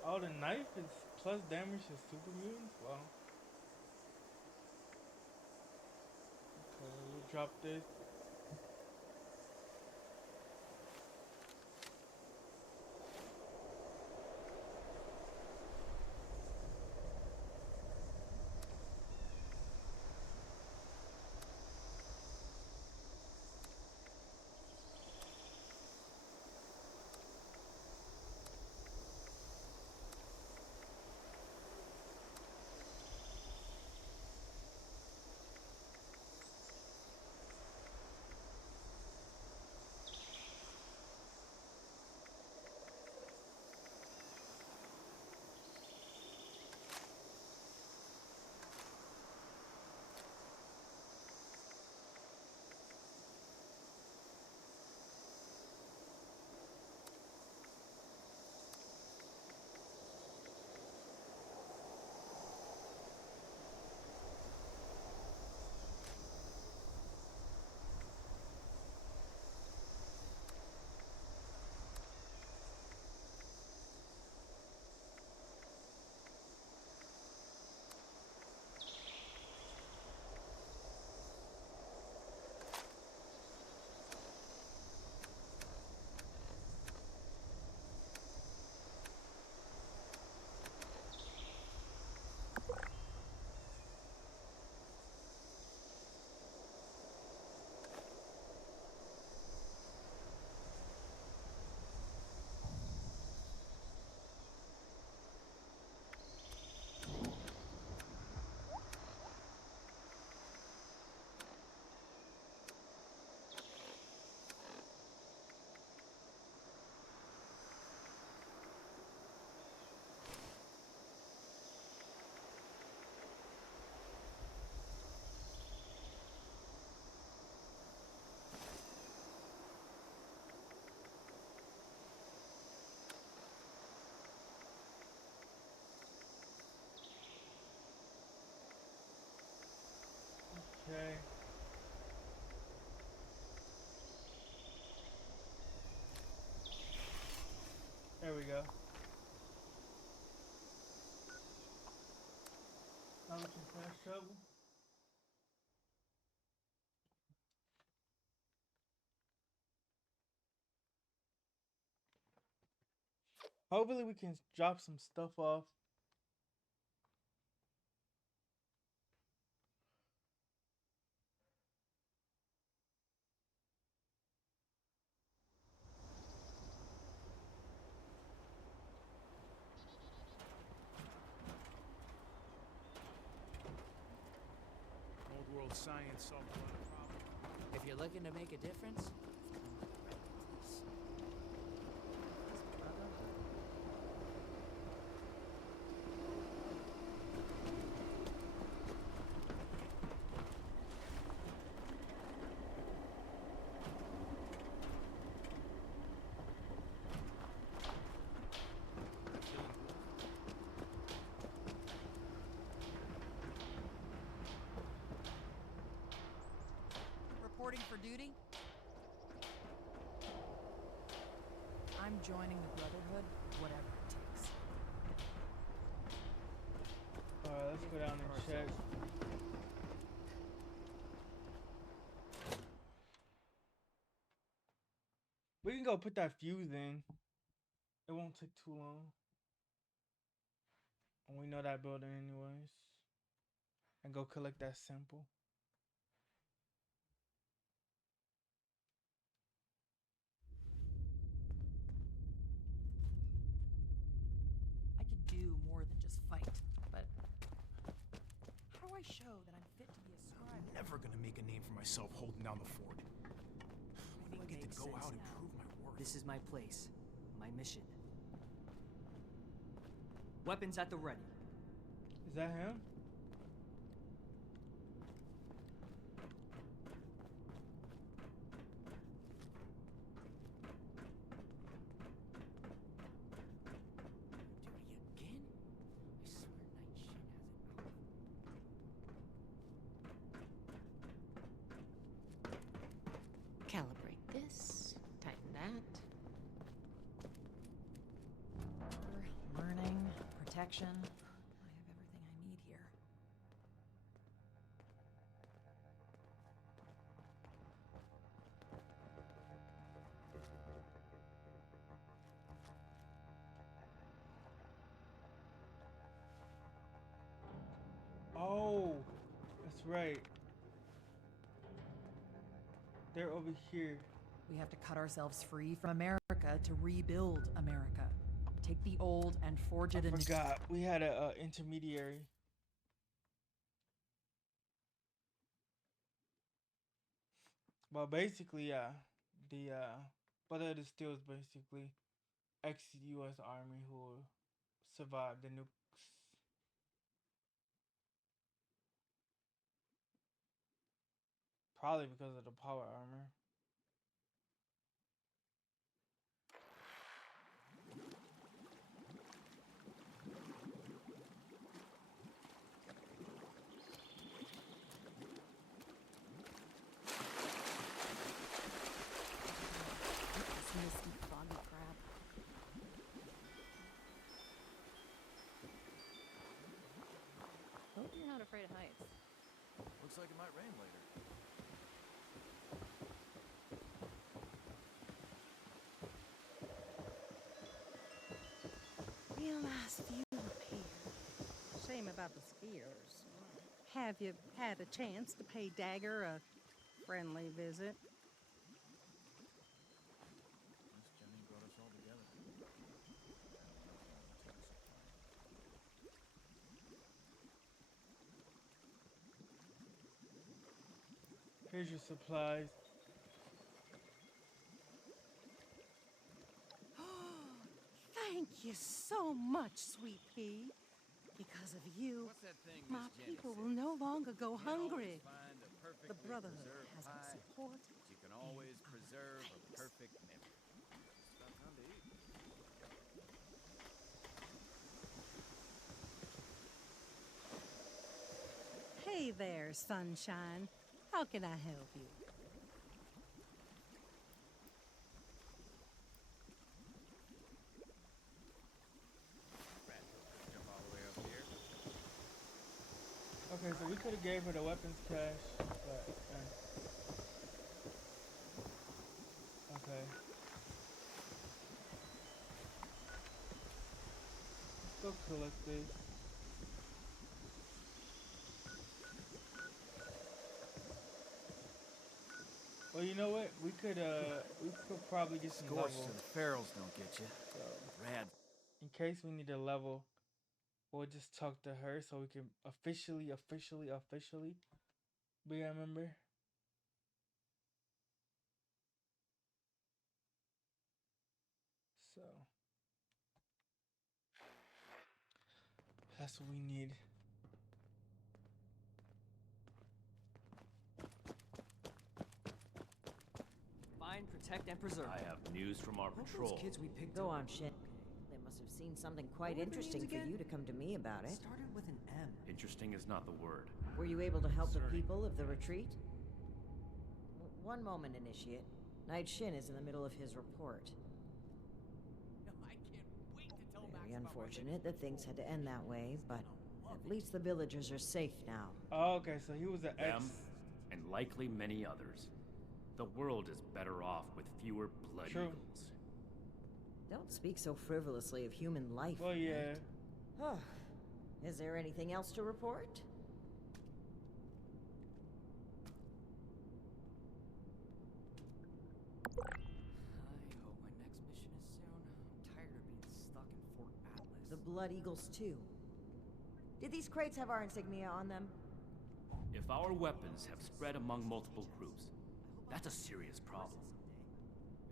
Oh, the knife is plus damage to super mutants? Wow. Okay, we'll drop this. Now we can fast travel. Hopefully we can drop some stuff off. Old world science solved a lot of problems. If you're looking to make a difference, reporting for duty? I'm joining the Brotherhood, whatever it takes. Alright, let's go down and check. We can go put that fuse in. It won't take too long. And we know that building anyways. And go collect that sample. I could do more than just fight, but how do I show that I'm fit to be a scribe? I'm never gonna make a name for myself holding down the fort. When do I get to go out and prove my worth? This is my place, my mission. Weapons at the ready. Is that him? Calibrate this, tighten that. Learning, protection. I have everything I need here. Oh, that's right. They're over here. We have to cut ourselves free from America to rebuild America. Take the old and forge it I anew. forgot. We had a intermediary. Well, basically, yeah. The Brotherhood of Steel is basically ex-U.S. Army who survived the nukes. Probably because of the power armor. This misty, foggy crap. Hope you're not afraid of heights. Looks like it might rain later. Real nice view up here. Shame about the skiers. Have you had a chance to pay Dagger a friendly visit? Miss Jenny brought us all together. Here's your supplies. Thank you so much, Sweet Pea. Because of you, What's that thing my Miss Jenny people said? will no longer go You can't always hungry. find a The perfectly Brotherhood preserved has my pie, support. but you can always preserve a perfect memory. It's about time to eat. Hey there, sunshine. How can I help you? Rat couldn't jump all the way up here. could have gave her the weapons cache, but okay. Let's go collect this. Well, you know what? We could probably get some Scorched level. so the ferals don't get you. Rad. In case we need a level, we'll just talk to her so we can officially be a member. So that's what we need. Find, protect, and preserve. I have news from our Hope patrol. those kids we picked Go up on, were Shin. cool. They must have seen something quite What were their interesting names for again? you to come to me about it. Started with an M. Interesting is not the word. Were you able to help the people of the retreat? One moment, Initiate. Knight Shin is in the middle of his report. I can't wait to tell Very unfortunate that things had to end that way, but at least the villagers are safe now. Oh, okay, so he was an ex. Them, and likely many others. The world is better off with fewer blood eagles. Don't speak so frivolously of human life. Well, yeah. Oh, is there anything else to report? I hope my next mission is soon. I'm tired of being stuck in Fort Atlas. The Blood Eagles, too. Did these crates have our insignia on them? If our weapons have spread among multiple groups, that's a serious problem.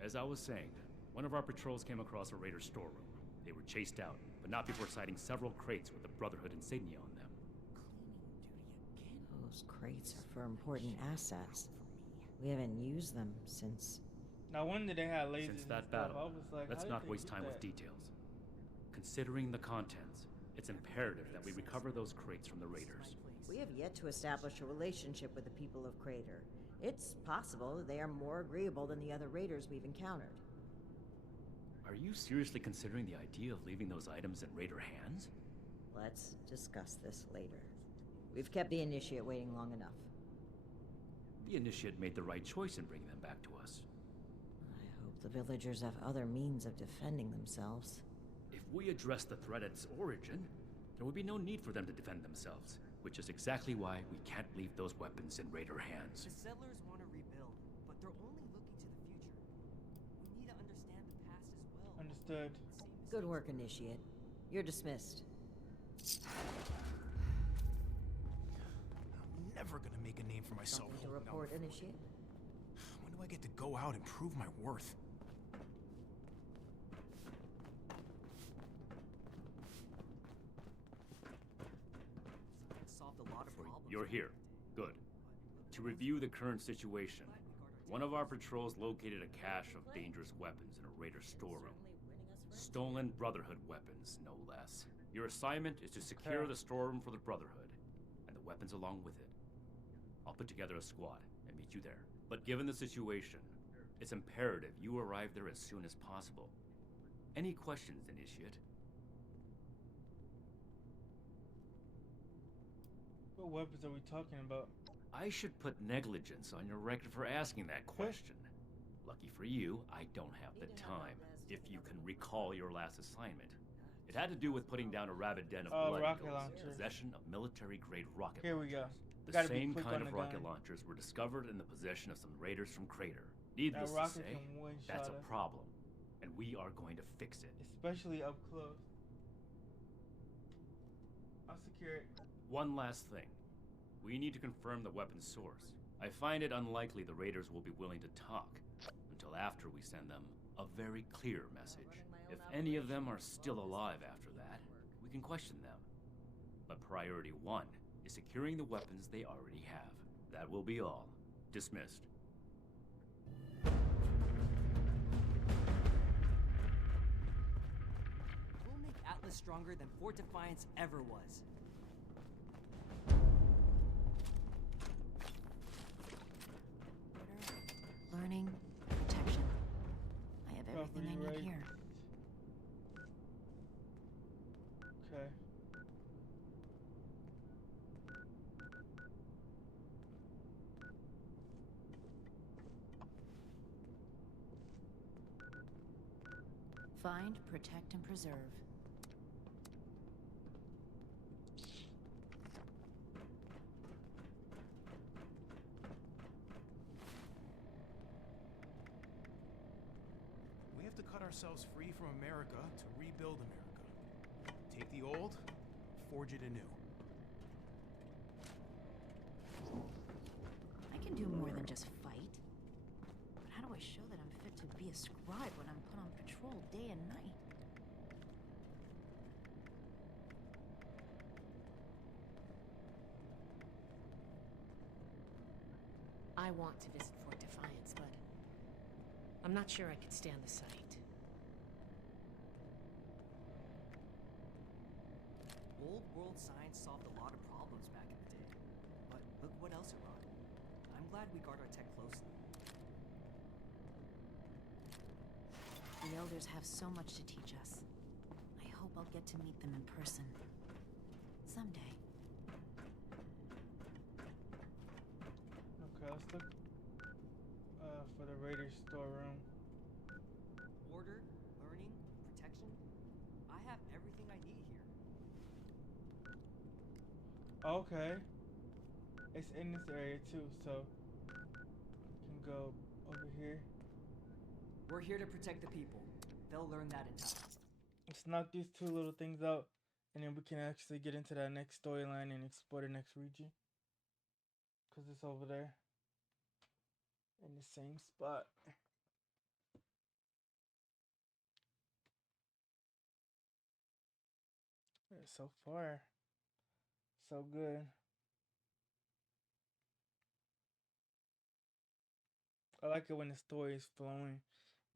As I was saying, one of our patrols came across a raider storeroom. They were chased out, but not before sighting several crates with the Brotherhood insignia on them. Those crates are for important assets. We haven't used them since... Now, when did they have lasers? Since that and stuff? battle, I was like, let's how not did they waste get time that? with details. Considering the contents, it's imperative that we recover those crates from the raiders. We have yet to establish a relationship with the people of Crater. It's possible that they are more agreeable than the other raiders we've encountered. Are you seriously considering the idea of leaving those items in raider hands? Let's discuss this later. We've kept the Initiate waiting long enough. The Initiate made the right choice in bringing them back to us. I hope the villagers have other means of defending themselves. If we address the threat at its origin, there would be no need for them to defend themselves, which is exactly why we can't leave those weapons in raider hands. The settlers want to rebuild, but they're only looking to the future. We need to understand the past as well. Understood. Good work, Initiate. You're dismissed. I'm never gonna make a name for myself. Something to report, Initiate? When do I get to go out and prove my worth? Solved a lot of problems. You're here. Good. To review the current situation, one of our patrols located a cache of dangerous weapons in a raider storeroom. Stolen Brotherhood weapons, no less. Your assignment is to secure the storeroom for the Brotherhood, and the weapons along with it. I'll put together a squad and meet you there. But given the situation, it's imperative you arrive there as soon as possible. Any questions, Initiate? What weapons are we talking about? I should put negligence on your record for asking that question. Lucky for you, I don't have the time, if you can recall your last assignment. It had to do with putting down a rabid den of blood rocket eagles launcher. in possession of military-grade rocket Here we go. launchers. The Gotta be same quick kind on of the rocket gun. launchers were discovered in the possession of some raiders from Crater. Needless to rocket say, can one-shot that's a us. problem, and we are going to fix it. Especially up close. I'll secure it. One last thing. We need to confirm the weapon's source. I find it unlikely the raiders will be willing to talk until after we send them a very clear message. If any of them are still alive after that, we can question them. But priority one is securing the weapons they already have. That will be all. Dismissed. We'll make Atlas stronger than Fort Defiance ever was. Learning, protection. I have everything I Property need right. here. Okay. Find, protect, and preserve. We have to cut ourselves free from America to rebuild America. Take the old, forge it anew. I can do more than just fight. But how do I show that I'm fit to be a scribe when I'm put on patrol day and night? I want to visit Fort Defiance, but I'm not sure I could stand the sight. Old world science solved a lot of problems back in the day. But look what else it brought. I'm glad we guard our tech closely. The elders have so much to teach us. I hope I'll get to meet them in person. Someday. Okay, let's look for the Raiders storeroom. Order, learning, protection. I have everything I need here. Okay. It's in this area too, so we can go over here. We're here to protect the people. They'll learn that in time. Let's knock these two little things out, and then we can actually get into that next storyline and explore the next region. Because it's over there. In the same spot. Yeah, so far, so good. I like it when the story is flowing.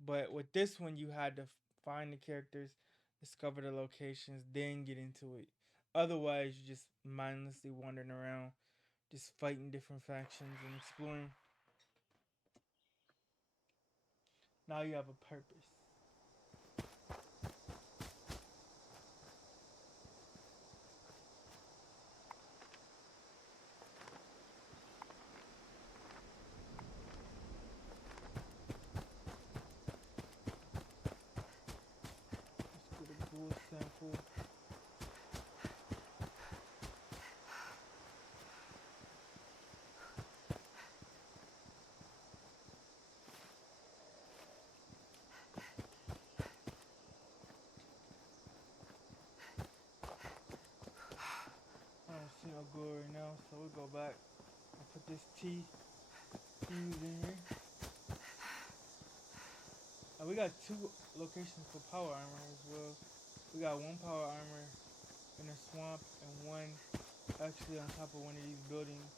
But with this one, you had to find the characters, discover the locations, then get into it. Otherwise, you're just mindlessly wandering around, just fighting different factions and exploring. Now you have a purpose. Let's get a bullet sample. I don't see no good right now, so we'll go back and put this T fuse in here. And we got 2 locations for power armor as well. We got 1 power armor in a swamp and 1 actually on top of one of these buildings.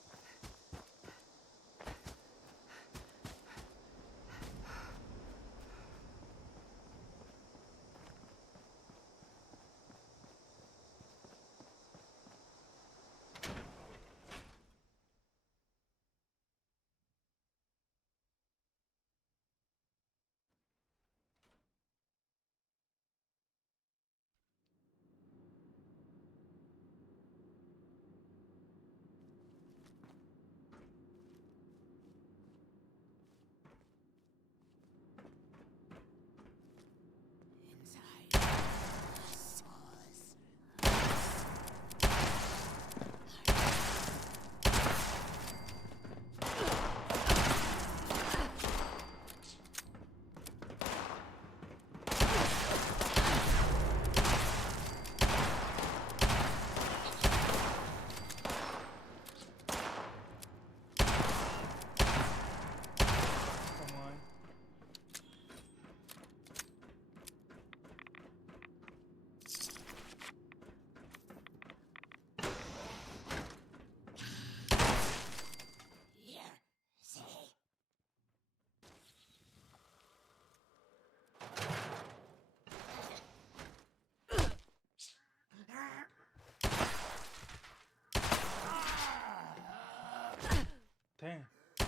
Damn. This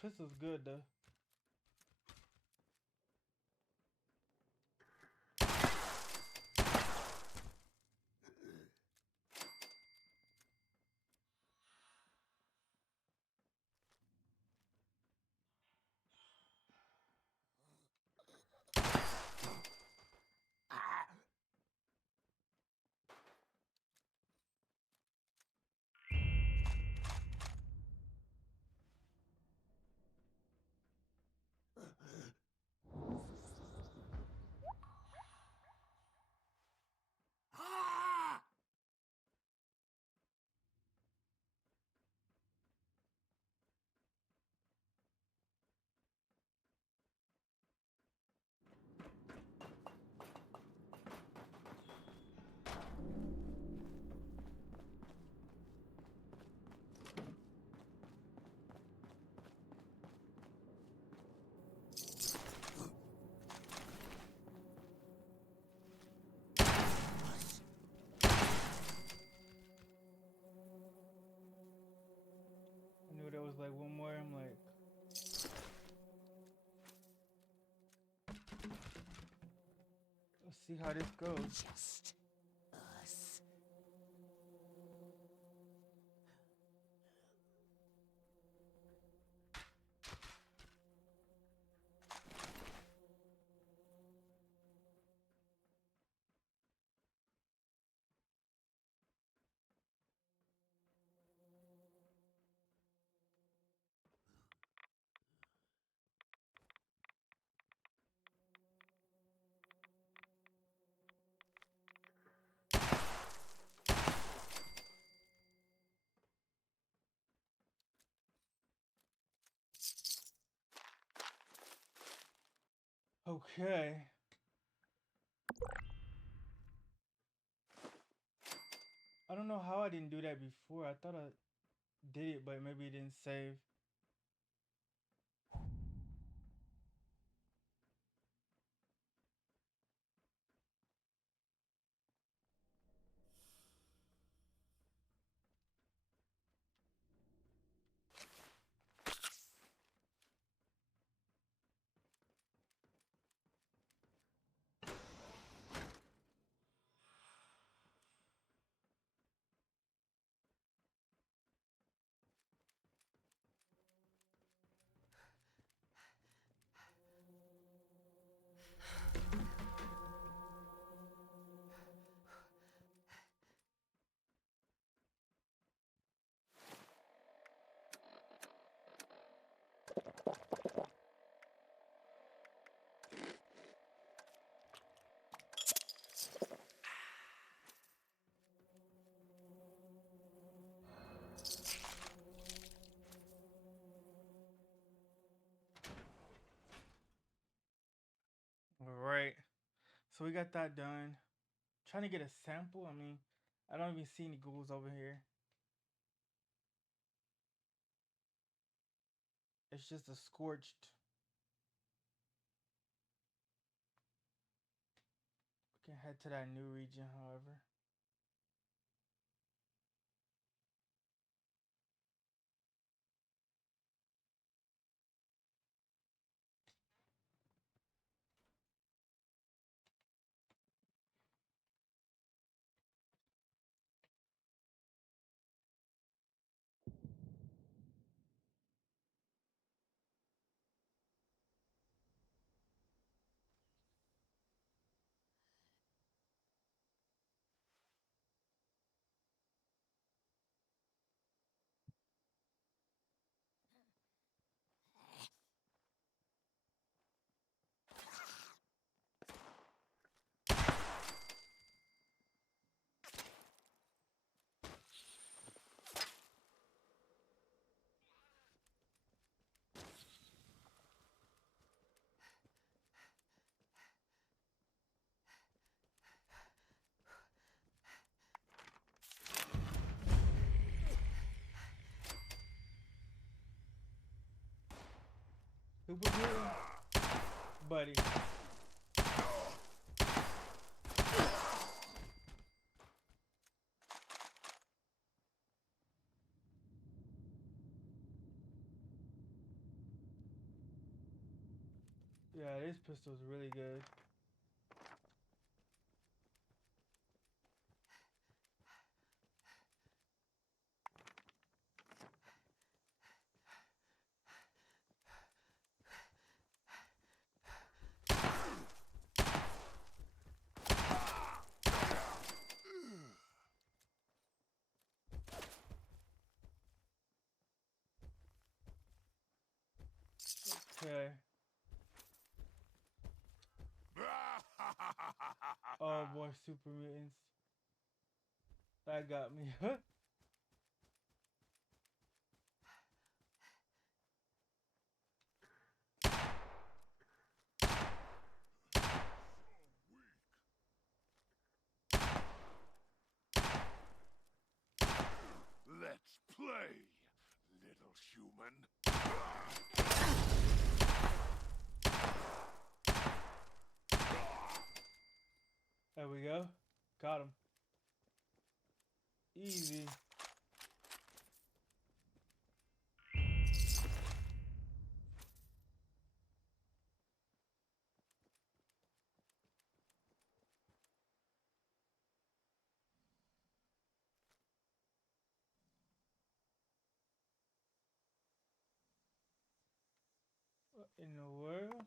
pistol's good though. Let's see how this goes. Just us. Okay. I don't know how I didn't do that before. I thought I did it, but maybe it didn't save. All right. So we got that done. Trying to get a sample. I mean, I don't even see any ghouls over here. It's just a scorched. We can head to that new region, however. Who was here? Buddy. Yeah, this pistol's really good. Okay. Oh boy, super mutants. That got me. Let's play, little human. There we go. Got him. Easy. in the world?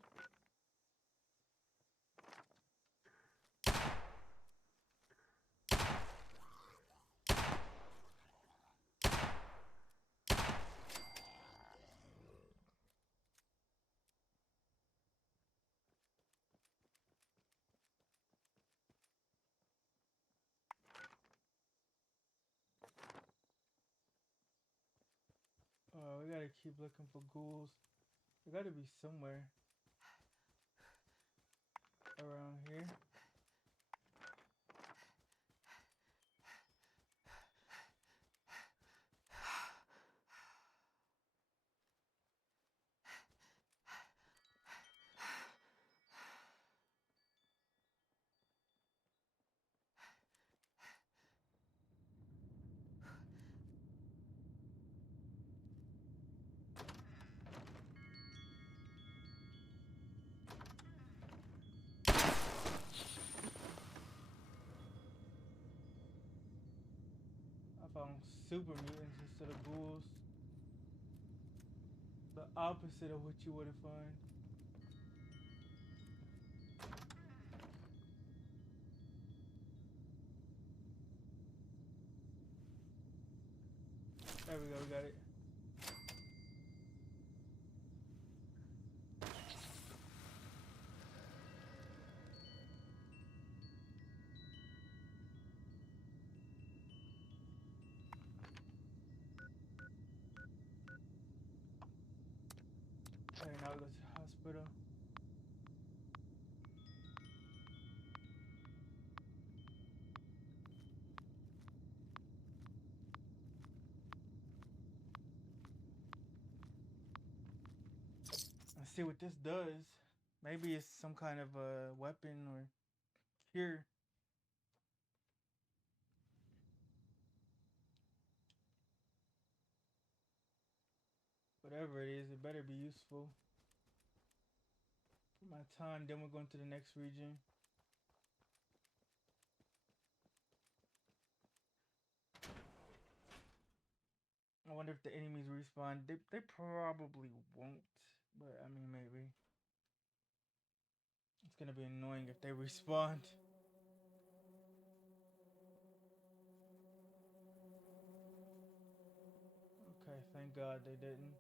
We gotta keep looking for ghouls. They gotta be somewhere around here. I found super mutants instead of ghouls. The opposite of what you would have found. There we go, we got it. Okay, now we go to the hospital. Let's see what this does. Maybe it's some kind of a weapon or cure. Whatever it is, it better be useful. For my time, then we're going to the next region. I wonder if the enemies respawn. They probably won't, but I mean maybe. It's gonna be annoying if they respawn. Okay, thank God they didn't.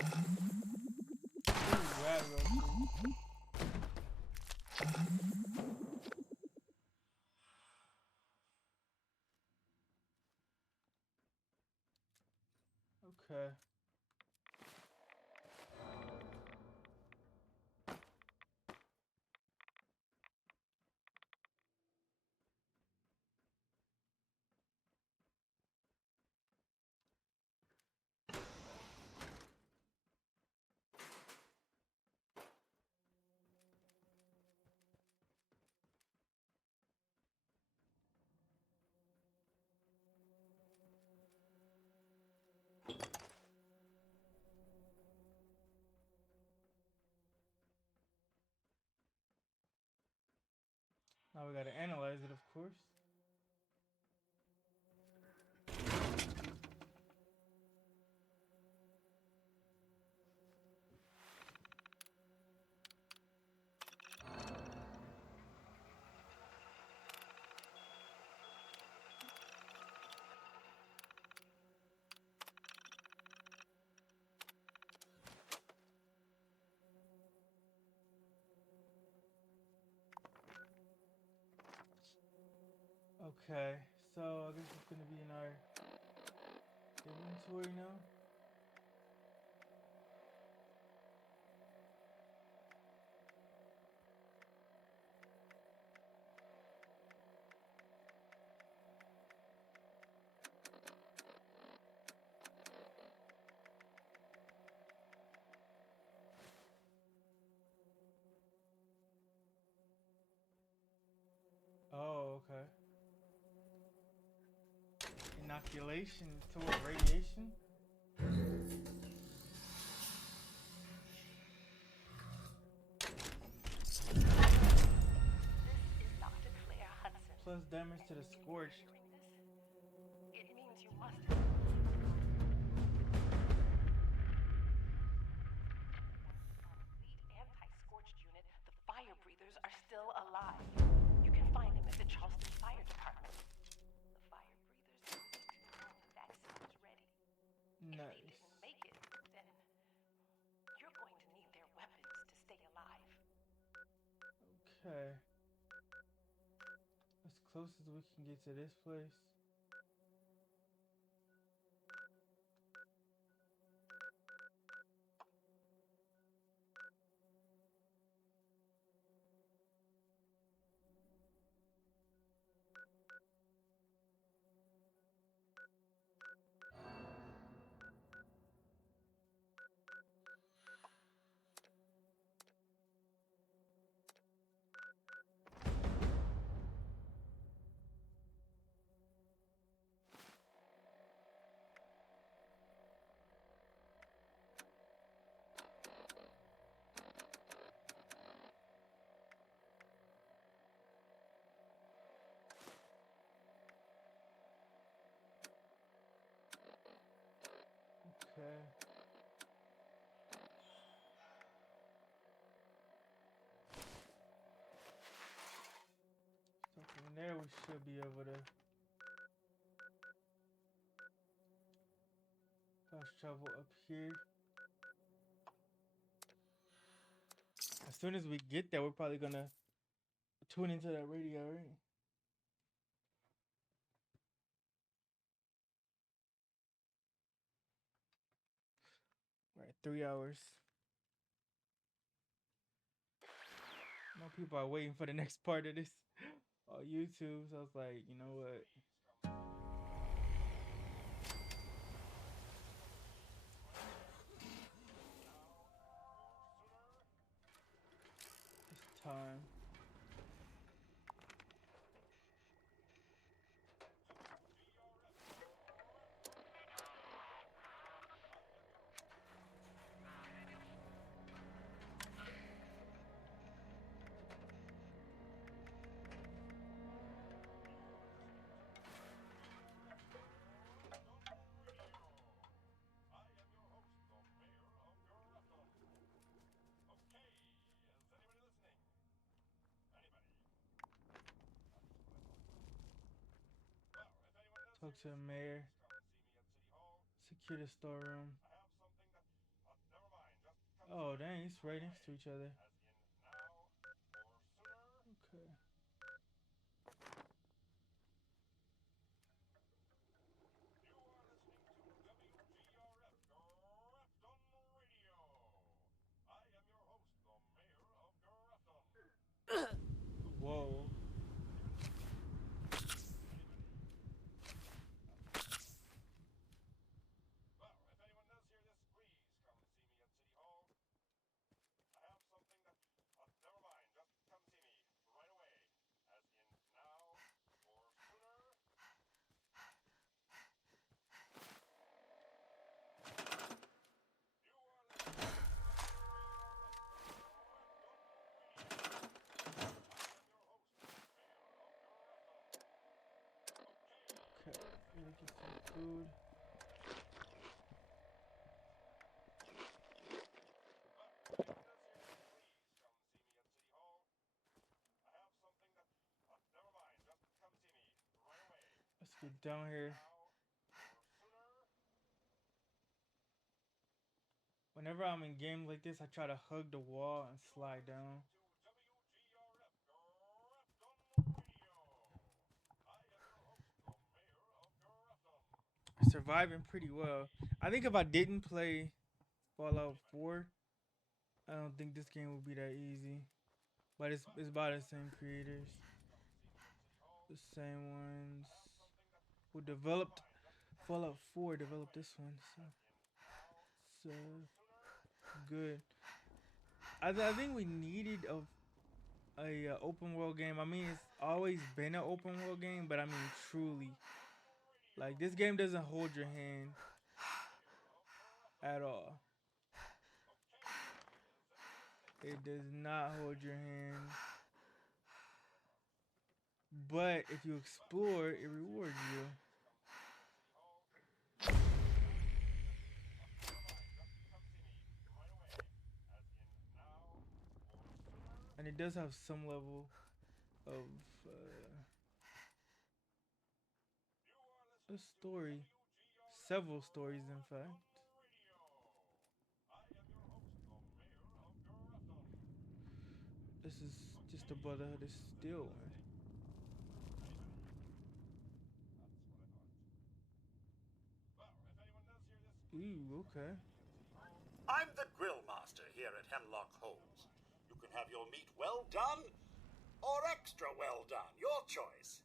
Ooh, rat roaches. Okay. Now we gotta analyze it, of course. Okay, so I guess it's gonna be in our inventory now. Oh, okay. Inoculation toward radiation. Plus damage to the scorched. It means you must. Anti-scorched unit, the fire breathers are still alive. You can find them at the Charleston Fire Department. The fire breathers need to know the vaccine is ready. Nice. If they didn't make it, then you're going to need their weapons to stay alive. Okay. As close as we can get to this place. Okay. So from there we should be able to fast travel up here. As soon as we get there, we're probably gonna tune into that radio, right? Right, 3 hours. More people are waiting for the next part of this on YouTube, so I was like, you know what? It's time. Talk to the mayor. Secure the storeroom. Oh, dang, it's right next to each other. Okay. Whoa. Okay, gotta get some food. Let's get down here. Whenever I'm in games like this, I try to hug the wall and slide down. Surviving pretty well. I think if I didn't play Fallout 4, I don't think this game would be that easy. But it's by the same creators. The same ones who developed Fallout 4 developed this one. So it's good. I think we needed a open world game. I mean, it's always been an open world game, but I mean truly, like this game doesn't hold your hand at all. It does not hold your hand. But if you explore, it rewards you. And it does have some level of a story. Several stories, in fact. This is just a Brotherhood of Steel one. Ooh, okay. I'm the grill master here at Hemlock Holes. You can have your meat well done or extra well done, your choice.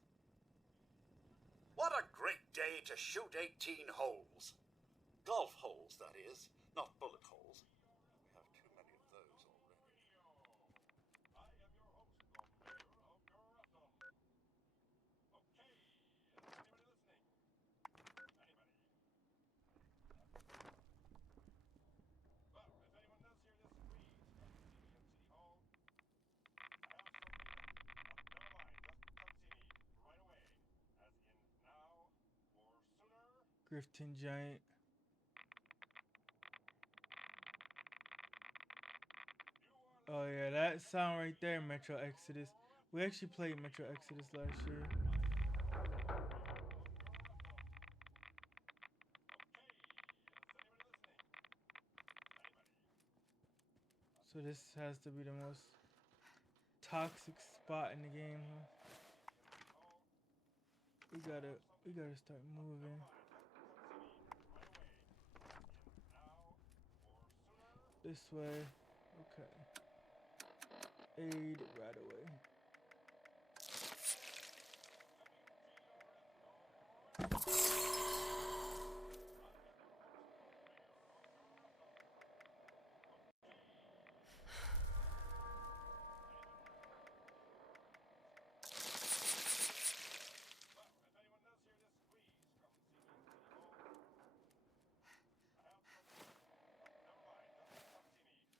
What a great day to shoot 18 holes. Golf holes, that is, not bullet holes. We have too many of those already. Grifton Giant. Oh yeah, that sound right there, Metro Exodus. We actually played Metro Exodus last year. So this has to be the most toxic spot in the game, huh? We gotta start moving. This way. Okay. Aid right away.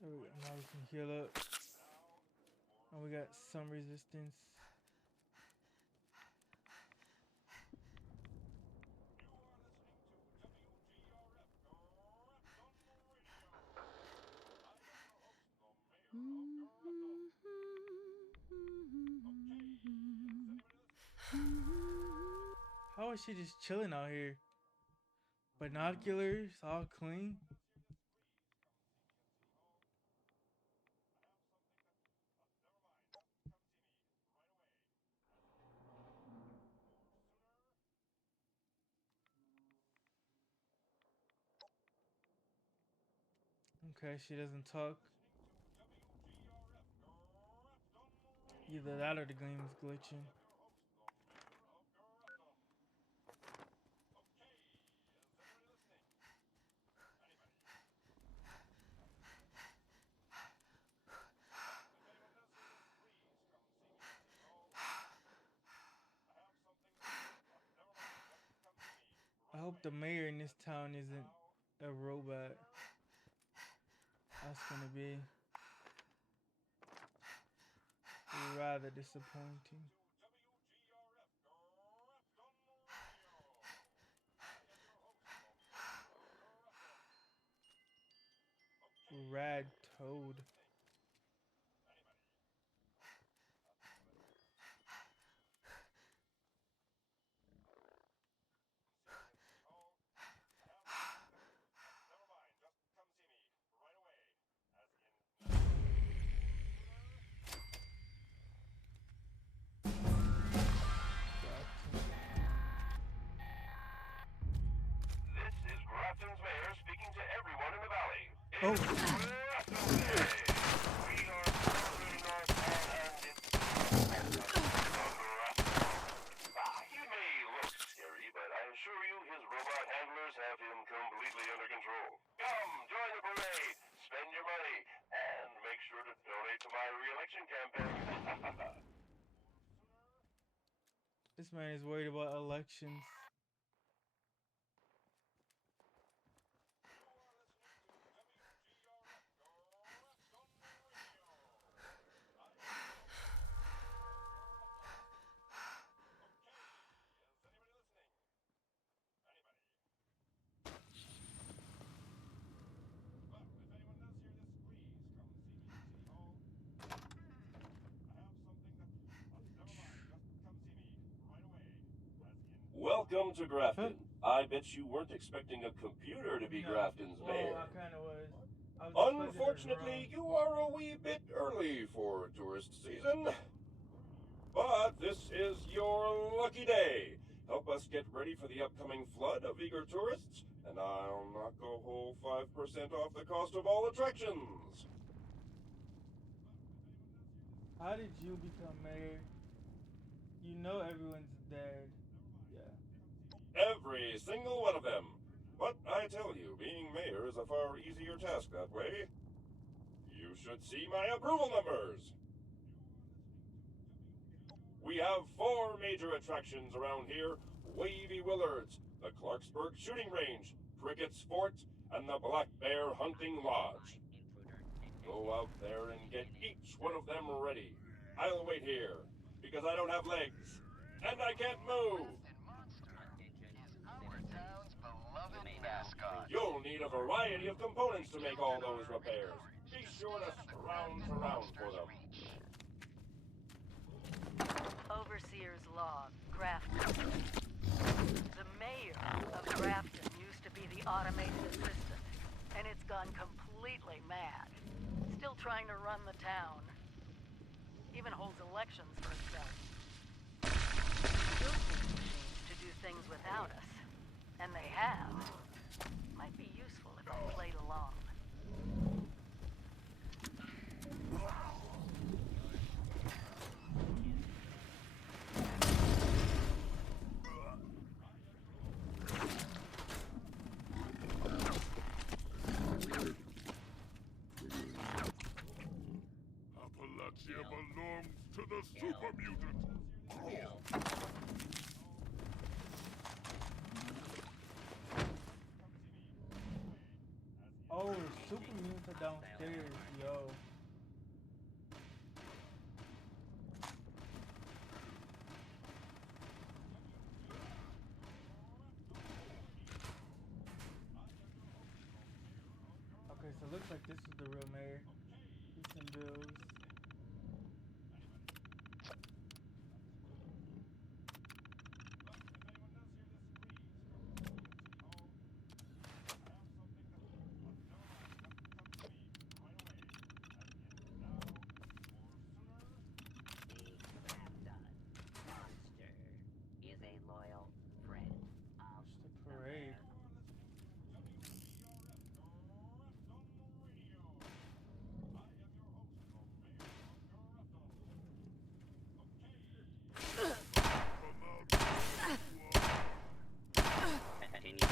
There we go. Now we can heal up. And we got some resistance. How is she just chilling out here? Binoculars, all clean. Okay, she doesn't talk. Either that or the game's glitching. I hope the mayor in this town isn't a robot. That's gonna be rather disappointing. Rad Toad. This is Grafton's mayor speaking to everyone in the valley. Oh. We are celebrating our town and its He may look scary, but I assure you his robot handlers have him completely under control. Come, join the parade, spend your money, and make sure to donate to my re-election campaign. This man is worried about elections. Welcome to Grafton. I bet you weren't expecting a computer to be Grafton's mayor. I kind of was. Unfortunately, you are a wee bit early for tourist season. But this is your lucky day. Help us get ready for the upcoming flood of eager tourists, and I'll knock a whole 5% off the cost of all attractions. How did you become mayor? You know everyone's dead. Yeah. Every single one of them. But I tell you, being mayor is a far easier task that way. You should see my approval numbers. We have 4 major attractions around here: Wavy Willards, the Clarksburg Shooting Range, Cricket Sport, and the Black Bear Hunting Lodge. Go out there and get each one of them ready. I'll wait here, because I don't have legs, and I can't move. You'll need a variety of components to make all those repairs. Be sure to scrounge around for them. Overseer's log, Grafton. The mayor of Grafton used to be the automated assistant, and it's gone completely mad. Still trying to run the town. Even holds elections for itself. Still needs machines to do things without us. And they have. Might be useful if I played along. Appalachia belongs to the super mutant. Oh, super mutants are downstairs, yo. Okay, so it looks like this is the real mayor. Here's some bills. Is a loyal friend of the parade. Continue.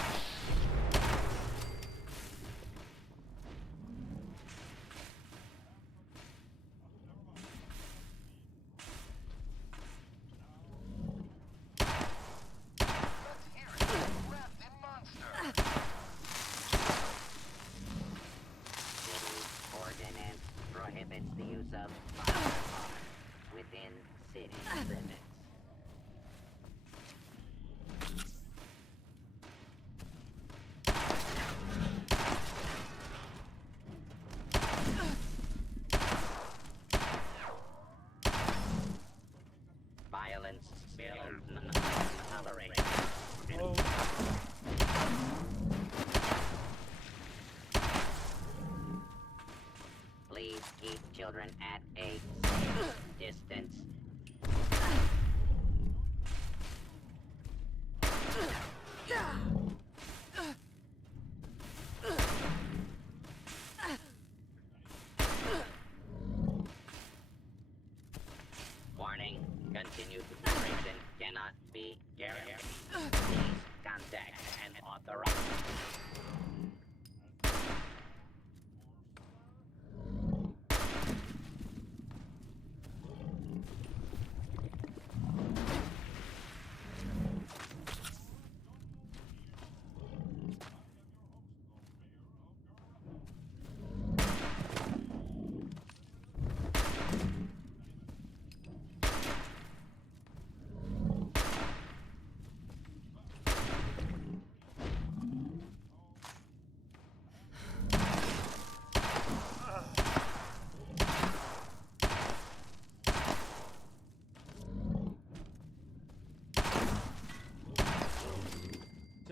Ordinance prohibits the use of firearms within city limits. Violence bill not tolerated. Please keep children at a safe distance. Warning, continued operation cannot be guaranteed. Please contact and authorize.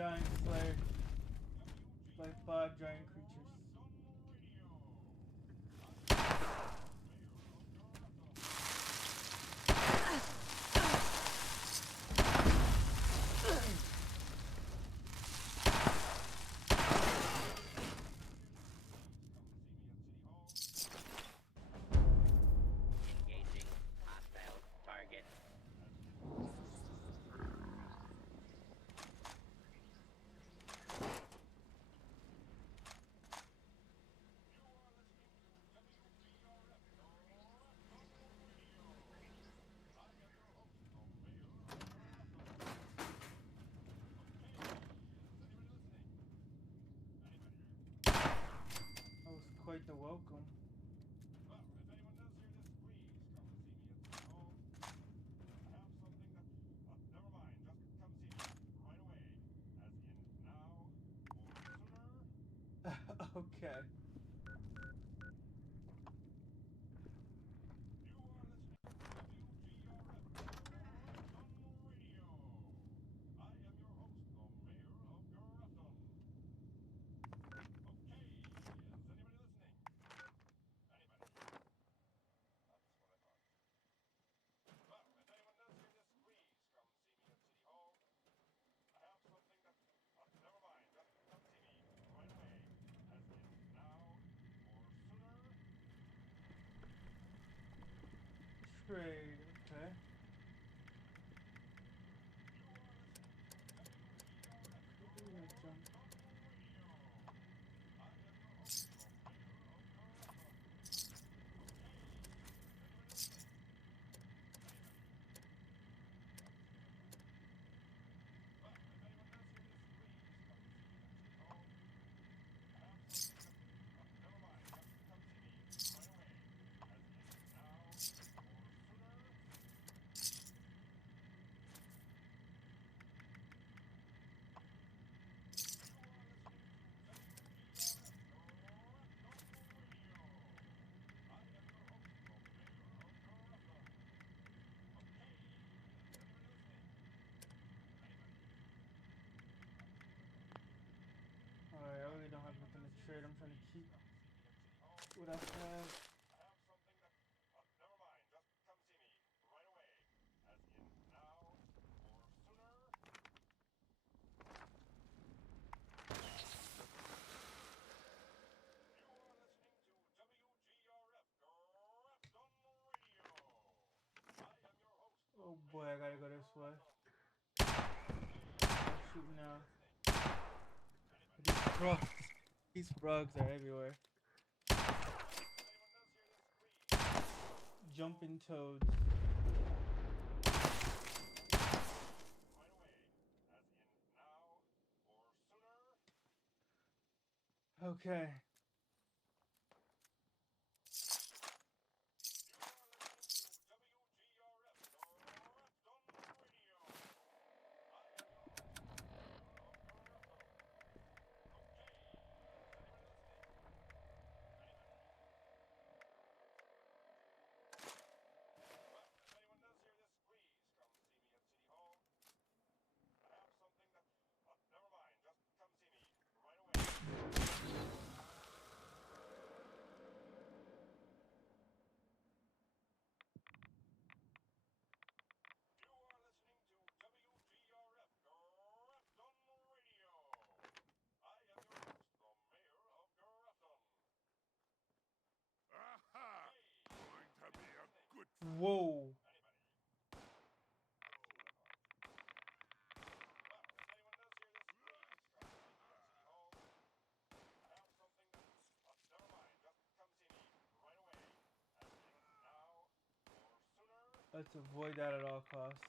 giant slayer. Like 5 giant creatures. Engaging hostile target. That was quite the welcome. Okay. Trade, okay. Jump. Alright, I really don't have nothing to trade. I'm trying to keep what I have. Oh boy, I gotta go this way. Shoot now. These frogs. These frogs are everywhere. Jumping toads. Okay. Aha! Going to be a good Whoa. Let's avoid that at all costs.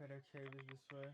Okay, their cave is this way.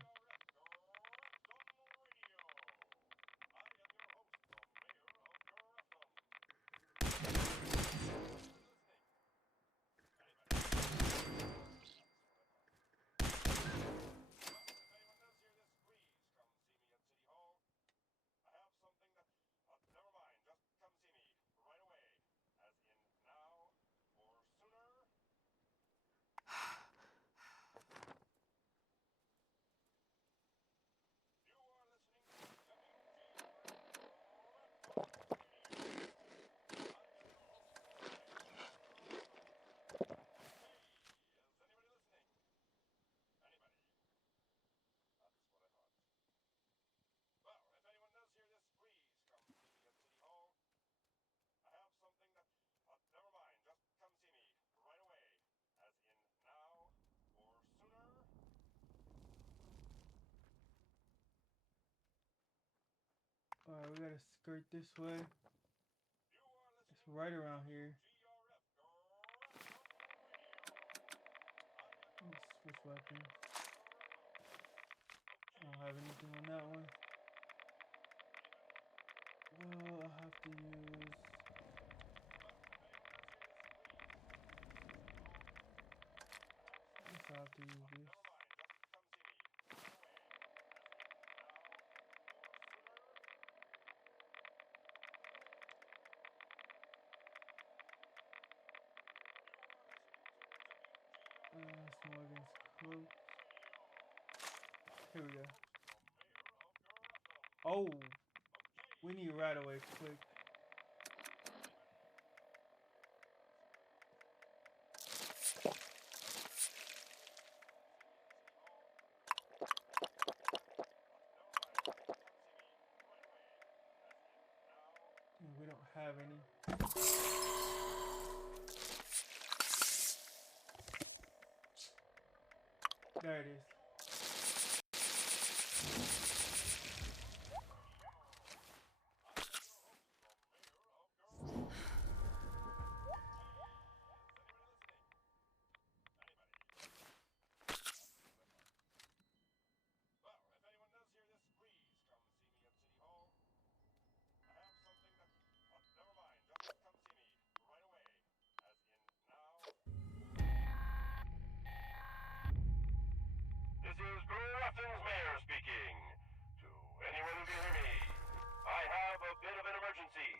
gotta skirt this way. It's right around here. Let's switch weapons. I don't have anything on that one. Well, I'll have to use... I guess I'll have to use this. Small against cloaks. Here we go. Oh! We need right away, quick. We don't have any. There it is. This is Grafton's mayor speaking. To anyone who can hear me, I have a bit of an emergency.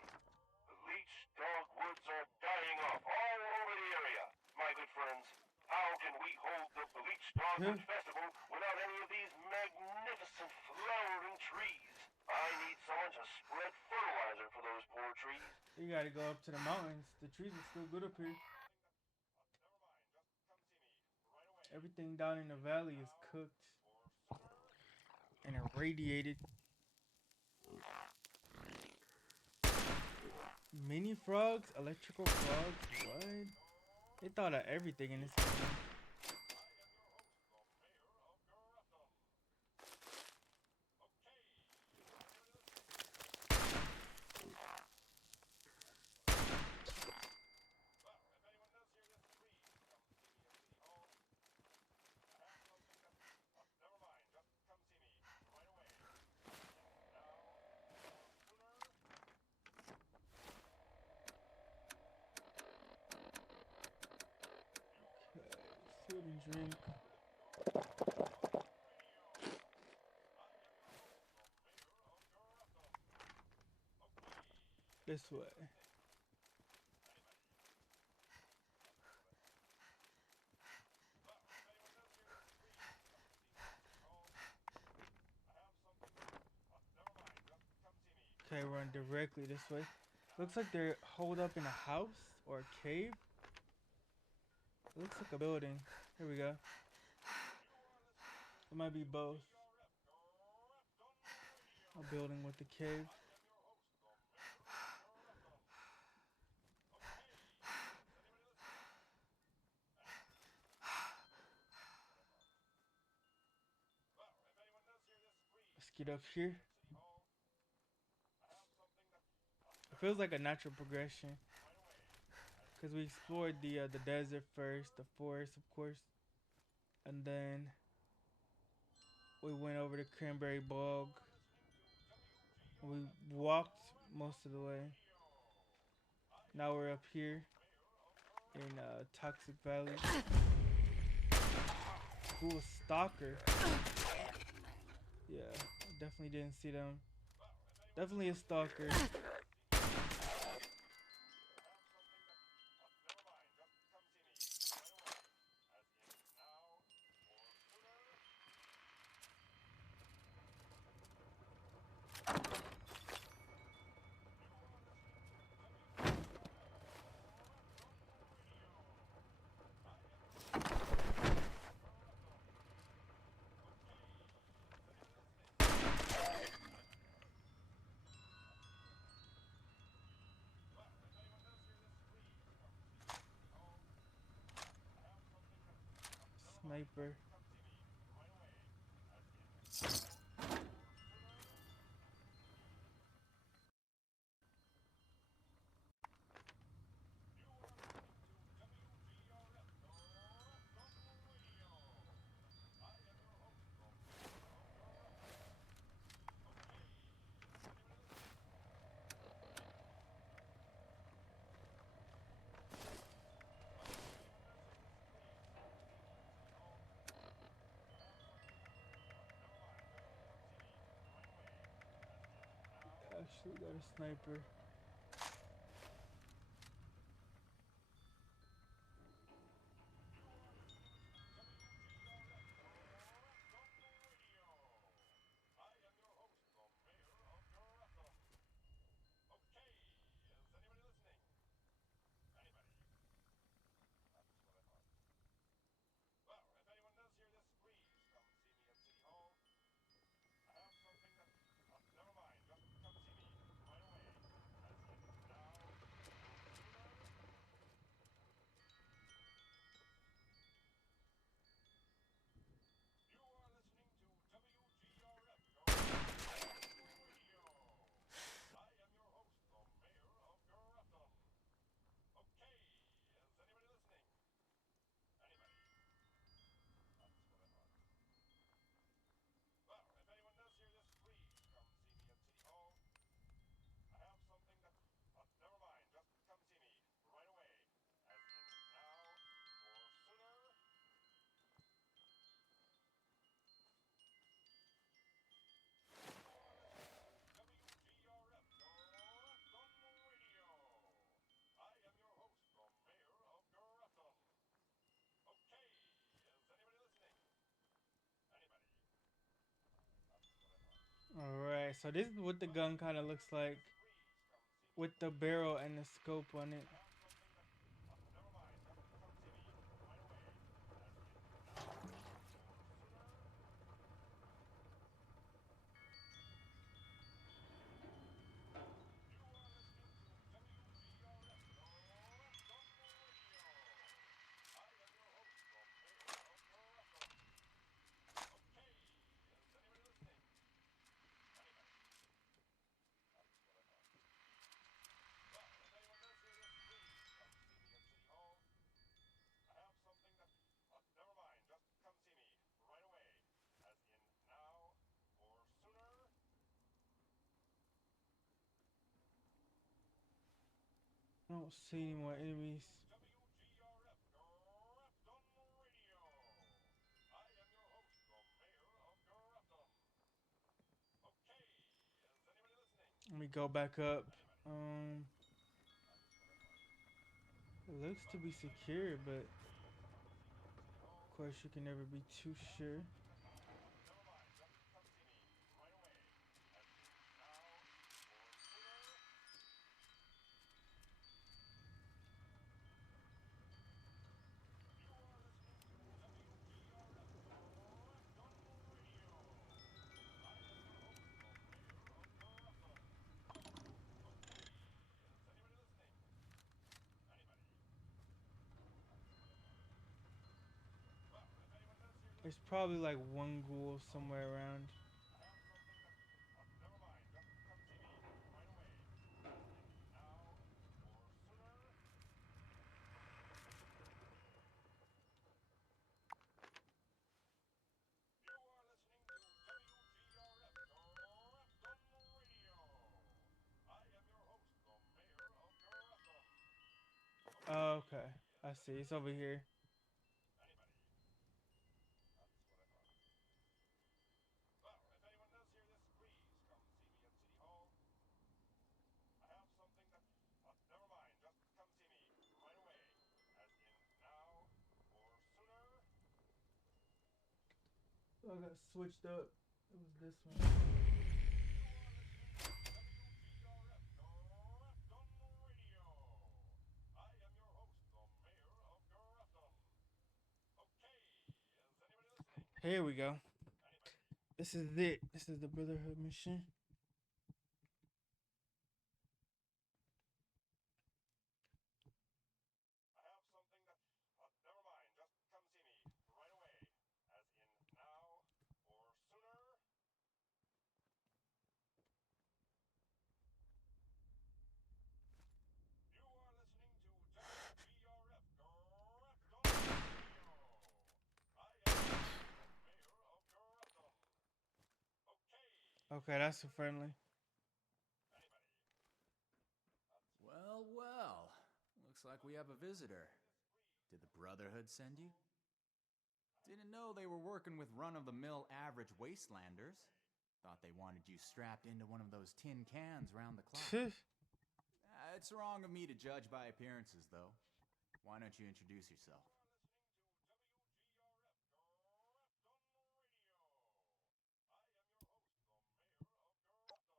The leech dog woods are dying off all over the area. My good friends, how can we hold the Bleach Dogwood Festival without any of these magnificent flowering trees? I need someone to spread fertilizer for those poor trees. You gotta go up to the mountains. The trees are still good up here. Everything down in the valley is cooked and irradiated. Mini frogs, electrical frogs, what? They thought of everything in this game. Food and drink. This way. Okay, run directly this way. Looks like they're holed up in a house or a cave. It looks like a building. Here we go. It might be both. A building with a cave. Let's get up here. It feels like a natural progression. Because we explored the desert first, the forest, of course. And then we went over the cranberry bog. We walked most of the way. Now we're up here in Toxic Valley. Cool stalker. Yeah, definitely didn't see them. Definitely a stalker. Sniper. actually got a sniper. Alright, so this is what the gun kind of looks like with the barrel and the scope on it. I don't see any more enemies. Let me go back up. It looks to be secure, but of course you can never be too sure. There's probably like one ghoul somewhere around. Oh, okay, I see. It's over here. I got switched up. It was this one. Here we go. This is it. This is the Brotherhood mission. Okay, that's a friendly. Well, well. Looks like we have a visitor. Did the Brotherhood send you? Didn't know they were working with run-of-the-mill average wastelanders. Thought they wanted you strapped into one of those tin cans round the clock. It's wrong of me to judge by appearances, though. Why don't you introduce yourself?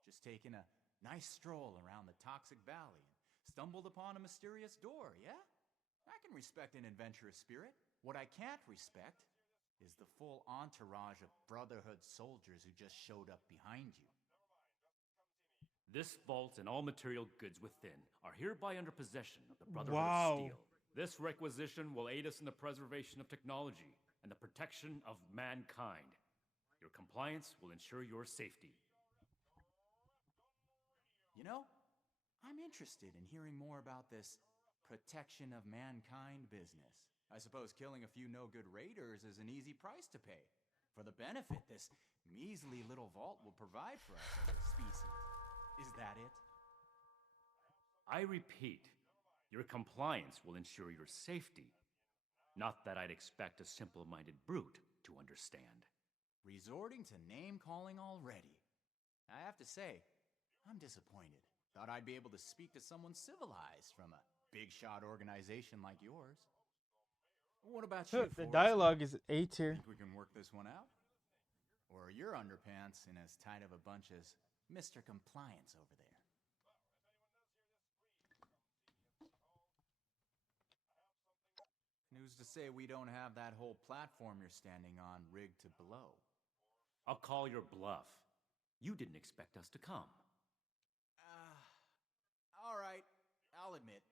Just taking a nice stroll around the Toxic Valley and stumbled upon a mysterious door, yeah? I can respect an adventurous spirit. What I can't respect is the full entourage of Brotherhood soldiers who just showed up behind you. This vault and all material goods within are hereby under possession of the Brotherhood Wow. of Steel. This requisition will aid us in the preservation of technology and the protection of mankind. Your compliance will ensure your safety. You know, I'm interested in hearing more about this protection of mankind business. I suppose killing a few no-good raiders is an easy price to pay for the benefit this measly little vault will provide for us as a species. Is that it? I repeat, your compliance will ensure your safety. Not that I'd expect a simple-minded brute to understand. Resorting to name-calling already. I have to say, I'm disappointed. Thought I'd be able to speak to someone civilized from a big-shot organization like yours. What about you, The Forrest? dialogue is A tier. Think we can work this one out? Or are your underpants in as tight of a bunch as Mr. Compliance over there? Who's to say we don't have that whole platform you're standing on rigged to blow? I'll call your bluff. You didn't expect us to come. All right, I'll admit,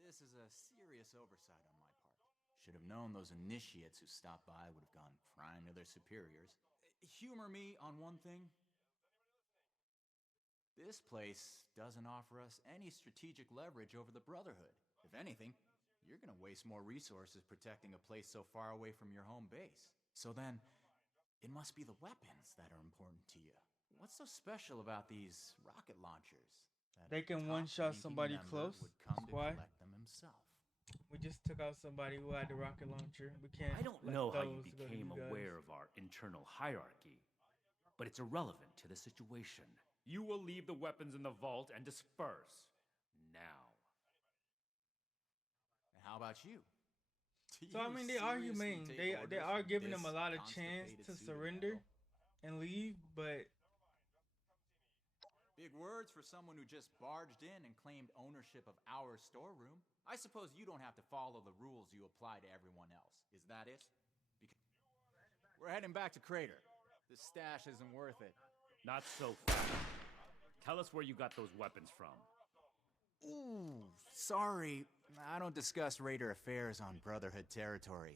this is a serious oversight on my part. Should have known those initiates who stopped by would have gone prime to their superiors. Humor me on one thing. This place doesn't offer us any strategic leverage over the Brotherhood. If anything, you're gonna waste more resources protecting a place so far away from your home base. So then, it must be the weapons that are important to you. What's so special about these rocket launchers? They can one-shot somebody close. Would come That's to why. collect them himself. We just took out somebody who had the rocket launcher. We can't. I don't let know how you those go to became you guys. aware of our internal hierarchy, but it's irrelevant to the situation. You will leave the weapons in the vault and disperse. Now. And how about you? So I mean, they are humane. They are giving them a lot of chance to surrender and leave, but big words for someone who just barged in and claimed ownership of our storeroom. I suppose you don't have to follow the rules you apply to everyone else. Is that it? Because we're heading back to Crater. This stash isn't worth it. Not so fast. Tell us where you got those weapons from. Ooh, sorry. I don't discuss Raider affairs on Brotherhood territory.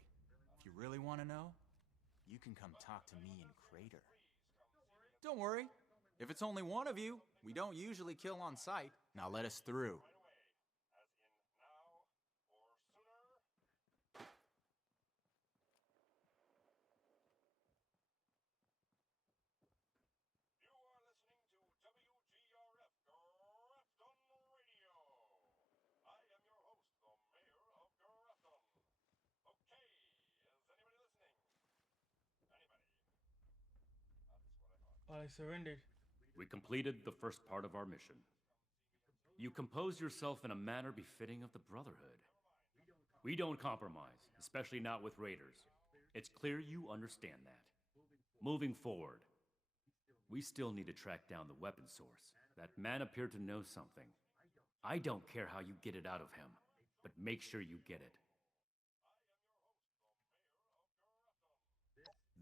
If you really want to know, you can come talk to me in Crater. Don't worry. If it's only one of you, we don't usually kill on sight. Now let us through. I surrendered. We completed the first part of our mission. You compose yourself in a manner befitting of the Brotherhood. We don't compromise, especially not with raiders. It's clear you understand that. Moving forward, we still need to track down the weapon source. That man appeared to know something. I don't care how you get it out of him, but make sure you get it.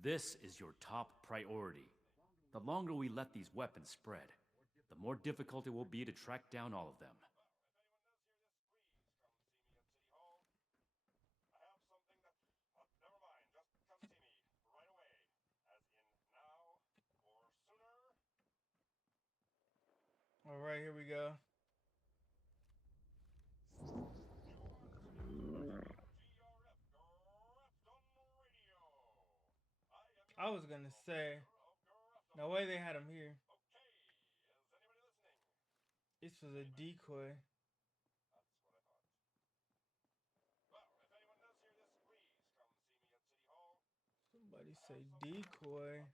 This is your top priority. The longer we let these weapons spread, the more difficult it will be to track down all of them. All right, here we go. I was gonna say, no way they had him here. This was a decoy. Somebody say decoy.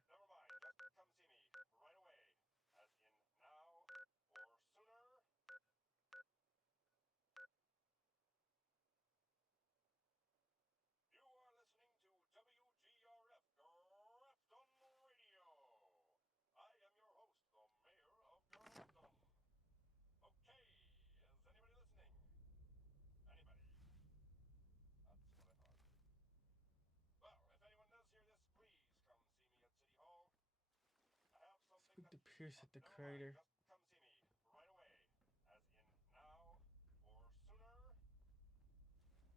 Pierce at the crater. Come see me right away, as in now or sooner. You are listening to WGRF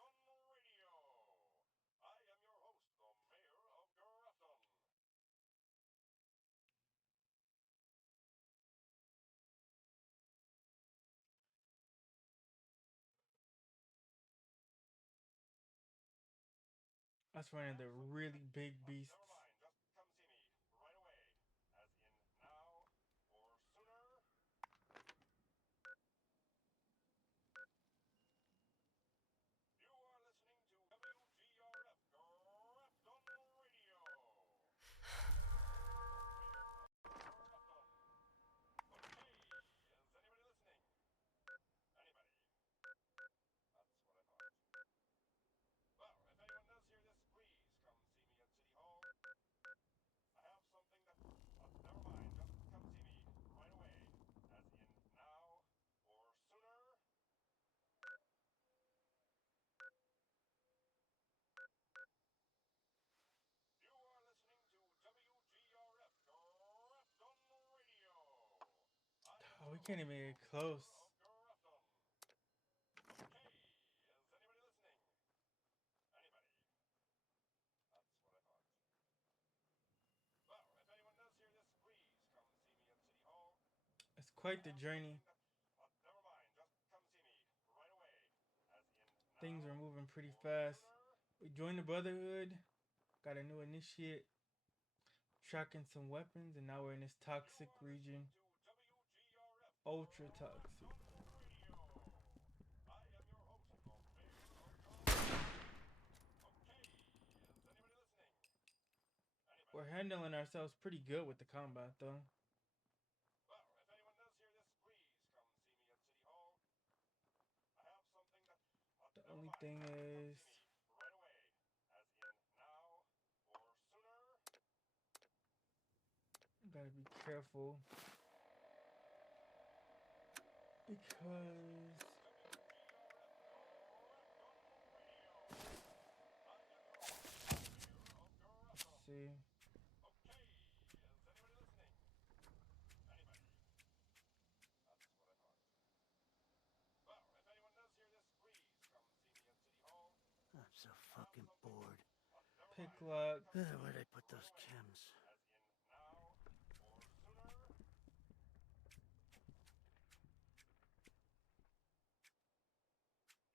Grafton Radio. I am your host, the Mayor of Grafton. That's one of the really big beasts. Never mind, just come see me right away, as in now or sooner. You are listening to WGRF Grafton Radio. Grafton. Okay, is anybody listening? Anybody? That's what I thought. Well, if anyone does hear this, please come see me at City Hall. I have something that... never mind, just come see me right away, as in now or sooner. You are listening to WGRF Grafton Radio. Oh, we can't even get close. Grafton. Okay, is anybody listening? Anybody? That's what I thought. Well, if anyone does hear this, please come see me at City Hall. It's quite the journey. Never mind, just come see me right away, as in Things are moving pretty fast. We joined the Brotherhood, got a new initiate, tracking some weapons, and now we're in this toxic region. Ultra toxic. I am your host, the Mayor of Grafton. Okay, is anybody listening? Anybody? We're handling ourselves pretty good with the combat, though. Well, if anyone does hear this, please come see me at City Hall. I have something that... The only thing is, right away, as in now or sooner. gotta be careful. Because... Let's see. Okay, is anybody listening? Anybody? That's what I thought. Well, if anyone does hear this, please come see me at City Hall. I'm so fucking bored. Pick lock. Where'd I put those chems? As in now or sooner. You are listening to WGRF Grafton Radio.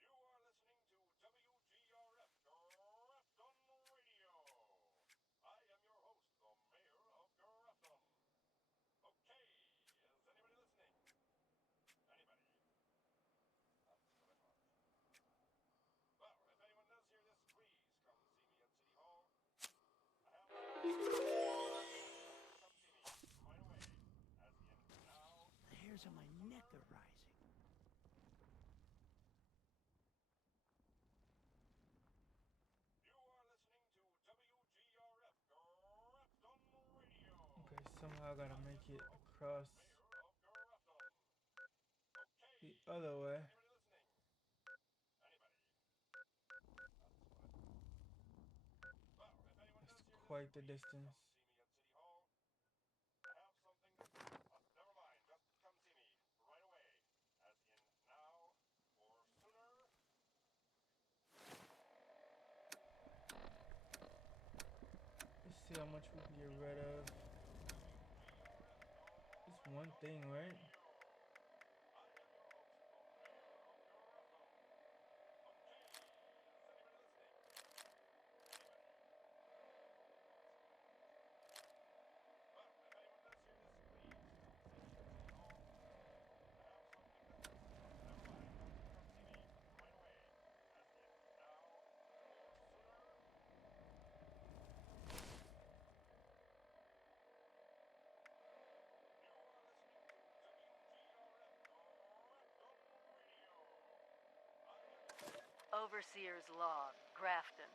I am your host, the Mayor of Grafton. Okay, is anybody listening? Anybody? That's what I thought. Well, if anyone does hear this, please come see me at City Hall. I have... come see me right away, as in now. The hairs on my neck are rising. You are listening to WGRF Grafton Radio. Okay, somehow I gotta make it across the other way. It's quite the distance. I have something that... never mind, just come see me right away, as in now or sooner. Let's see how much we can get rid of. It's one thing, right? Overseer's Log, Grafton.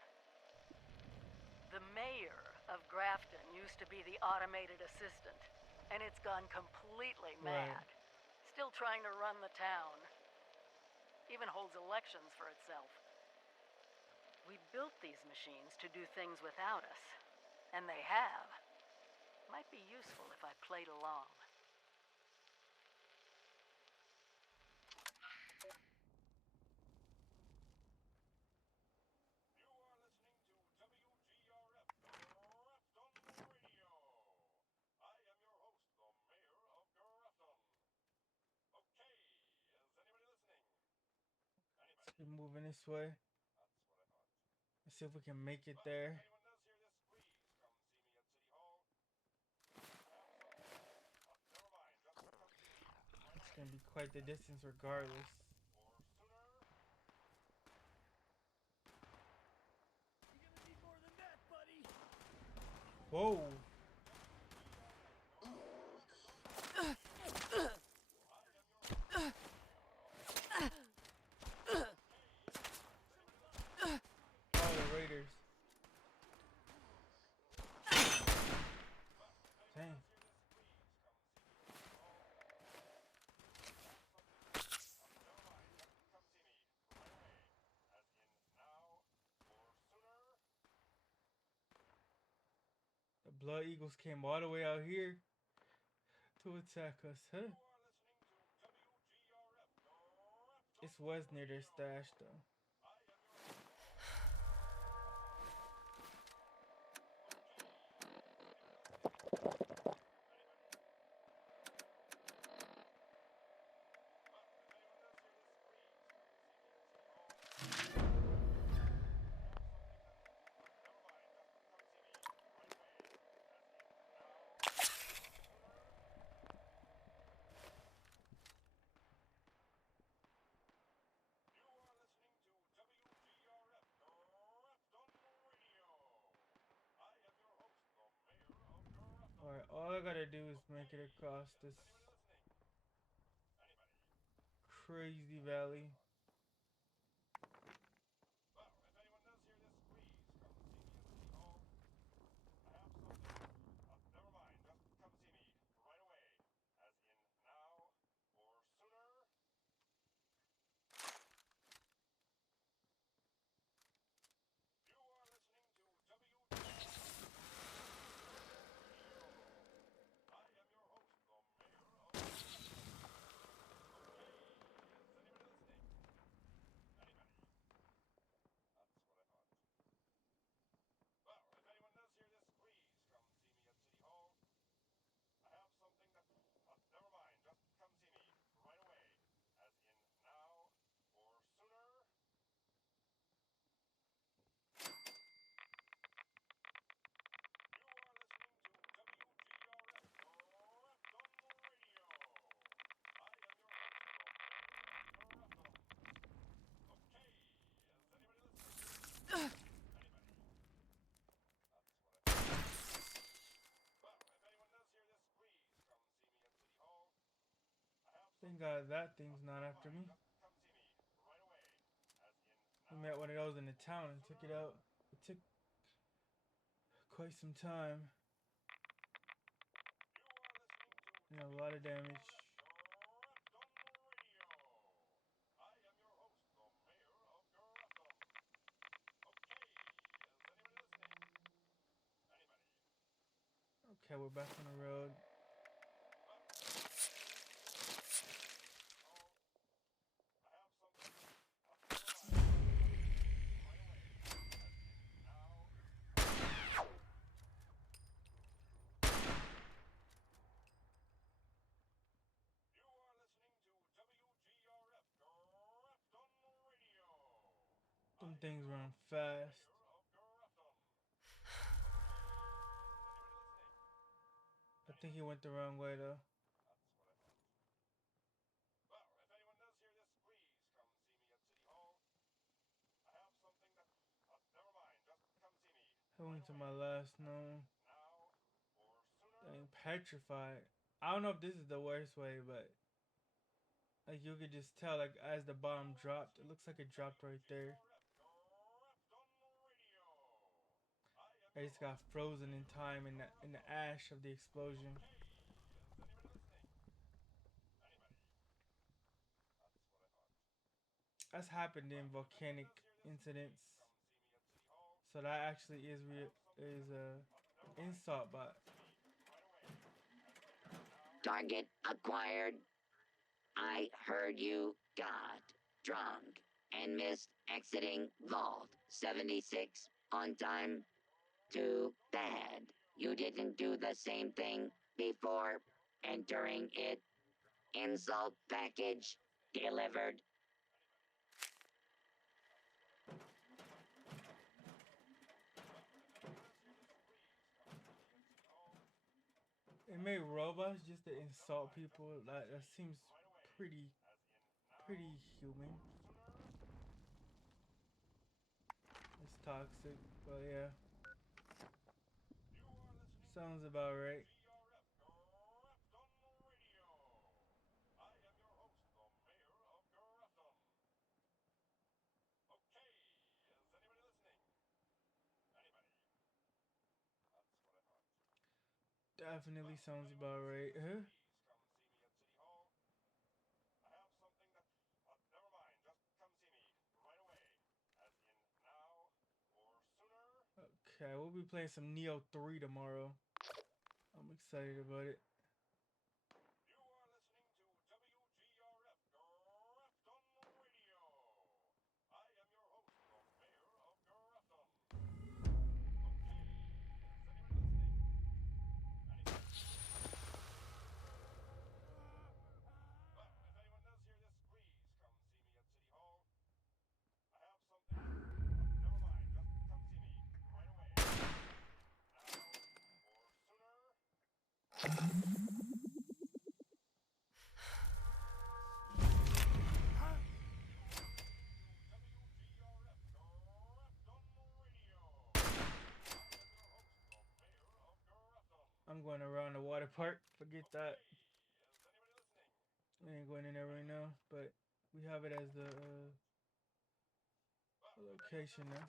The mayor of Grafton used to be the automated assistant, and it's gone completely mad. Still trying to run the town. Even holds elections for itself. We built these machines to do things without us. And they have. Might be useful if I played along. Let's keep moving this way. Let's see if we can make it there. It's gonna be quite the distance regardless. Whoa! Oh, the Raiders. Dang. The Blood Eagles came all the way out here to attack us, huh? It's was near their stash though. Alright, all I gotta do is make it across this crazy valley. Thank God that thing's not after me. We met one of those in the town and took it out. It took quite some time. And a lot of damage. Okay, we're back on the road. Them things run fast. I think he went the wrong way though. I went to my last known. Dang, petrified. I don't know if this is the worst way, but like you could just tell, like as the bomb dropped, it looks like it dropped right there. I just got frozen in time in the ash of the explosion. That's happened in volcanic incidents. So that actually is a insult bot. Target acquired. I heard you got drunk and missed exiting Vault 76 on time. Too bad you didn't do the same thing before entering it. Insult package delivered. It made robots just to insult people. Like that seems pretty human. It's toxic, but yeah. Sounds about right. Definitely sounds about right. Huh? Okay, we'll be playing some Neo 3 tomorrow. I'm excited about it. I'm going around the water park. Forget that. We ain't going in there right now, but we have it as the location now.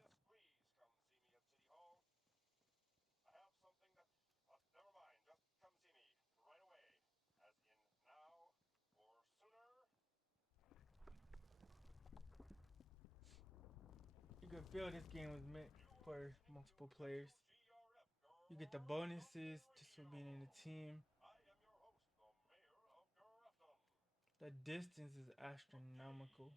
You can feel this game was meant for multiple players. You get the bonuses just for being in the team. The distance is astronomical.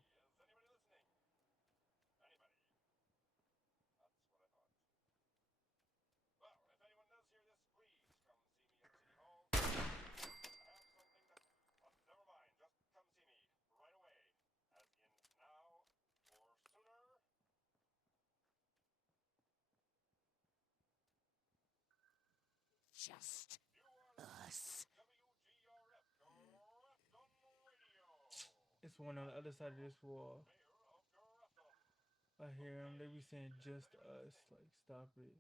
Just us. It's one on the other side of this wall. I hear them. They be saying just us. Like, stop it.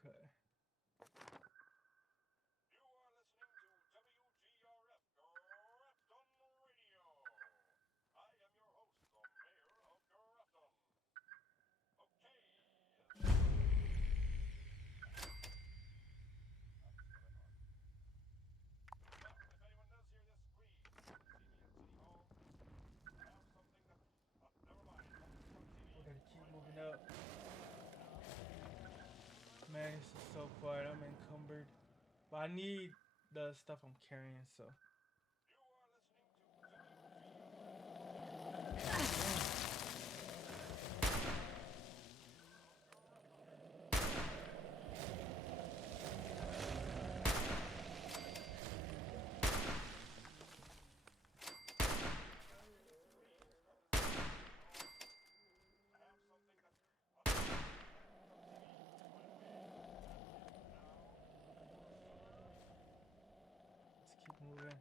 Okay. We gotta keep moving up. Man, this is so quiet. I'm encumbered. But I need the stuff I'm carrying, so. Let's keep moving.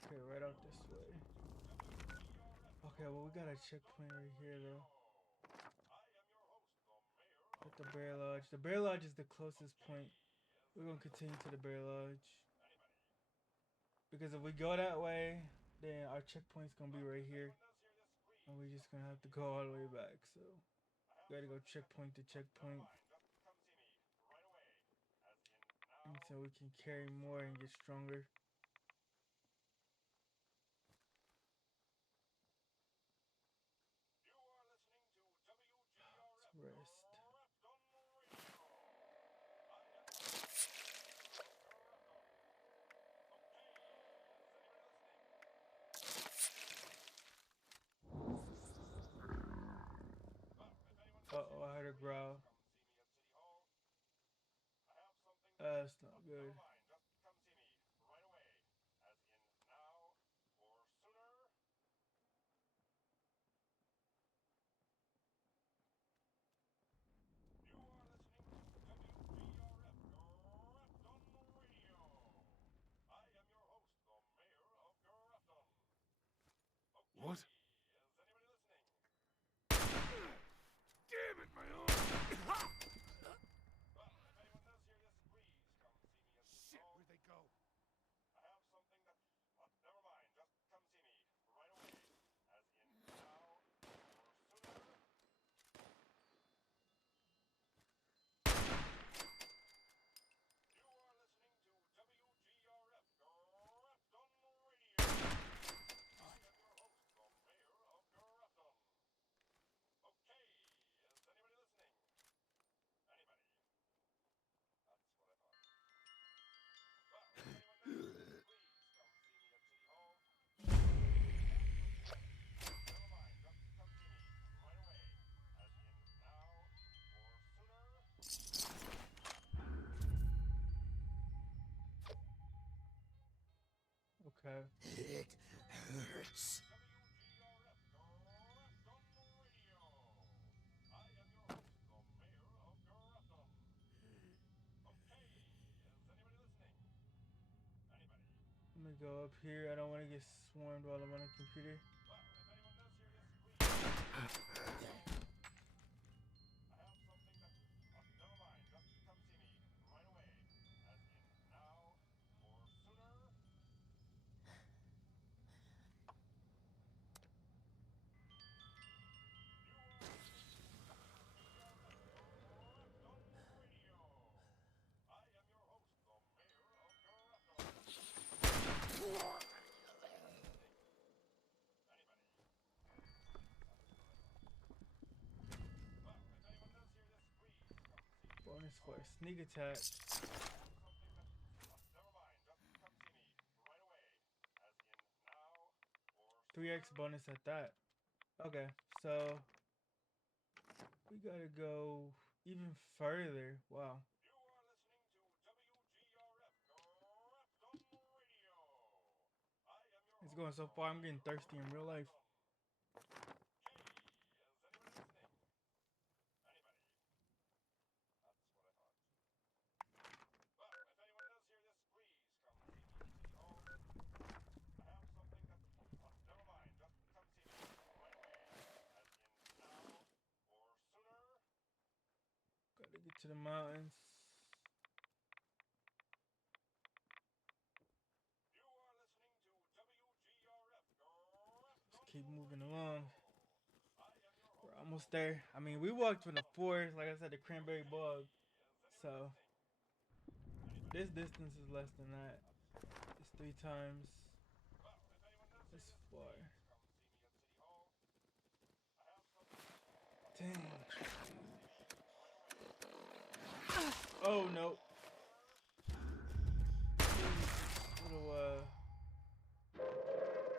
Okay, right out this way. Okay, well, we got a checkpoint right here, though. At the Bear Lodge. The Bear Lodge is the closest point. We're gonna continue to the Bear Lodge. Because if we go that way, then our checkpoint's gonna be right here, and we're just gonna have to go all the way back. So gotta go checkpoint to checkpoint until we can carry more and get stronger. Let's rest. Uh-oh, I heard a growl. That's not good. What? Damn it, my arm! Shit, where'd they go? Okay. It hurts. Let me go up here. I don't want to get swarmed while I'm on a computer. Bonus for a sneak attack. 3x bonus at that. Okay, so we gotta go even further. Wow. It's going so far, I'm getting thirsty in real life. Gotta get to the mountains. Just keep moving along. We're almost there. I mean, we walked from the forest, like I said, the cranberry bog. So this distance is less than that. It's 3 times as far. Dang. Oh no. Little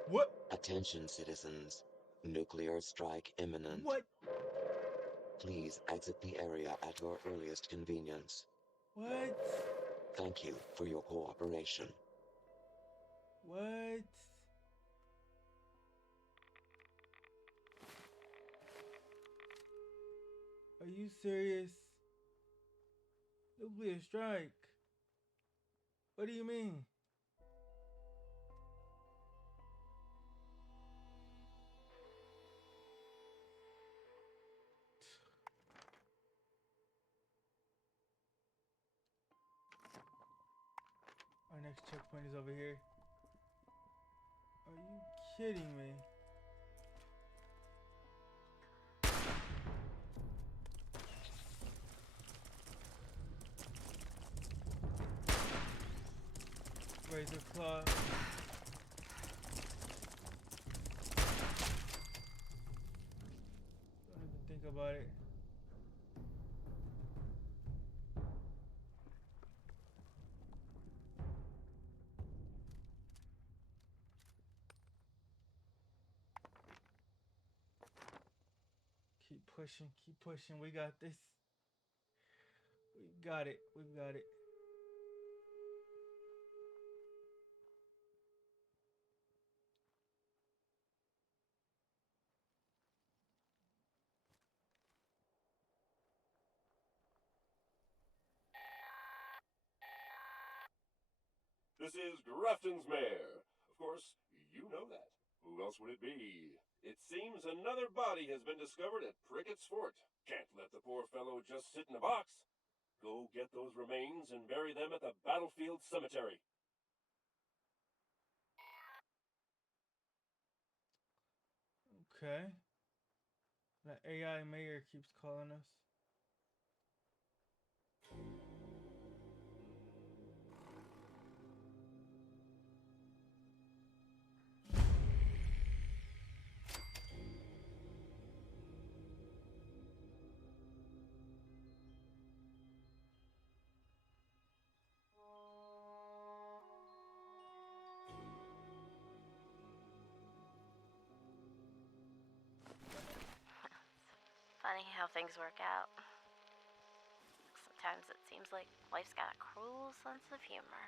what? Attention, citizens. Nuclear strike imminent. What? Please exit the area at your earliest convenience. What? Thank you for your cooperation. What? Are you serious? Nuclear strike. What do you mean? Our next checkpoint is over here. Are you kidding me? Razor claw. Don't even think about it. Keep pushing, keep pushing. We got this. We got it. We got it. This is Grafton's mayor. Of course, you know that. Who else would it be? It seems another body has been discovered at Prickett's Fort. Can't let the poor fellow just sit in a box. Go get those remains and bury them at the battlefield cemetery. Okay. The AI mayor keeps calling us. Funny how things work out. Sometimes it seems like life's got a cruel sense of humor.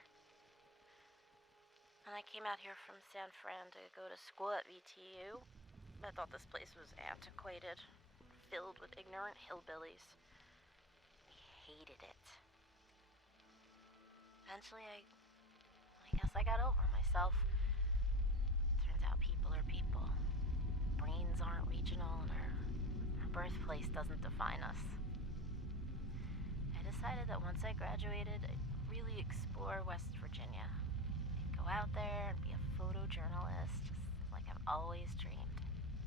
When I came out here from San Fran to go to school at VTU, I thought this place was antiquated, filled with ignorant hillbillies. I hated it. Eventually, I guess I got over myself. Turns out people are people. Brains aren't regional, and our birthplace doesn't define us. I decided that once I graduated, I'd really explore West Virginia. I'd go out there and be a photojournalist, just like I've always dreamed.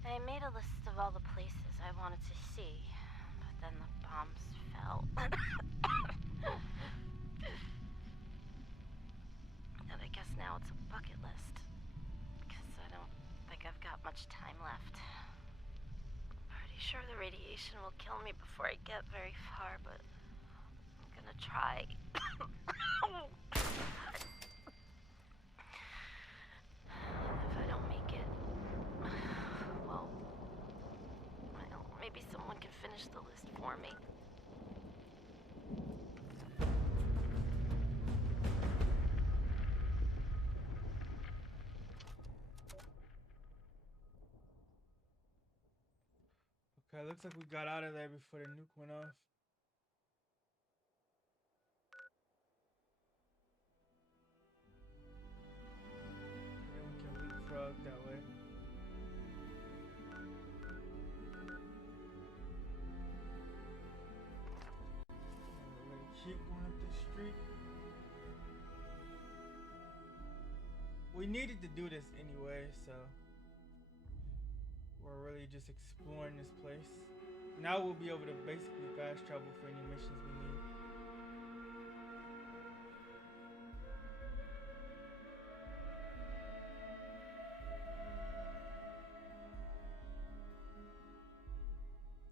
I made a list of all the places I wanted to see, but then the bombs fell. And I guess now it's a bucket list, because I don't think I've got much time left. Pretty sure the radiation will kill me before I get very far, but I'm gonna try. If I don't make it, well, maybe someone can finish the list for me. Okay, looks like we got out of there before the nuke went off. Then we can leapfrog that way. We're gonna keep going up this street. We needed to do this anyway, so we're really just exploring this place. Now we'll be able to basically fast travel for any missions we need.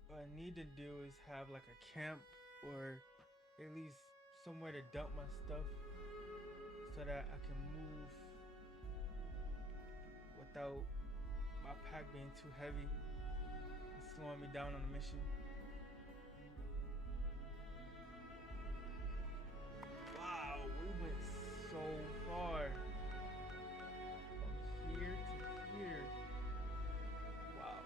What I need to do is have like a camp or at least somewhere to dump my stuff so that I can move without my pack being too heavy and slowing me down on the mission. Wow, we went so far. From here to here. Wow.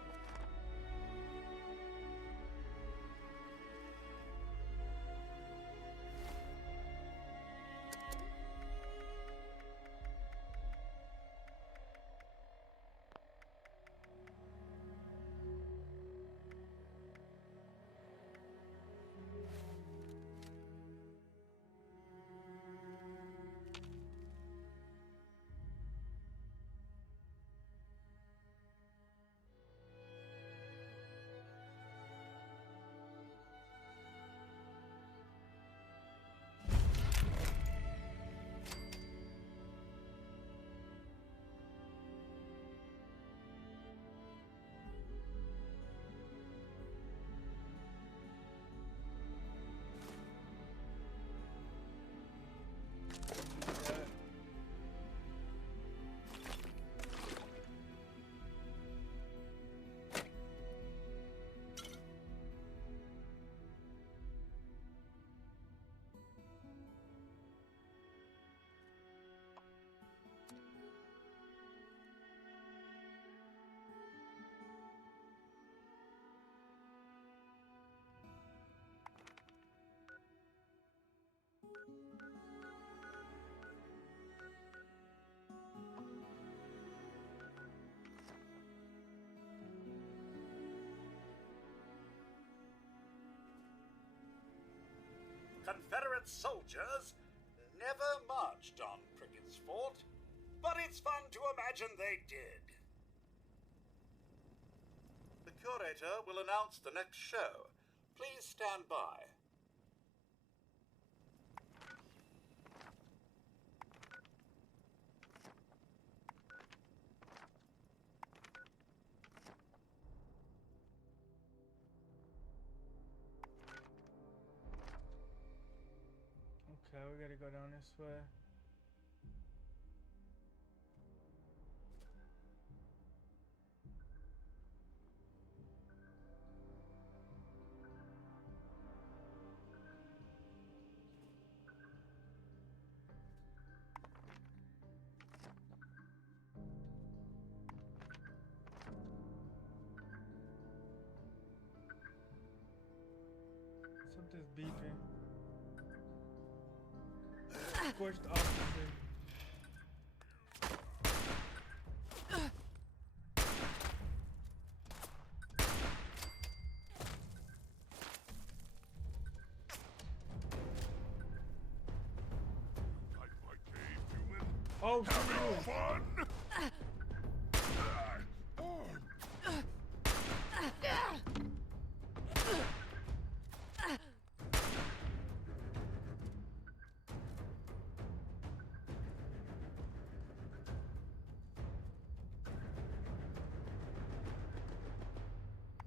Confederate soldiers never marched on Crickett's fort, but it's fun to imagine they did. The curator will announce the next show. Please stand by. Okay, we gotta go down this way. Something's beeping. Scorched officer. Oh, having fun?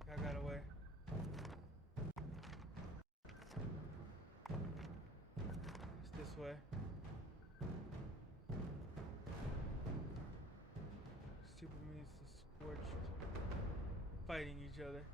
I got away. It's this way. Super mutants and Scorched fighting each other.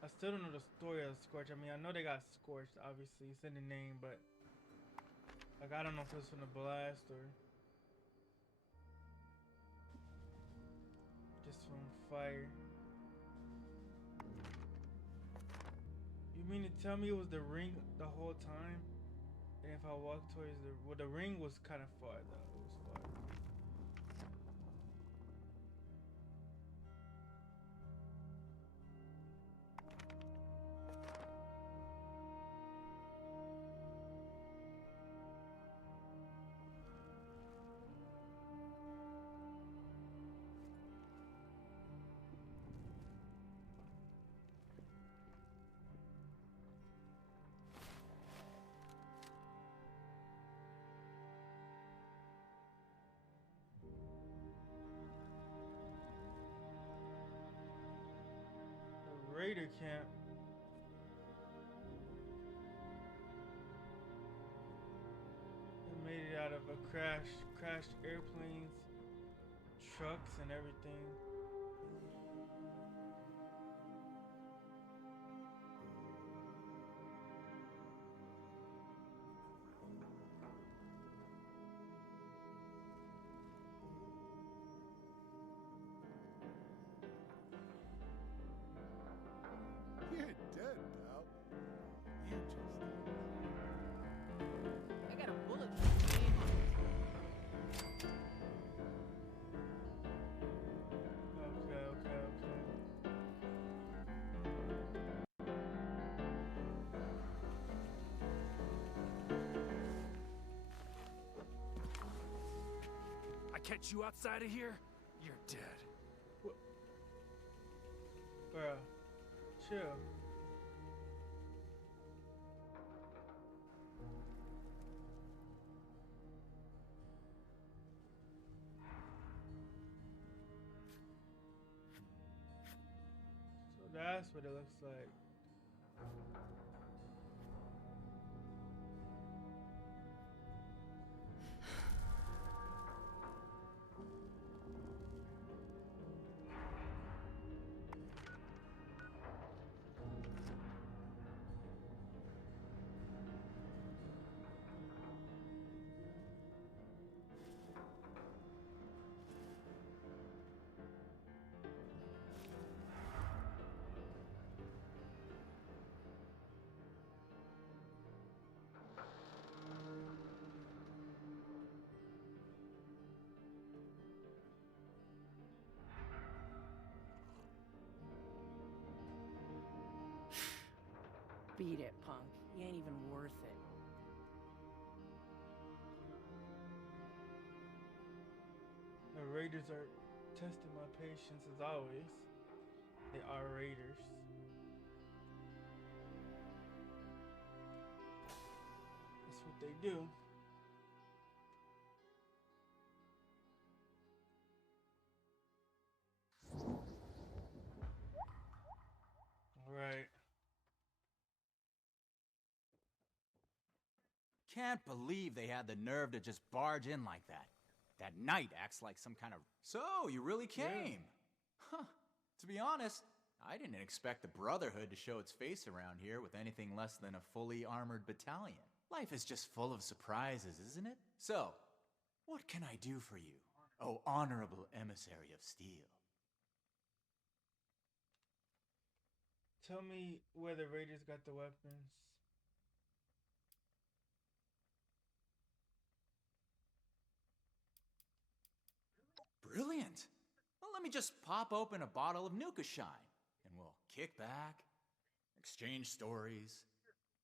I still don't know the story of Scorch. I mean, I know they got Scorched, obviously. It's in the name, but like I don't know if it's from the blast or just from fire. You mean to tell me it was the ring the whole time? And if I walk towards the ring was kind of far though. It was far. Raider camp. They made it out of a crashed airplanes, trucks, and everything. You're dead, pal. You just I got a bullet for your name on it. Okay. I catch you outside of here, you're dead. Bruh, chill. So that's what it looks like. Beat it, punk. You ain't even worth it. The Raiders are testing my patience as always. They are Raiders. That's what they do. Right. Can't believe they had the nerve to just barge in like that. That knight acts like some kind of... So, you really came? Huh. To be honest, I didn't expect the Brotherhood to show its face around here with anything less than a fully armored battalion. Life is just full of surprises, isn't it? So, what can I do for you, oh honorable emissary of steel? Tell me where the Raiders got the weapons. Brilliant. Well, let me just pop open a bottle of Nuka Shine, and we'll kick back, exchange stories,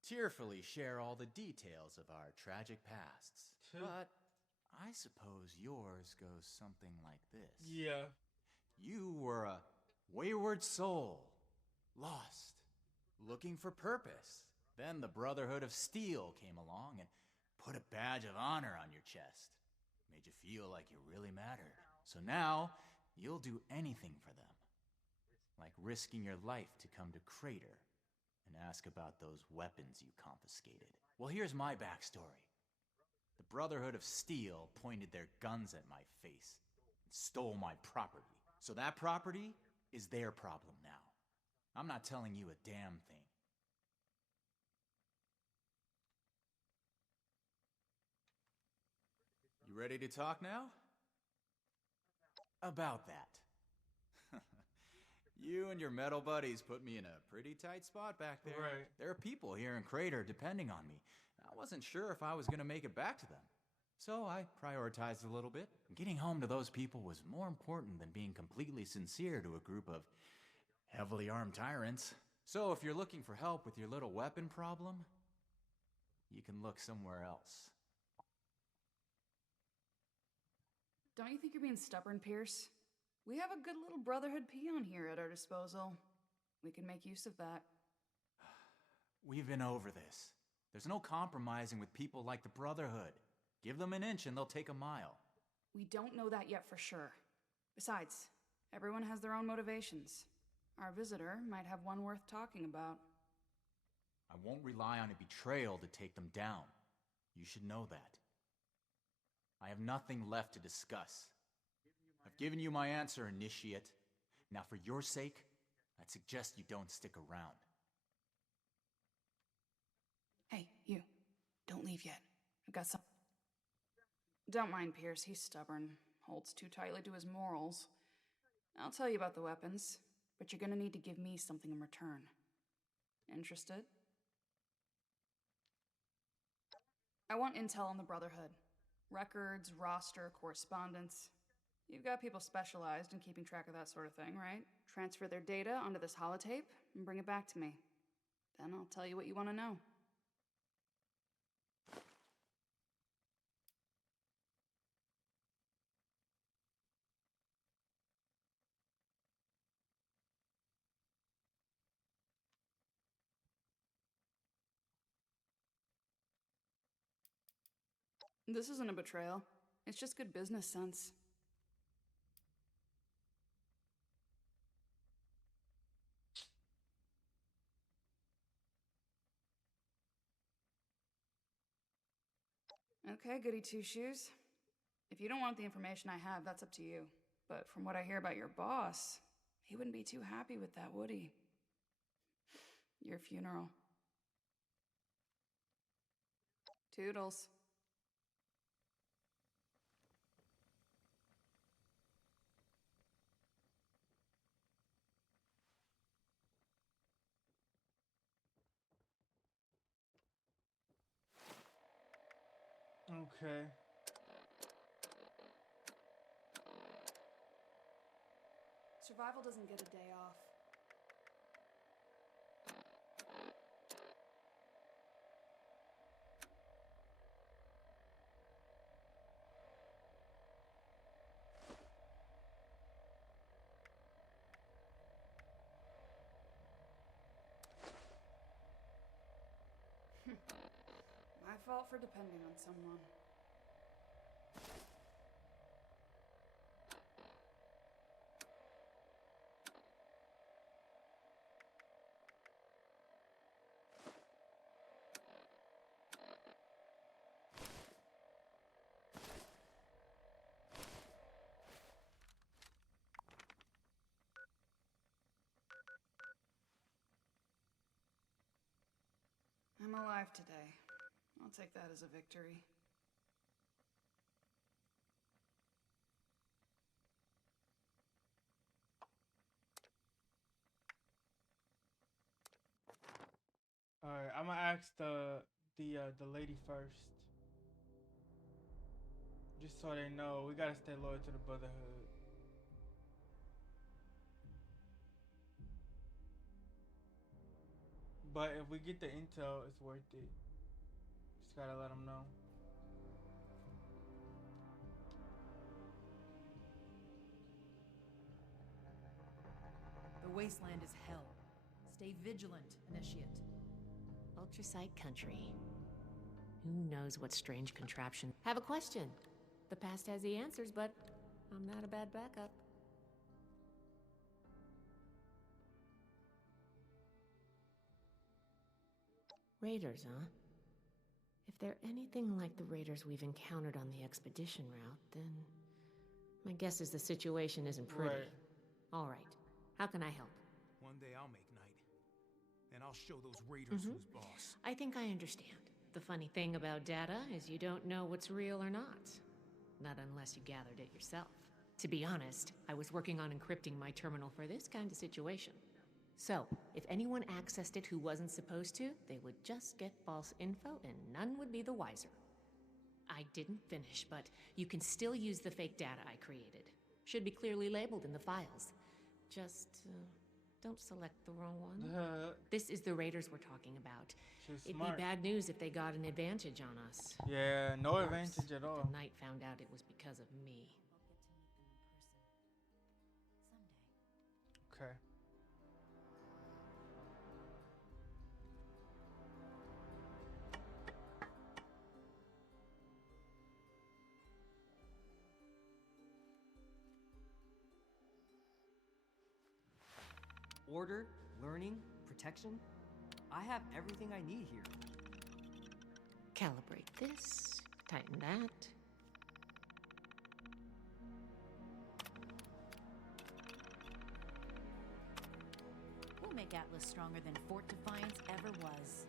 tearfully share all the details of our tragic pasts. But I suppose yours goes something like this. Yeah. You were a wayward soul, lost, looking for purpose. Then the Brotherhood of Steel came along and put a badge of honor on your chest. Made you feel like you really mattered. So now, you'll do anything for them. Like risking your life to come to Crater and ask about those weapons you confiscated. Well, here's my backstory. The Brotherhood of Steel pointed their guns at my face and stole my property. So that property is their problem now. I'm not telling you a damn thing. You ready to talk now? About that. You and your metal buddies put me in a pretty tight spot back there. Right. There are people here in Crater depending on me. I wasn't sure if I was going to make it back to them. So I prioritized a little bit. Getting home to those people was more important than being completely sincere to a group of heavily armed tyrants. So if you're looking for help with your little weapon problem, you can look somewhere else. Don't you think you're being stubborn, Pierce? We have a good little Brotherhood peon here at our disposal. We can make use of that. We've been over this. There's no compromising with people like the Brotherhood. Give them an inch and they'll take a mile. We don't know that yet for sure. Besides, everyone has their own motivations. Our visitor might have one worth talking about. I won't rely on a betrayal to take them down. You should know that. I have nothing left to discuss. I've given you my answer, Initiate. Now for your sake, I'd suggest you don't stick around. Hey, you. Don't leave yet. I've got some... Don't mind Pierce, he's stubborn. Holds too tightly to his morals. I'll tell you about the weapons, but you're gonna need to give me something in return. Interested? I want intel on the Brotherhood. Records, roster, correspondence. You've got people specialized in keeping track of that sort of thing, right? Transfer their data onto this holotape and bring it back to me. Then I'll tell you what you want to know. This isn't a betrayal. It's just good business sense. Okay, goody two-shoes. If you don't want the information I have, that's up to you. But from what I hear about your boss, he wouldn't be too happy with that, would he? Your funeral. Toodles. Okay. Survival doesn't get a day off. fault for depending on someone. I'm alive today. I'll take that as a victory. All right, I'm gonna ask the lady first, just so they know we gotta stay loyal to the Brotherhood. But if we get the intel, it's worth it. Just gotta let them know. The wasteland is hell. Stay vigilant, Initiate. Ultrasight country. Who knows what strange contraption? Have a question. The past has the answers, but I'm not a bad backup. Raiders, huh? If they're anything like the raiders we've encountered on the expedition route, then my guess is the situation isn't pretty. Right. All right. How can I help? One day I'll make night. And I'll show those raiders who's boss. I think I understand. The funny thing about data is you don't know what's real or not. Not unless you gathered it yourself. To be honest, I was working on encrypting my terminal for this kind of situation. So, if anyone accessed it who wasn't supposed to, they would just get false info and none would be the wiser. I didn't finish, but you can still use the fake data I created. Should be clearly labeled in the files. Just, don't select the wrong one. This is the raiders we're talking about. It'd be bad news if they got an advantage on us. Yeah, no advantage at all. The Knight found out it was because of me. Okay. Order, learning, protection. I have everything I need here. Calibrate this, tighten that. We'll make Atlas stronger than Fort Defiance ever was.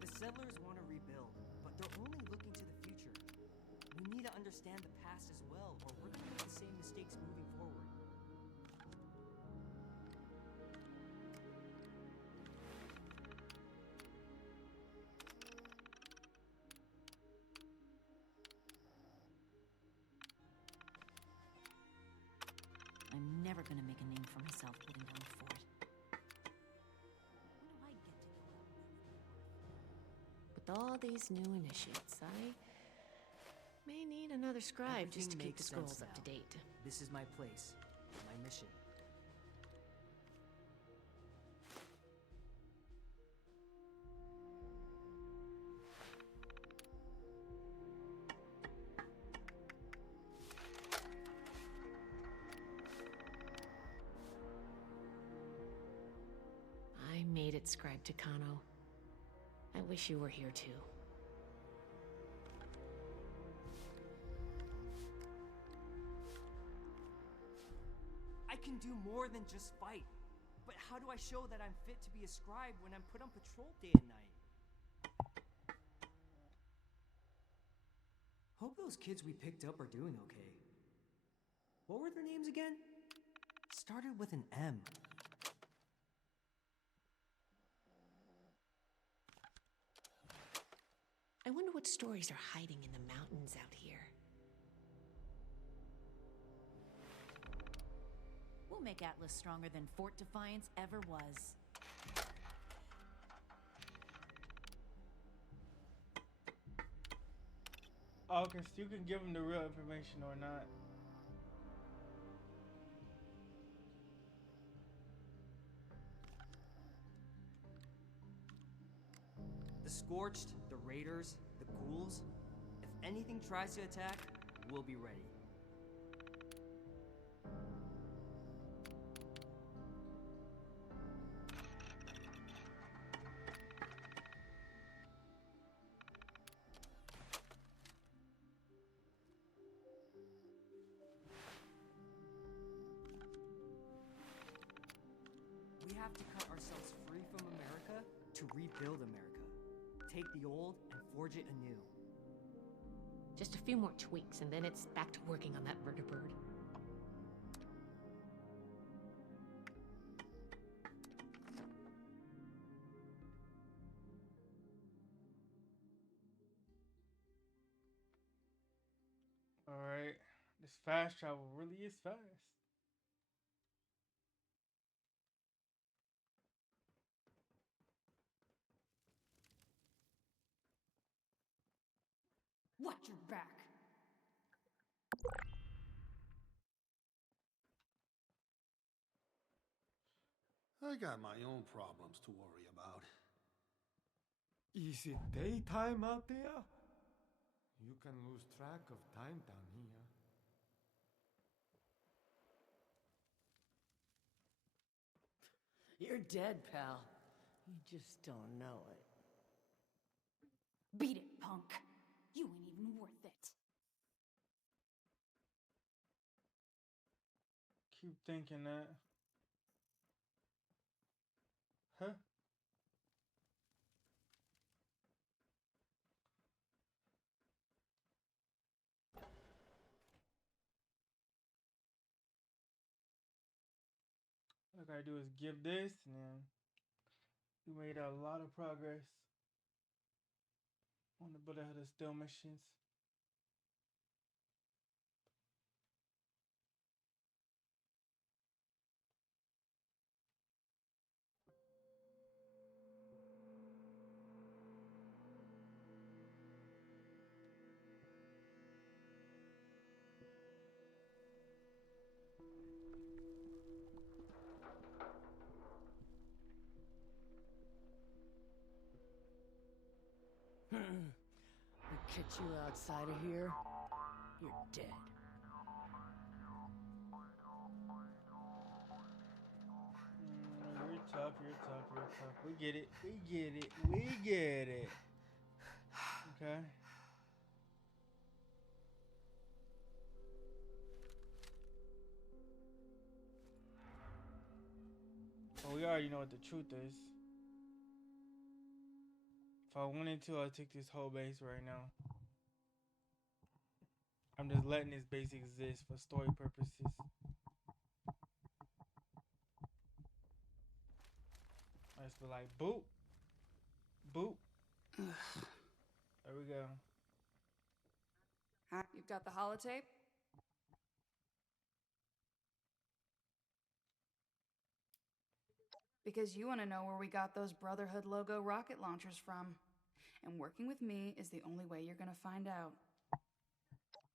The settlers want to rebuild, but they're only looking to the future. We need to understand the past as well, or we're going to make the same mistakes moving forward. I'm never gonna make a name for myself holding down the fort. With all these new initiates, I may need another scribe just to keep the scrolls up to date. This is my place, my mission. I made it, Scribe Takano. I wish you were here too. I can do more than just fight. But how do I show that I'm fit to be a scribe when I'm put on patrol day and night? Hope those kids we picked up are doing okay. What were their names again? Started with an M. I wonder what stories are hiding in the mountains out here. We'll make Atlas stronger than Fort Defiance ever was. Oh, okay, so you can give them the real information or not. The Scorched, the Raiders, the Ghouls. If anything tries to attack, we'll be ready. We have to cut ourselves free from America to rebuild America. Take the old and forge it anew. Just a few more tweaks, and then it's back to working on that vertibird. Alright. This fast travel really is fast. Watch your back. I got my own problems to worry about. Is it daytime out there? You can lose track of time down here. You're dead, pal. You just don't know it. Beat it, punk. You ain't even worth it. Keep thinking that. Huh? All I gotta do is give this, and then we made a lot of progress on the Brotherhood of Steel missions. We catch you outside of here, you're dead. You're tough, you're tough, you're tough. We get it, we get it, we get it. Okay. Well, we already know what the truth is. If I wanted to, I'd take this whole base right now. I'm just letting this base exist for story purposes. I just be like, boop, boop. There we go. You've got the holotape? Because you want to know where we got those Brotherhood logo rocket launchers from. And working with me is the only way you're going to find out.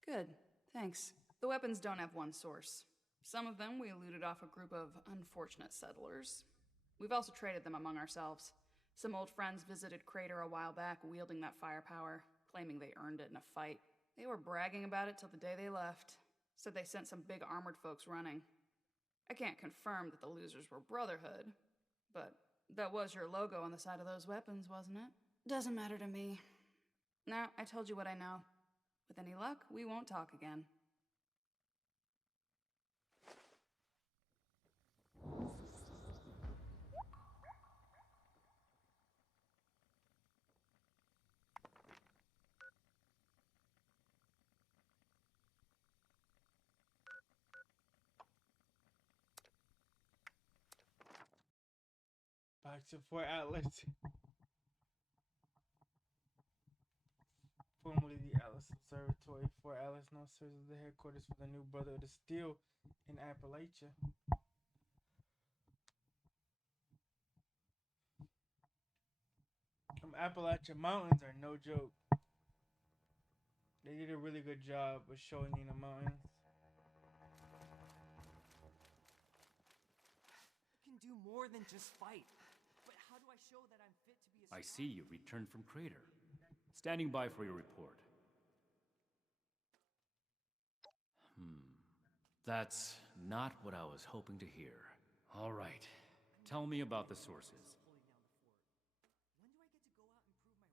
Good. Thanks. The weapons don't have one source. Some of them we looted off a group of unfortunate settlers. We've also traded them among ourselves. Some old friends visited Crater a while back wielding that firepower, claiming they earned it in a fight. They were bragging about it till the day they left. Said they sent some big armored folks running. I can't confirm that the losers were Brotherhood, but that was your logo on the side of those weapons, wasn't it? Doesn't matter to me. Now, I told you what I know. With any luck, we won't talk again. Back to Fort Atlas. Formerly the Atlas Observatory, Fort Atlas now serves as the headquarters for the new Brotherhood of Steel in Appalachia. Appalachian Mountains are no joke. They did a really good job of showing you the mountains. You can do more than just fight. But how do I show that I'm fit to be a I see you returned from Crater. Standing by for your report. That's not what I was hoping to hear. All right. Tell me about the sources. When do I get to go out and prove my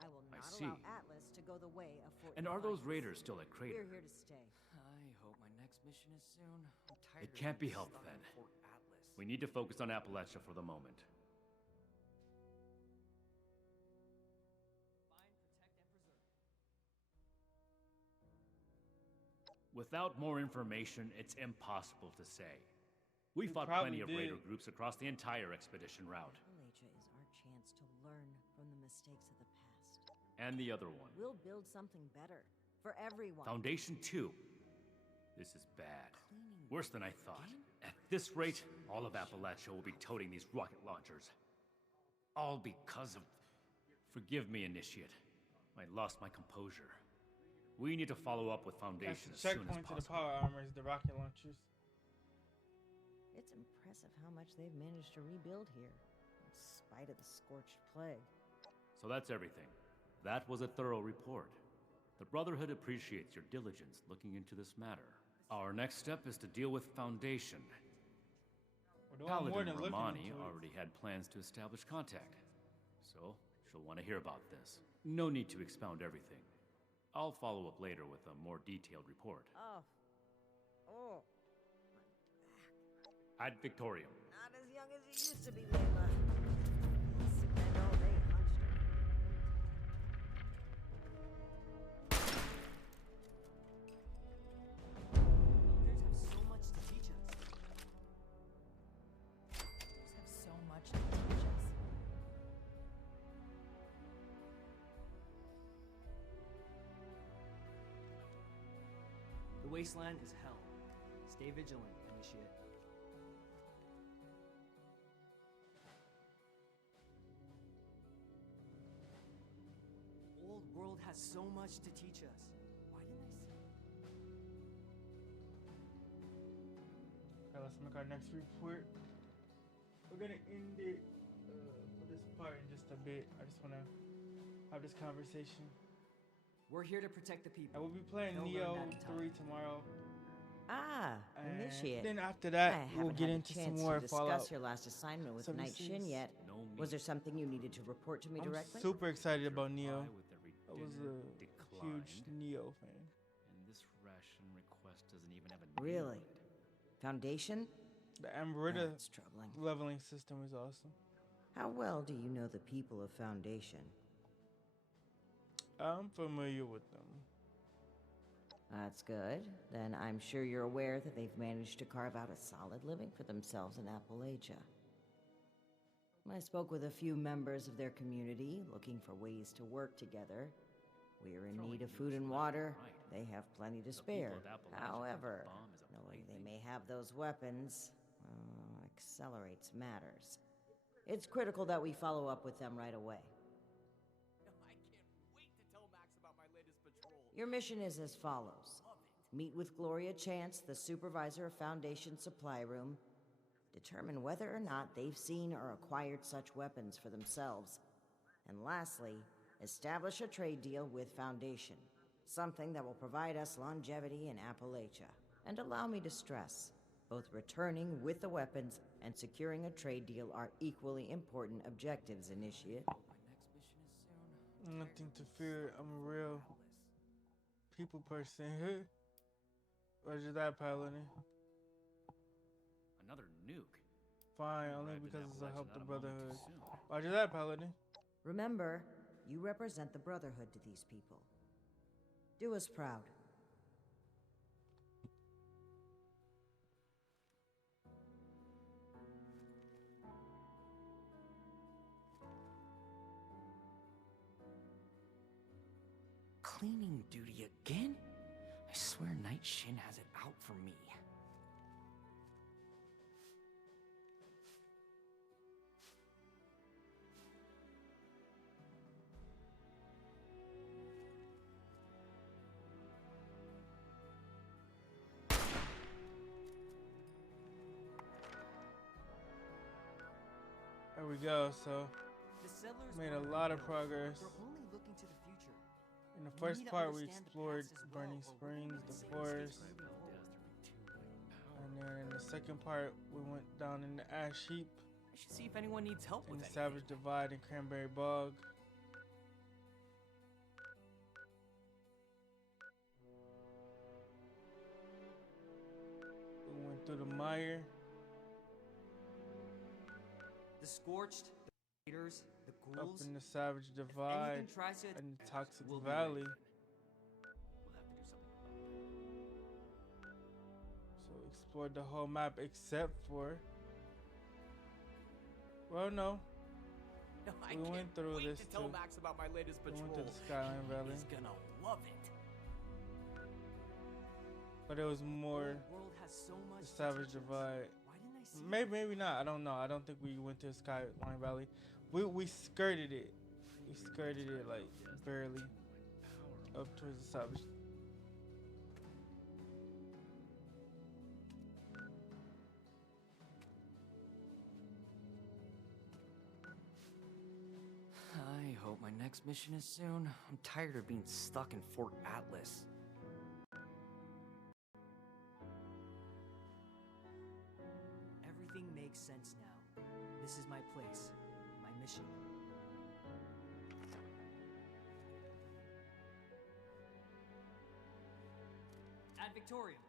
worth? I will I not see. allow Atlas to go the way of Fort And are those Defiance. raiders still at Crater? We're here to stay. I hope my next mission is soon. I'm tired It of can't be being helped stuck then. in Fort Atlas. We need to focus on Appalachia for the moment. Find, protect, and preserve. Without more information, it's impossible to say. We fought probably plenty of did. raider groups across the entire expedition route. Appalachia is our chance to learn from the mistakes of the past. And the other one. We'll build something better for everyone. Foundation 2. This is bad. Worse than I thought. At this rate, all of Appalachia will be toting these rocket launchers. All because of... Forgive me, Initiate. I lost my composure. We need to follow up with That's Foundation the as soon as checkpoint to the possible. power armors, the rocket launchers. It's impressive how much they've managed to rebuild here, in spite of the scorched plague. So that's everything. That was a thorough report. The Brotherhood appreciates your diligence looking into this matter. Our next step is to deal with Foundation. We're doing more Paladin than looking Romani into it. already had plans to establish contact, so she'll want to hear about this. No need to expound everything. I'll follow up later with a more detailed report. Oh. Ad Victorium. Not as young as you used to be, Layla. Sick bed all day, hunched Elders have so much to teach us. Elders have so much to teach us. The wasteland is hell. Stay vigilant, Initiate. Old world has so much to teach us. Why didn't I see? Okay, let's make our next report. We're gonna end it for this part in just a bit. I just wanna have this conversation. We're here to protect the people. I will be playing They'll Neo learn that in time. 3 tomorrow. And Initiate. then after that, I we'll haven't get had into a some chance more to discuss Fallout your last assignment with Night 76. Shin yet. No Was there meat. something you needed to report to me I'm directly? super excited about Neo. With every I was dinner a huge declined, Neo fan. and this ration request doesn't even have a name Really? on it. Foundation? The Amrita That's troubling. leveling system is awesome. How well do you know the people of Foundation? I'm familiar with them. That's good. Then I'm sure you're aware that they've managed to carve out a solid living for themselves in Appalachia. I spoke with a few members of their community looking for ways to work together. We're in need of food and water. They have plenty to spare. However, knowing they may have those weapons accelerates matters. It's critical that we follow up with them right away. I can't wait to tell Max about my latest patrol. Your mission is as follows. Meet with Gloria Chance, the supervisor of Foundation Supply Room. Determine whether or not they've seen or acquired such weapons for themselves. And lastly, establish a trade deal with Foundation. Something that will provide us longevity in Appalachia. And allow me to stress, both returning with the weapons and securing a trade deal are equally important objectives, Initiate. My next mission is soon. Nothing to fear. I'm a real people person. Roger that, Paladin. Another nuke. Fine, only Arrived in because it's a Appalachia help the not a moment too Brotherhood. soon. Roger that, Paladin. Remember, you represent the Brotherhood to these people. Do us proud. Cleaning duty again? I swear Night Shin has it out for me. There we go. So The settlers made a wanna lot of rebuild, progress. but they're only looking to the future. In the We first need to part, we understand the explored past as well, Burning or we're Springs, gonna be the the same forest, mistakes moving forward. and then in the second part, we went down in the ash heap, I should see if anyone needs help in with the anything. Savage Divide, and Cranberry Bog. We went through the mire, The Scorched, the Raiders, the up Ghouls. in the Savage If Divide, anything tries to and the attack us, Toxic we'll be Valley. ready. So we explored the whole map except for. Well, no. No, I We went can't through wait this to tell too. Max about my latest We patrol. went to the Skyline Valley. He's gonna love it. But it was more The world has so much the to Savage teach us. Divide. Why didn't I see Maybe not. I don't know. I don't think we went to Skyline Valley. We skirted it. We skirted it like barely up towards the Savage. I hope my next mission is soon. I'm tired of being stuck in Fort Atlas. Everything makes sense now. This is my place, my mission. Ad Victorium.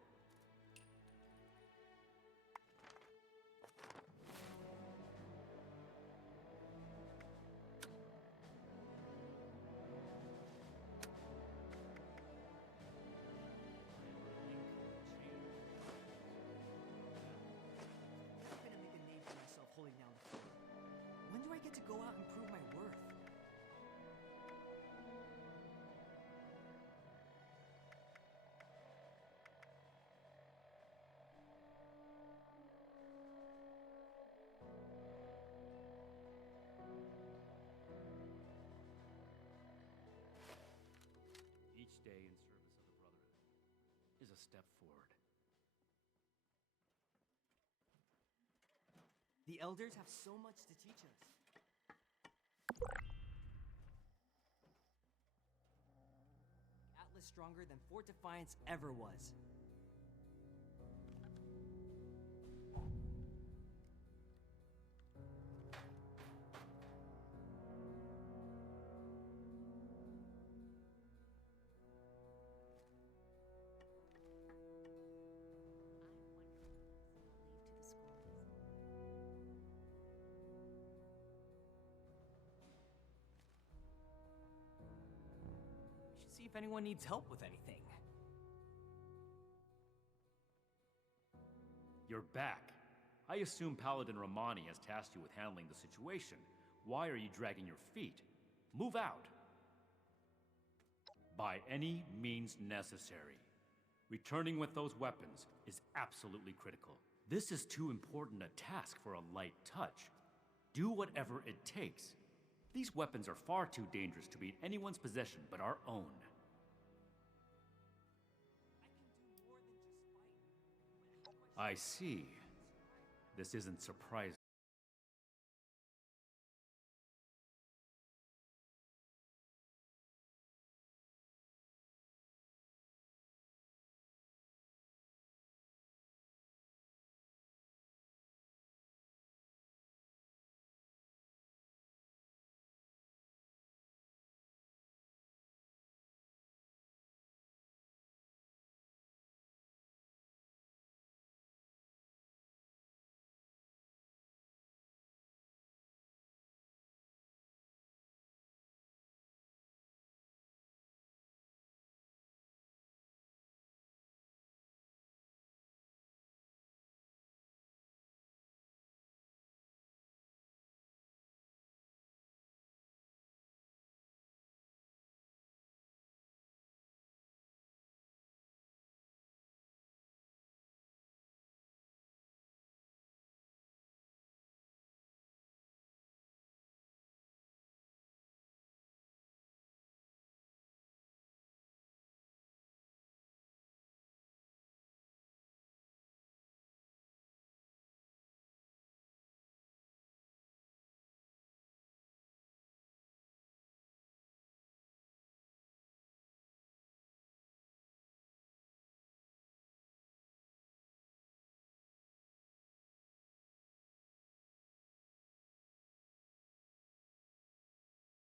I'm gonna make a name for myself holding down the fort. When do I get to go out and prove my worth? Each day in service of the Brotherhood is a step forward. The elders have so much to teach us. Atlas stronger than Fort Defiance ever was. We should see if anyone needs help with anything. You're back. I assume Paladin Romani has tasked you with handling the situation. Why are you dragging your feet? Move out. By any means necessary. Returning with those weapons is absolutely critical. This is too important a task for a light touch. Do whatever it takes. These weapons are far too dangerous to be in anyone's possession but our own. I see. This isn't surprising.